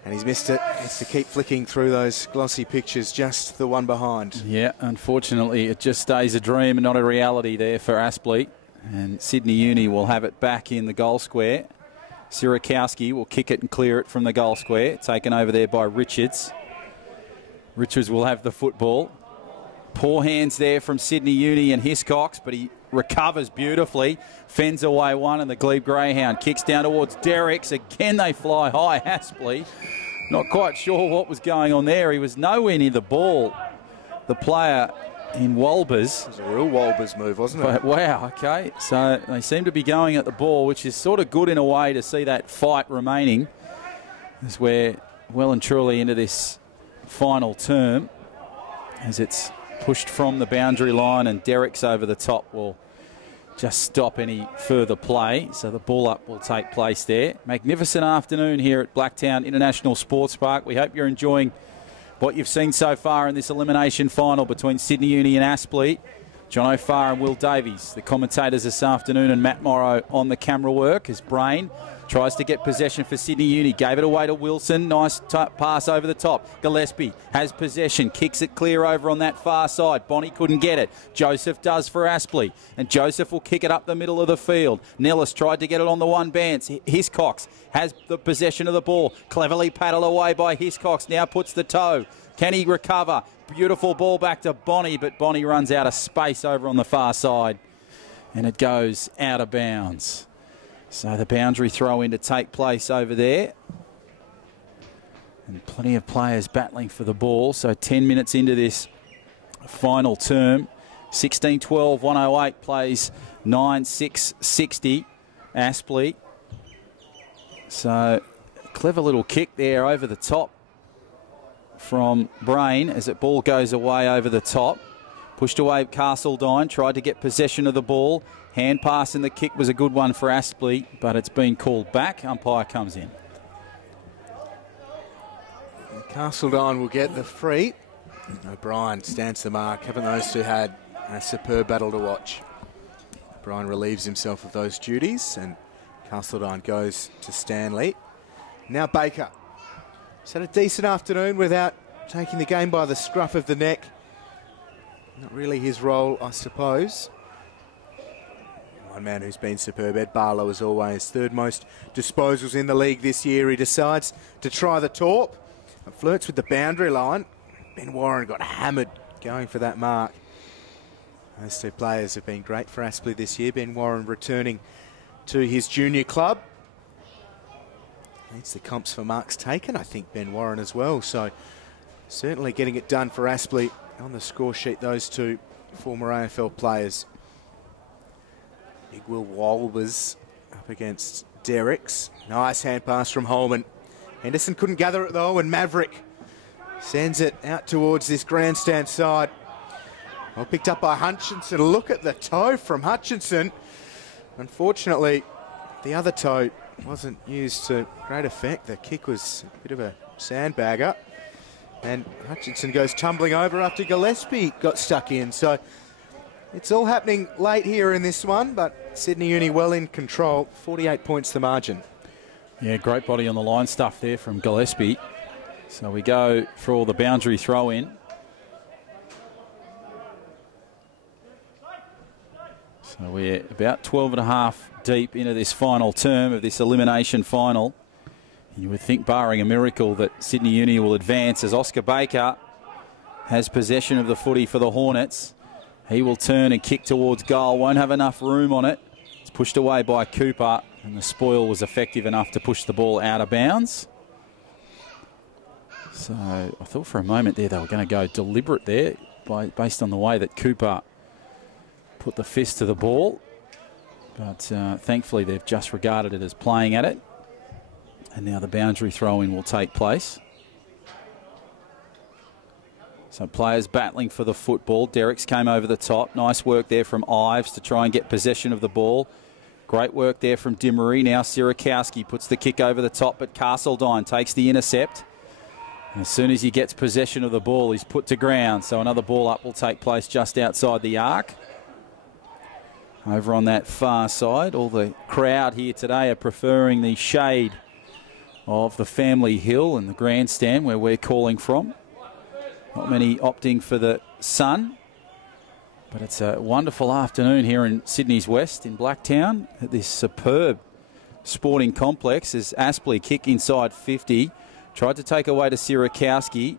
And he's missed it. Has to keep flicking through those glossy pictures, just the one behind. Yeah, unfortunately, it just stays a dream and not a reality there for Aspley. And Sydney Uni will have it back in the goal square. Sirakowski will kick it and clear it from the goal square. Taken over there by Richards. Richards will have the football. Poor hands there from Sydney Uni and Hiscox, but he recovers beautifully. Fends away one, and the Glebe Greyhound kicks down towards Derricks. Again, they fly high. Aspley, not quite sure what was going on there. He was nowhere near the ball. The player in Walbers. It was a real Walbers move, wasn't it? But, wow, okay. So they seem to be going at the ball, which is sort of good in a way to see that fight remaining, as we're well and truly into this final term, as it's pushed from the boundary line, and Derricks over the top will just stop any further play. So the ball up will take place there. Magnificent afternoon here at Blacktown International Sports Park. We hope you're enjoying what you've seen so far in this elimination final between Sydney Uni and Aspley. John O'Farr and Will Davies, the commentators this afternoon, and Matt Morrow on the camera work as Brain tries to get possession for Sydney Uni. Gave it away to Wilson. Nice pass over the top. Gillespie has possession. Kicks it clear over on that far side. Bonnie couldn't get it. Joseph does for Aspley. And Joseph will kick it up the middle of the field. Nellis tried to get it on the one bounce. Hiscox has the possession of the ball. Cleverly paddled away by Hiscox. Now puts the toe. Can he recover? Beautiful ball back to Bonnie, but Bonnie runs out of space over on the far side. And it goes out of bounds. So the boundary throw in to take place over there. And plenty of players battling for the ball. So 10 minutes into this final term. 16-12, 108 plays 9-6-60. Aspley. So clever little kick there over the top from Brain as the ball goes away over the top. Pushed away Castledine, tried to get possession of the ball. Hand pass and the kick was a good one for Aspley, but it's been called back. Umpire comes in. Castledine will get the free. O'Brien stands the mark. Haven't those two had a superb battle to watch? O'Brien relieves himself of those duties, and Castledine goes to Stanley. Now Baker. He's had a decent afternoon without taking the game by the scruff of the neck. Not really his role, I suppose. One man who's been superb, Ed Barlow, as always. Third most disposals in the league this year. He decides to try the torp. Flirts with the boundary line. Ben Warren got hammered going for that mark. Those two players have been great for Aspley this year. Ben Warren returning to his junior club. Needs the comps for marks taken, I think, Ben Warren as well. So certainly getting it done for Aspley on the score sheet, those two former AFL players. Big Will Walbers up against Derricks. Nice hand pass from Holman. Henderson couldn't gather it though, and Maverick sends it out towards this grandstand side. Well, picked up by Hutchinson. Look at the toe from Hutchinson. Unfortunately, the other toe wasn't used to great effect. The kick was a bit of a sandbagger. And Hutchinson goes tumbling over after Gillespie got stuck in. So it's all happening late here in this one, but Sydney Uni well in control. 48 points the margin. Yeah, great body on the line stuff there from Gillespie. So we go for all the boundary throw in. So we're about 12 and a half deep into this final term of this elimination final. You would think, barring a miracle, that Sydney Uni will advance as Oscar Baker has possession of the footy for the Hornets. He will turn and kick towards goal. Won't have enough room on it. It's pushed away by Cooper, and the spoil was effective enough to push the ball out of bounds. So I thought for a moment there they were going to go deliberate there based on the way that Cooper put the fist to the ball. But thankfully they've just regarded it as playing at it. And now the boundary throw-in will take place. So players battling for the football. Derricks came over the top. Nice work there from Ives to try and get possession of the ball. Great work there from Dimmery. Now Sierakowski puts the kick over the top, but Castledine takes the intercept. And as soon as he gets possession of the ball, he's put to ground. So another ball up will take place just outside the arc. Over on that far side, all the crowd here today are preferring the shade of the Family Hill and the grandstand where we're calling from. Not many opting for the sun. But it's a wonderful afternoon here in Sydney's West in Blacktown at this superb sporting complex as Aspley kick inside 50. Tried to take away to Sierakowski.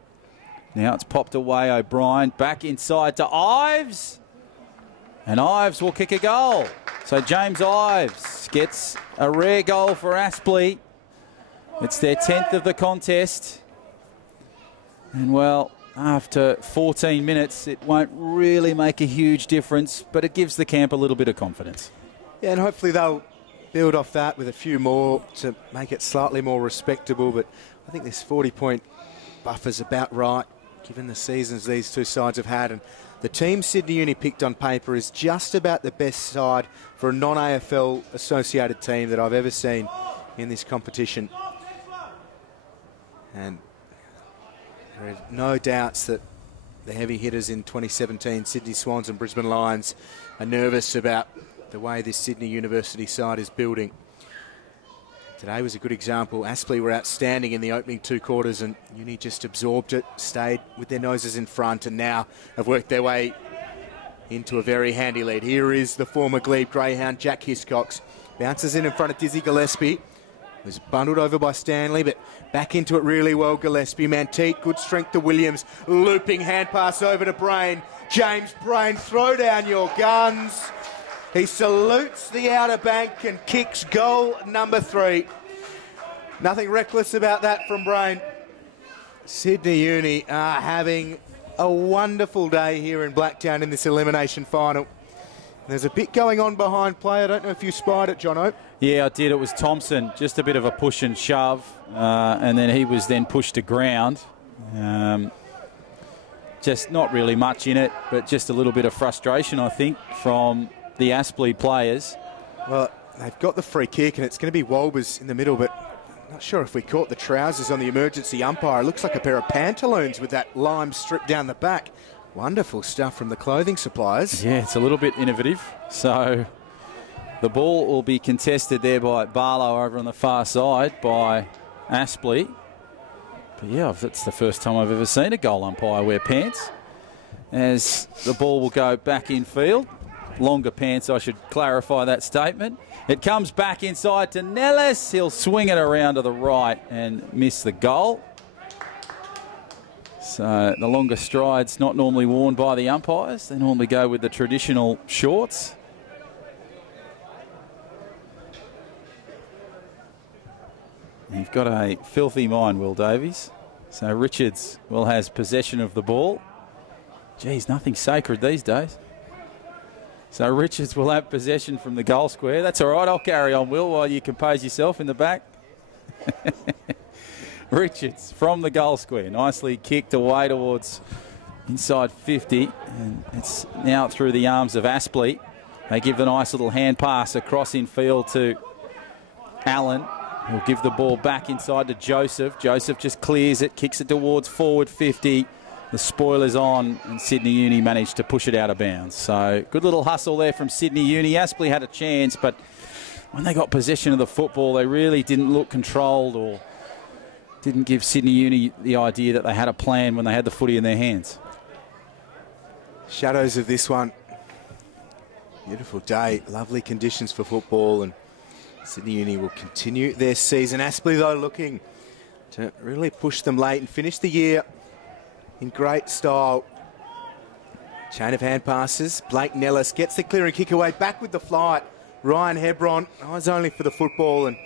Now it's popped away O'Brien. Back inside to Ives. And Ives will kick a goal. So James Ives gets a rare goal for Aspley. It's their 10th of the contest. And well, after 14 minutes, it won't really make a huge difference, but it gives the camp a little bit of confidence. Yeah, and hopefully they'll build off that with a few more to make it slightly more respectable. But I think this 40-point buffer's about right, given the seasons these two sides have had. And the team Sydney Uni picked on paper is just about the best side for a non-AFL associated team that I've ever seen in this competition. And there are no doubts that the heavy hitters in 2017, Sydney Swans and Brisbane Lions, are nervous about the way this Sydney University side is building. Today was a good example. Aspley were outstanding in the opening 2 quarters and Uni just absorbed it, stayed with their noses in front and now have worked their way into a very handy lead. Here is the former Glebe Greyhound, Jack Hiscox. Bounces in front of Dizzy Gillespie. Was bundled over by Stanley, but back into it really well, Gillespie. Mantique, good strength to Williams. Looping hand pass over to Brain. James Brain, throw down your guns. He salutes the outer bank and kicks goal number 3. Nothing reckless about that from Brain. Sydney Uni are having a wonderful day here in Blacktown in this elimination final. There's a bit going on behind play. I don't know if you spied it, Jono. Yeah, I did. It was Thompson. Just a bit of a push and shove. And then he was then pushed to ground. Just not really much in it, but just a little bit of frustration, I think, from the Aspley players. Well, they've got the free kick, and it's going to be Wolbers in the middle, but I'm not sure if we caught the trousers on the emergency umpire. It looks like a pair of pantaloons with that lime strip down the back. Wonderful stuff from the clothing suppliers. Yeah, it's a little bit innovative. So the ball will be contested there by Barlow over on the far side by Aspley. But yeah, that's the first time I've ever seen a goal umpire wear pants. As the ball will go back in field. Longer pants, I should clarify that statement. It comes back inside to Nellis. He'll swing it around to the right and miss the goal. So the longer strides not normally worn by the umpires. They normally go with the traditional shorts. You've got a filthy mind, Will Davies. So Richards will has possession of the ball. Geez, nothing sacred these days. So Richards will have possession from the goal square. That's all right, I'll carry on, Will, while you compose yourself in the back. Richards from the goal square. Nicely kicked away towards inside 50. And it's now through the arms of Aspley. They give a nice little hand pass across in field to Allen. He'll give the ball back inside to Joseph. Joseph just clears it, kicks it towards forward 50. The spoiler's on, and Sydney Uni managed to push it out of bounds. So good little hustle there from Sydney Uni. Aspley had a chance, but when they got possession of the football, they really didn't look controlled or didn't give Sydney Uni the idea that they had a plan when they had the footy in their hands. Shadows of this one. Beautiful day, lovely conditions for football, and Sydney Uni will continue their season. Aspley, though, looking to really push them late and finish the year in great style. Chain of hand passes. Blake Nellis gets the clearing kick away, back with the flight. Ryan Hebron, eyes only for the football and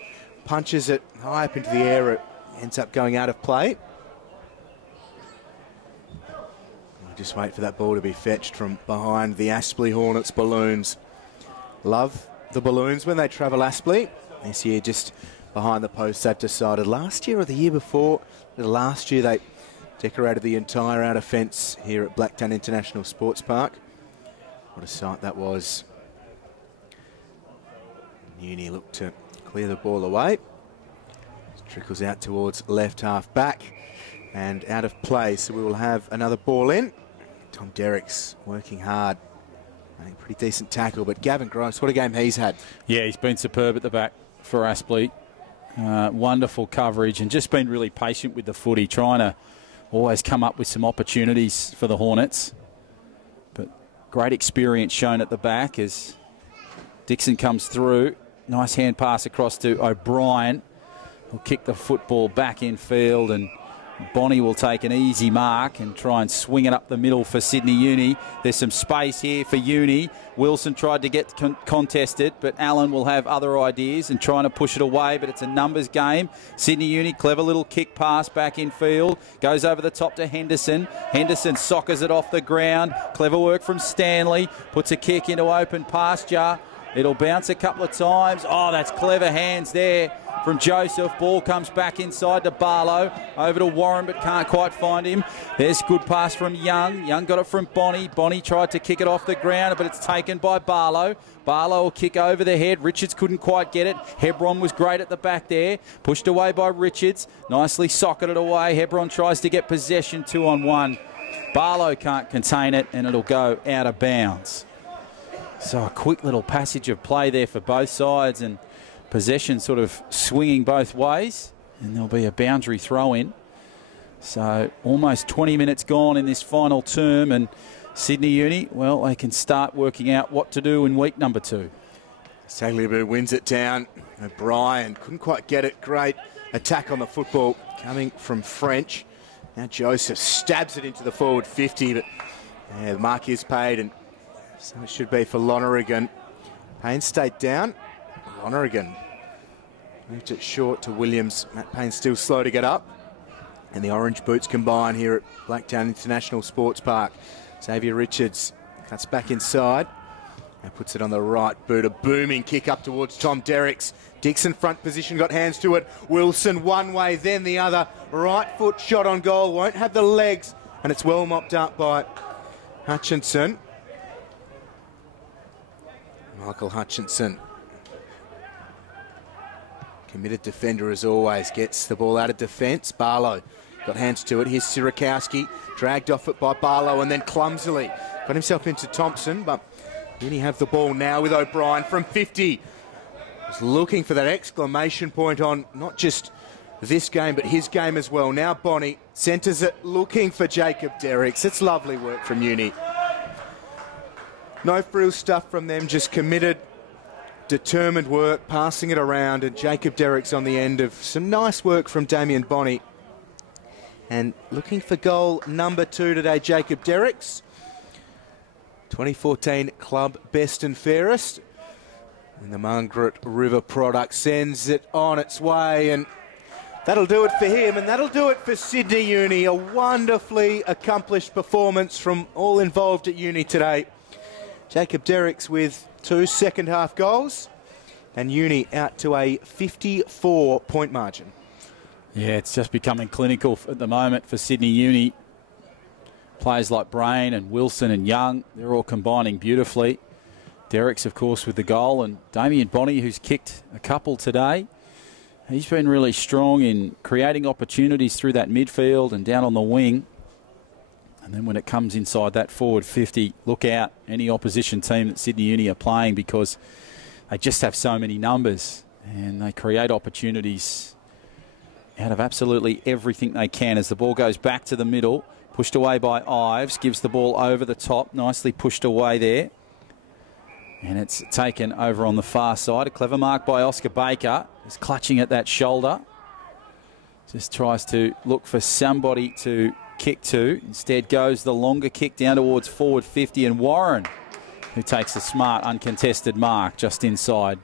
punches it high up into the air. It ends up going out of play. We'll just wait for that ball to be fetched from behind the Aspley Hornets balloons. Love the balloons when they travel Aspley. This year just behind the post they've decided. Last year or the year before, last year they decorated the entire outer fence here at Blacktown International Sports Park. What a sight that was. Uni look to clear the ball away. Trickles out towards left half back and out of play, so we will have another ball in. Tom Derrick's working hard. I think pretty decent tackle, but Gavin Grimes, what a game he's had. Yeah, he's been superb at the back for Aspley. Wonderful coverage and just been really patient with the footy, trying to always come up with some opportunities for the Hornets. But great experience shown at the back as Dixon comes through. Nice hand pass across to O'Brien. He'll kick the football back in field, and Bonnie will take an easy mark and try and swing it up the middle for Sydney Uni. There's some space here for Uni. Wilson tried to get contested, but Allen will have other ideas and trying to push it away, but it's a numbers game. Sydney Uni, clever little kick pass back in field. Goes over the top to Henderson. Henderson soccers it off the ground. Clever work from Stanley. Puts a kick into open pasture. It'll bounce a couple of times. Oh, that's clever hands there from Joseph. Ball comes back inside to Barlow. Over to Warren, but can't quite find him. There's good pass from Young. Young got it from Bonnie. Bonnie tried to kick it off the ground, but it's taken by Barlow. Barlow will kick over the head. Richards couldn't quite get it. Hebron was great at the back there. Pushed away by Richards. Nicely socketed away. Hebron tries to get possession 2-on-1. Barlow can't contain it, and it'll go out of bounds. So a quick little passage of play there for both sides, and possession sort of swinging both ways, and there'll be a boundary throw in. So almost 20 minutes gone in this final term, and Sydney Uni, well, they can start working out what to do in week number 2. Sagliabu wins it down. O'Brien couldn't quite get it. Great attack on the football coming from French. Now Joseph stabs it into the forward 50, but yeah, the mark is paid, and so it should be for Lonergan. Payne stayed down. Lonergan moved it short to Williams. Matt Payne still slow to get up. And the orange boots combine here at Blacktown International Sports Park. Xavier Richards cuts back inside and puts it on the right boot. A booming kick up towards Tom Derrick's. Dixon front position, got hands to it. Wilson one way, then the other. Right foot shot on goal, won't have the legs. And it's well mopped up by Hutchinson. Michael Hutchinson, committed defender as always, gets the ball out of defence. Barlow got hands to it. Here's Sirakowski, dragged off it by Barlow and then clumsily got himself into Thompson, but Uni have the ball now with O'Brien from 50. Was looking for that exclamation point on not just this game but his game as well. Now Bonnie centres it, looking for Jacob Derricks. It's lovely work from Uni. No frill stuff from them, just committed, determined work, passing it around, and Jacob Derrick's on the end of some nice work from Damien Bonnie. And looking for goal number 2 today, Jacob Derrick's. 2014 club best and fairest. And the Margaret River product sends it on its way, and that'll do it for him, and that'll do it for Sydney Uni. A wonderfully accomplished performance from all involved at Uni today. Jacob Derrick's with 2 second-half goals, and Uni out to a 54-point margin. Yeah, it's just becoming clinical at the moment for Sydney Uni. Players like Brain and Wilson and Young, they're all combining beautifully. Derrick's, of course, with the goal, and Damien Bonnie, who's kicked a couple today. He's been really strong in creating opportunities through that midfield and down on the wing. And then when it comes inside that forward 50, look out, any opposition team that Sydney Uni are playing, because they just have so many numbers and they create opportunities out of absolutely everything they can. As the ball goes back to the middle, pushed away by Ives, gives the ball over the top, nicely pushed away there. And it's taken over on the far side. A clever mark by Oscar Baker. He's clutching at that shoulder. Just tries to look for somebody to kick to. Instead goes the longer kick down towards forward 50, and Warren, who takes a smart uncontested mark just inside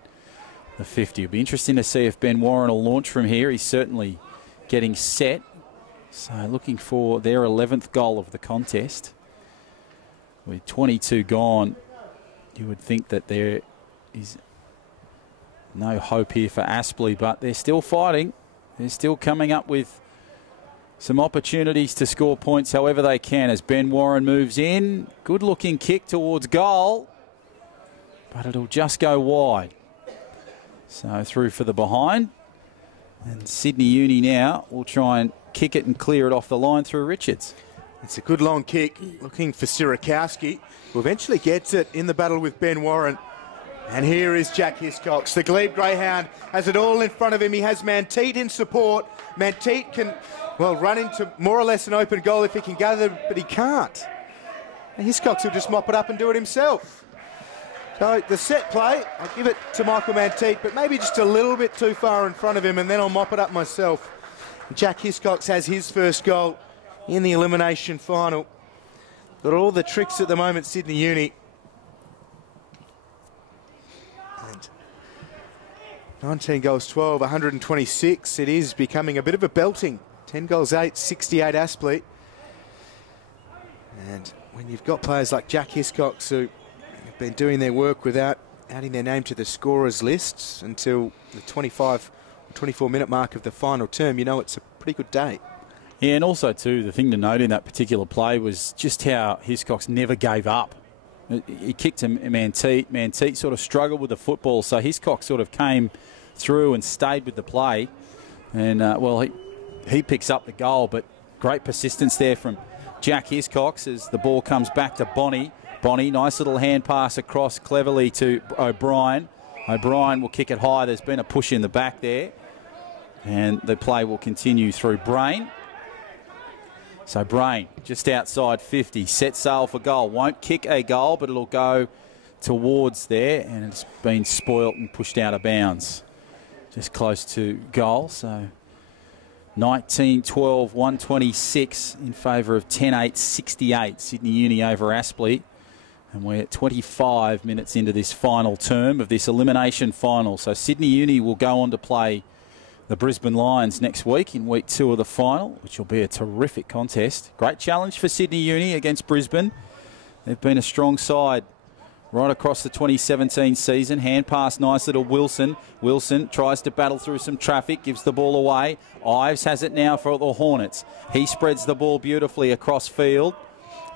the 50. It'll be interesting to see if Ben Warren will launch from here. He's certainly getting set. So looking for their 11th goal of the contest. With 22 gone, you would think that there is no hope here for Aspley, but they're still fighting. They're still coming up with some opportunities to score points however they can as Ben Warren moves in. Good looking kick towards goal, but it'll just go wide. So through for the behind. And Sydney Uni now will try and kick it and clear it off the line through Richards. It's a good long kick, looking for Sirakowski, who eventually gets it in the battle with Ben Warren. And here is Jack Hiscox. The Glebe Greyhound has it all in front of him. He has Manteet in support. Manteet can, well, run into more or less an open goal if he can gather, but he can't. And Hiscox will just mop it up and do it himself. So the set play, I'll give it to Michael Manteet, but maybe just a little bit too far in front of him, and then I'll mop it up myself. Jack Hiscox has his first goal in the elimination final. Got all the tricks at the moment, Sydney Uni. And 19 goals 12, 126. It is becoming a bit of a belting. 10 goals 8, 68 Aspley. And when you've got players like Jack Hiscox who have been doing their work without adding their name to the scorers lists until the 24-minute mark of the final term, you know it's a pretty good day. Yeah, and also, too, the thing to note in that particular play was just how Hiscox never gave up. He kicked to Manteet. Manteet sort of struggled with the football, so Hiscox sort of came through and stayed with the play. And, well, he picks up the goal, but great persistence there from Jack Hiscox as the ball comes back to Bonnie. Bonnie, nice little hand pass across cleverly to O'Brien. O'Brien will kick it high. There's been a push in the back there. And the play will continue through Brain. So Brain, just outside 50, set sail for goal. Won't kick a goal, but it'll go towards there. And it's been spoilt and pushed out of bounds. Just close to goal. So 19-12, 126 in favour of 10-8, 68. Sydney Uni over Aspley. And we're at 25 minutes into this final term of this elimination final. So Sydney Uni will go on to play the Brisbane Lions next week in week 2 of the final, which will be a terrific contest. Great challenge for Sydney Uni against Brisbane. They've been a strong side right across the 2017 season. Hand pass, nice little Wilson. Wilson tries to battle through some traffic, gives the ball away. Ives has it now for the Hornets. He spreads the ball beautifully across field.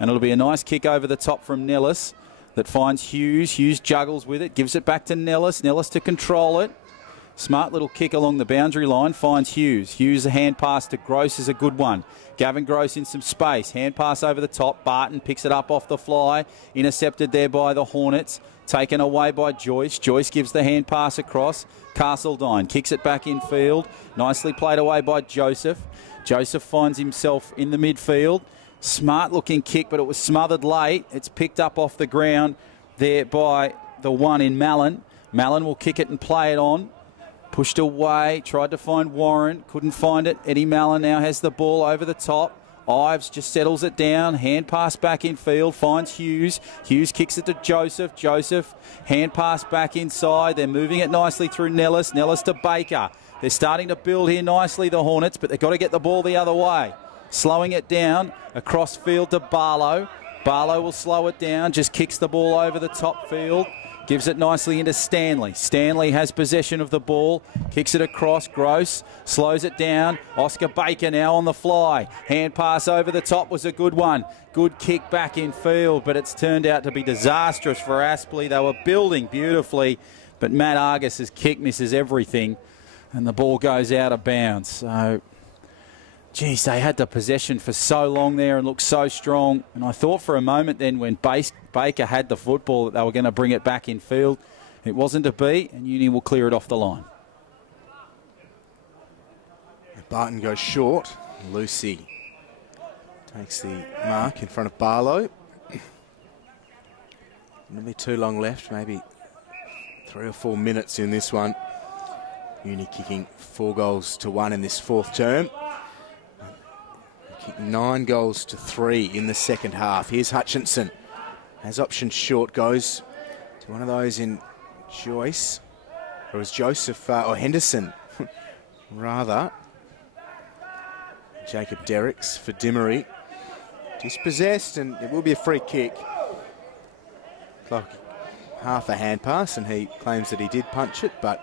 And it'll be a nice kick over the top from Nellis that finds Hughes. Hughes juggles with it, gives it back to Nellis. Nellis to control it. Smart little kick along the boundary line, finds Hughes. Hughes, a hand pass to Gross is a good one. Gavin Gross in some space. Hand pass over the top. Barton picks it up off the fly. Intercepted there by the Hornets. Taken away by Joyce. Joyce gives the hand pass across. Castledine kicks it back in field. Nicely played away by Joseph. Joseph finds himself in the midfield. Smart looking kick, but it was smothered late. It's picked up off the ground there by the one in Mallon. Mallon will kick it and play it on. Pushed away, tried to find Warren, couldn't find it. Eddie Mallon now has the ball over the top. Ives just settles it down. Hand pass back in field, finds Hughes. Hughes kicks it to Joseph. Joseph, hand pass back inside. They're moving it nicely through Nellis. Nellis to Baker. They're starting to build here nicely, the Hornets, but they've got to get the ball the other way. Slowing it down across field to Barlow. Barlow will slow it down, just kicks the ball over the top field. Gives it nicely into Stanley. Stanley has possession of the ball. Kicks it across. Gross slows it down. Oscar Baker now on the fly. Hand pass over the top was a good one. Good kick back in field, but it's turned out to be disastrous for Aspley. They were building beautifully, but Matt Argus's kick misses everything, and the ball goes out of bounds. So, geez, they had the possession for so long there and looked so strong. And I thought for a moment then when Baker had the football that they were going to bring it back in field. It wasn't to be, and Uni will clear it off the line. Barton goes short. Lucy takes the mark in front of Barlow. Not be too long left, maybe 3 or 4 minutes in this one. Uni kicking 4 goals to 1 in this 4th term. 9 goals to 3 in the second half. Here's Hutchinson. As option short, goes to one of those in Joyce. Or it was Joseph or Henderson, rather. Jacob Derricks for Dimmery. Dispossessed, and it will be a free kick. Like half a hand pass, and he claims that he did punch it, but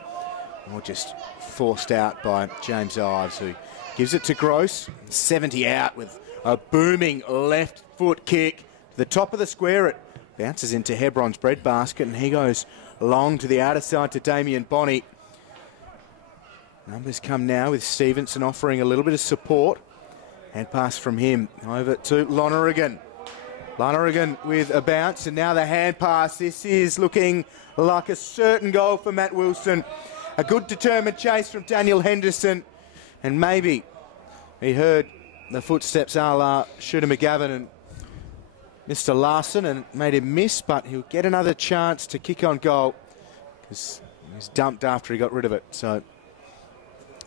more just forced out by James Ives, who gives it to Gross. 70 out with a booming left foot kick to the top of the square. It bounces into Hebron's breadbasket, and he goes long to the outer side to Damien Bonney. Numbers come now with Stevenson offering a little bit of support. Hand pass from him over to Lonergan. Lonergan with a bounce, and now the hand pass. This is looking like a certain goal for Matt Wilson. A good determined chase from Daniel Henderson, and maybe he heard the footsteps a la Shooter McGavin and Mr. Larson and made him miss, but he'll get another chance to kick on goal because he was dumped after he got rid of it. So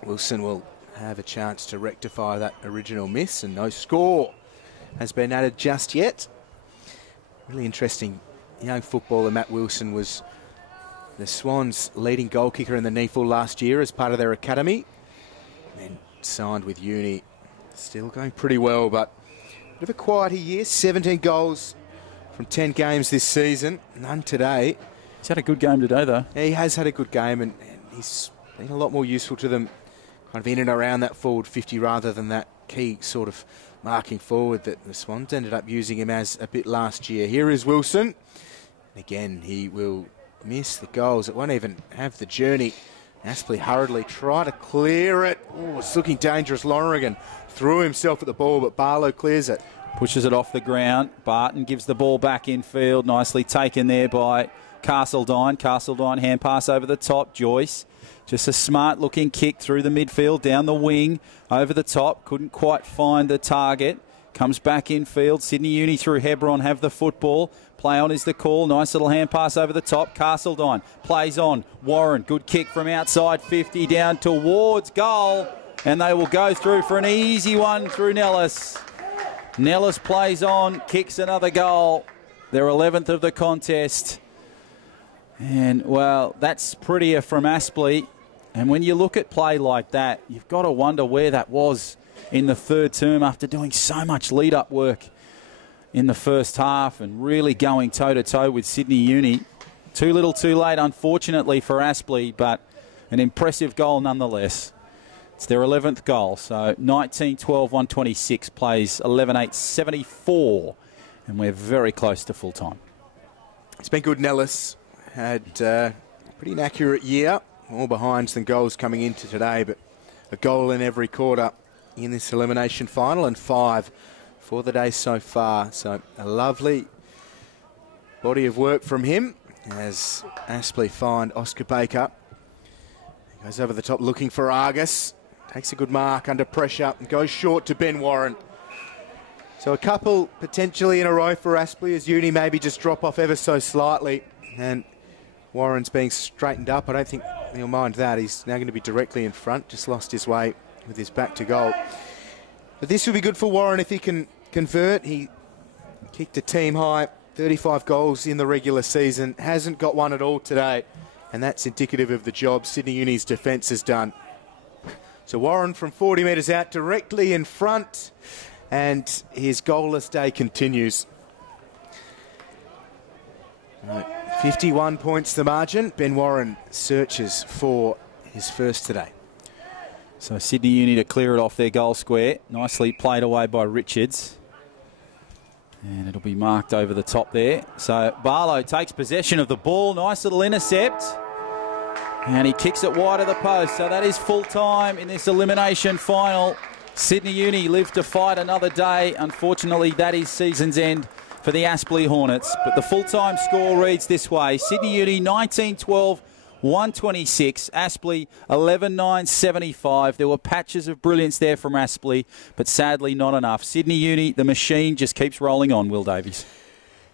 Wilson will have a chance to rectify that original miss, and no score has been added just yet. Really interesting young footballer Matt Wilson was the Swans' leading goal kicker in the NEAFL last year as part of their academy. And signed with uni. Still going pretty well, but a bit of a quieter year. 17 goals from 10 games this season. None today. He's had a good game today, though. Yeah, he has had a good game, and he's been a lot more useful to them kind of in and around that forward 50 rather than that key sort of marking forward that the Swans ended up using him as a bit last year. Here is Wilson. Again, he will miss the goals. It won't even have the journey. Aspley hurriedly try to clear it. Oh, it's looking dangerous. Lonergan threw himself at the ball, but Barlow clears it. Pushes it off the ground. Barton gives the ball back infield. Nicely taken there by Castledine. Castledine hand pass over the top. Joyce. Just a smart looking kick through the midfield, down the wing, over the top. Couldn't quite find the target. Comes back infield. Sydney Uni through Hebron have the football. Play on is the call. Nice little hand pass over the top. Castledine plays on. Warren, good kick from outside 50 down towards goal. And they will go through for an easy one through Nellis. Nellis plays on, kicks another goal. Their 11th of the contest. And, well, that's prettier from Aspley. And when you look at play like that, you've got to wonder where that was in the third term after doing so much lead-up work in the first half and really going toe-to-toe with Sydney Uni. Too little too late, unfortunately, for Aspley, but an impressive goal nonetheless. It's their 11th goal, so 19-12-126 plays 11-8-74, and we're very close to full-time. It's been good. Nellis had a pretty inaccurate year. More behinds than goals coming into today, but a goal in every quarter in this elimination final, and 5 for the day so far. So a lovely body of work from him as Aspley find Oscar Baker. He goes over the top looking for Argus. Takes a good mark under pressure and goes short to Ben Warren. So a couple potentially in a row for Aspley as Uni maybe just drop off ever so slightly. And Warren's being straightened up. I don't think he'll mind that. He's now going to be directly in front. Just lost his way with his back to goal. But this will be good for Warren if he can convert. He kicked a team high 35 goals in the regular season. Hasn't got one at all today. And that's indicative of the job Sydney Uni's defence has done. So Warren from 40 metres out directly in front. And his goalless day continues. 51 points the margin. Ben Warren searches for his first today. So Sydney Uni to clear it off their goal square. Nicely played away by Richards. And it'll be marked over the top there. So Barlow takes possession of the ball. Nice little intercept. And he kicks it wide of the post. So that is full time in this elimination final. Sydney Uni live to fight another day. Unfortunately, that is season's end for the Aspley Hornets. But the full-time score reads this way. Sydney Uni 19-12-126. Aspley 11-9-75. There were patches of brilliance there from Aspley, but sadly not enough. Sydney Uni, the machine just keeps rolling on, Will Davies.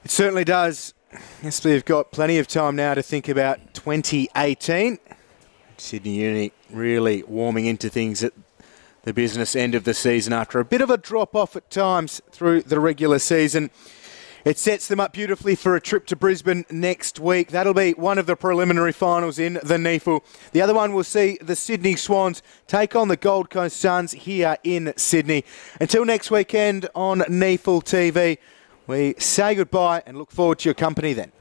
It certainly does. Aspley have got plenty of time now to think about 2018. Sydney Uni really warming into things at the business end of the season after a bit of a drop-off at times through the regular season. It sets them up beautifully for a trip to Brisbane next week. That'll be one of the preliminary finals in the NEAFL. The other one will see the Sydney Swans take on the Gold Coast Suns here in Sydney. Until next weekend on NEAFL TV, we say goodbye and look forward to your company then.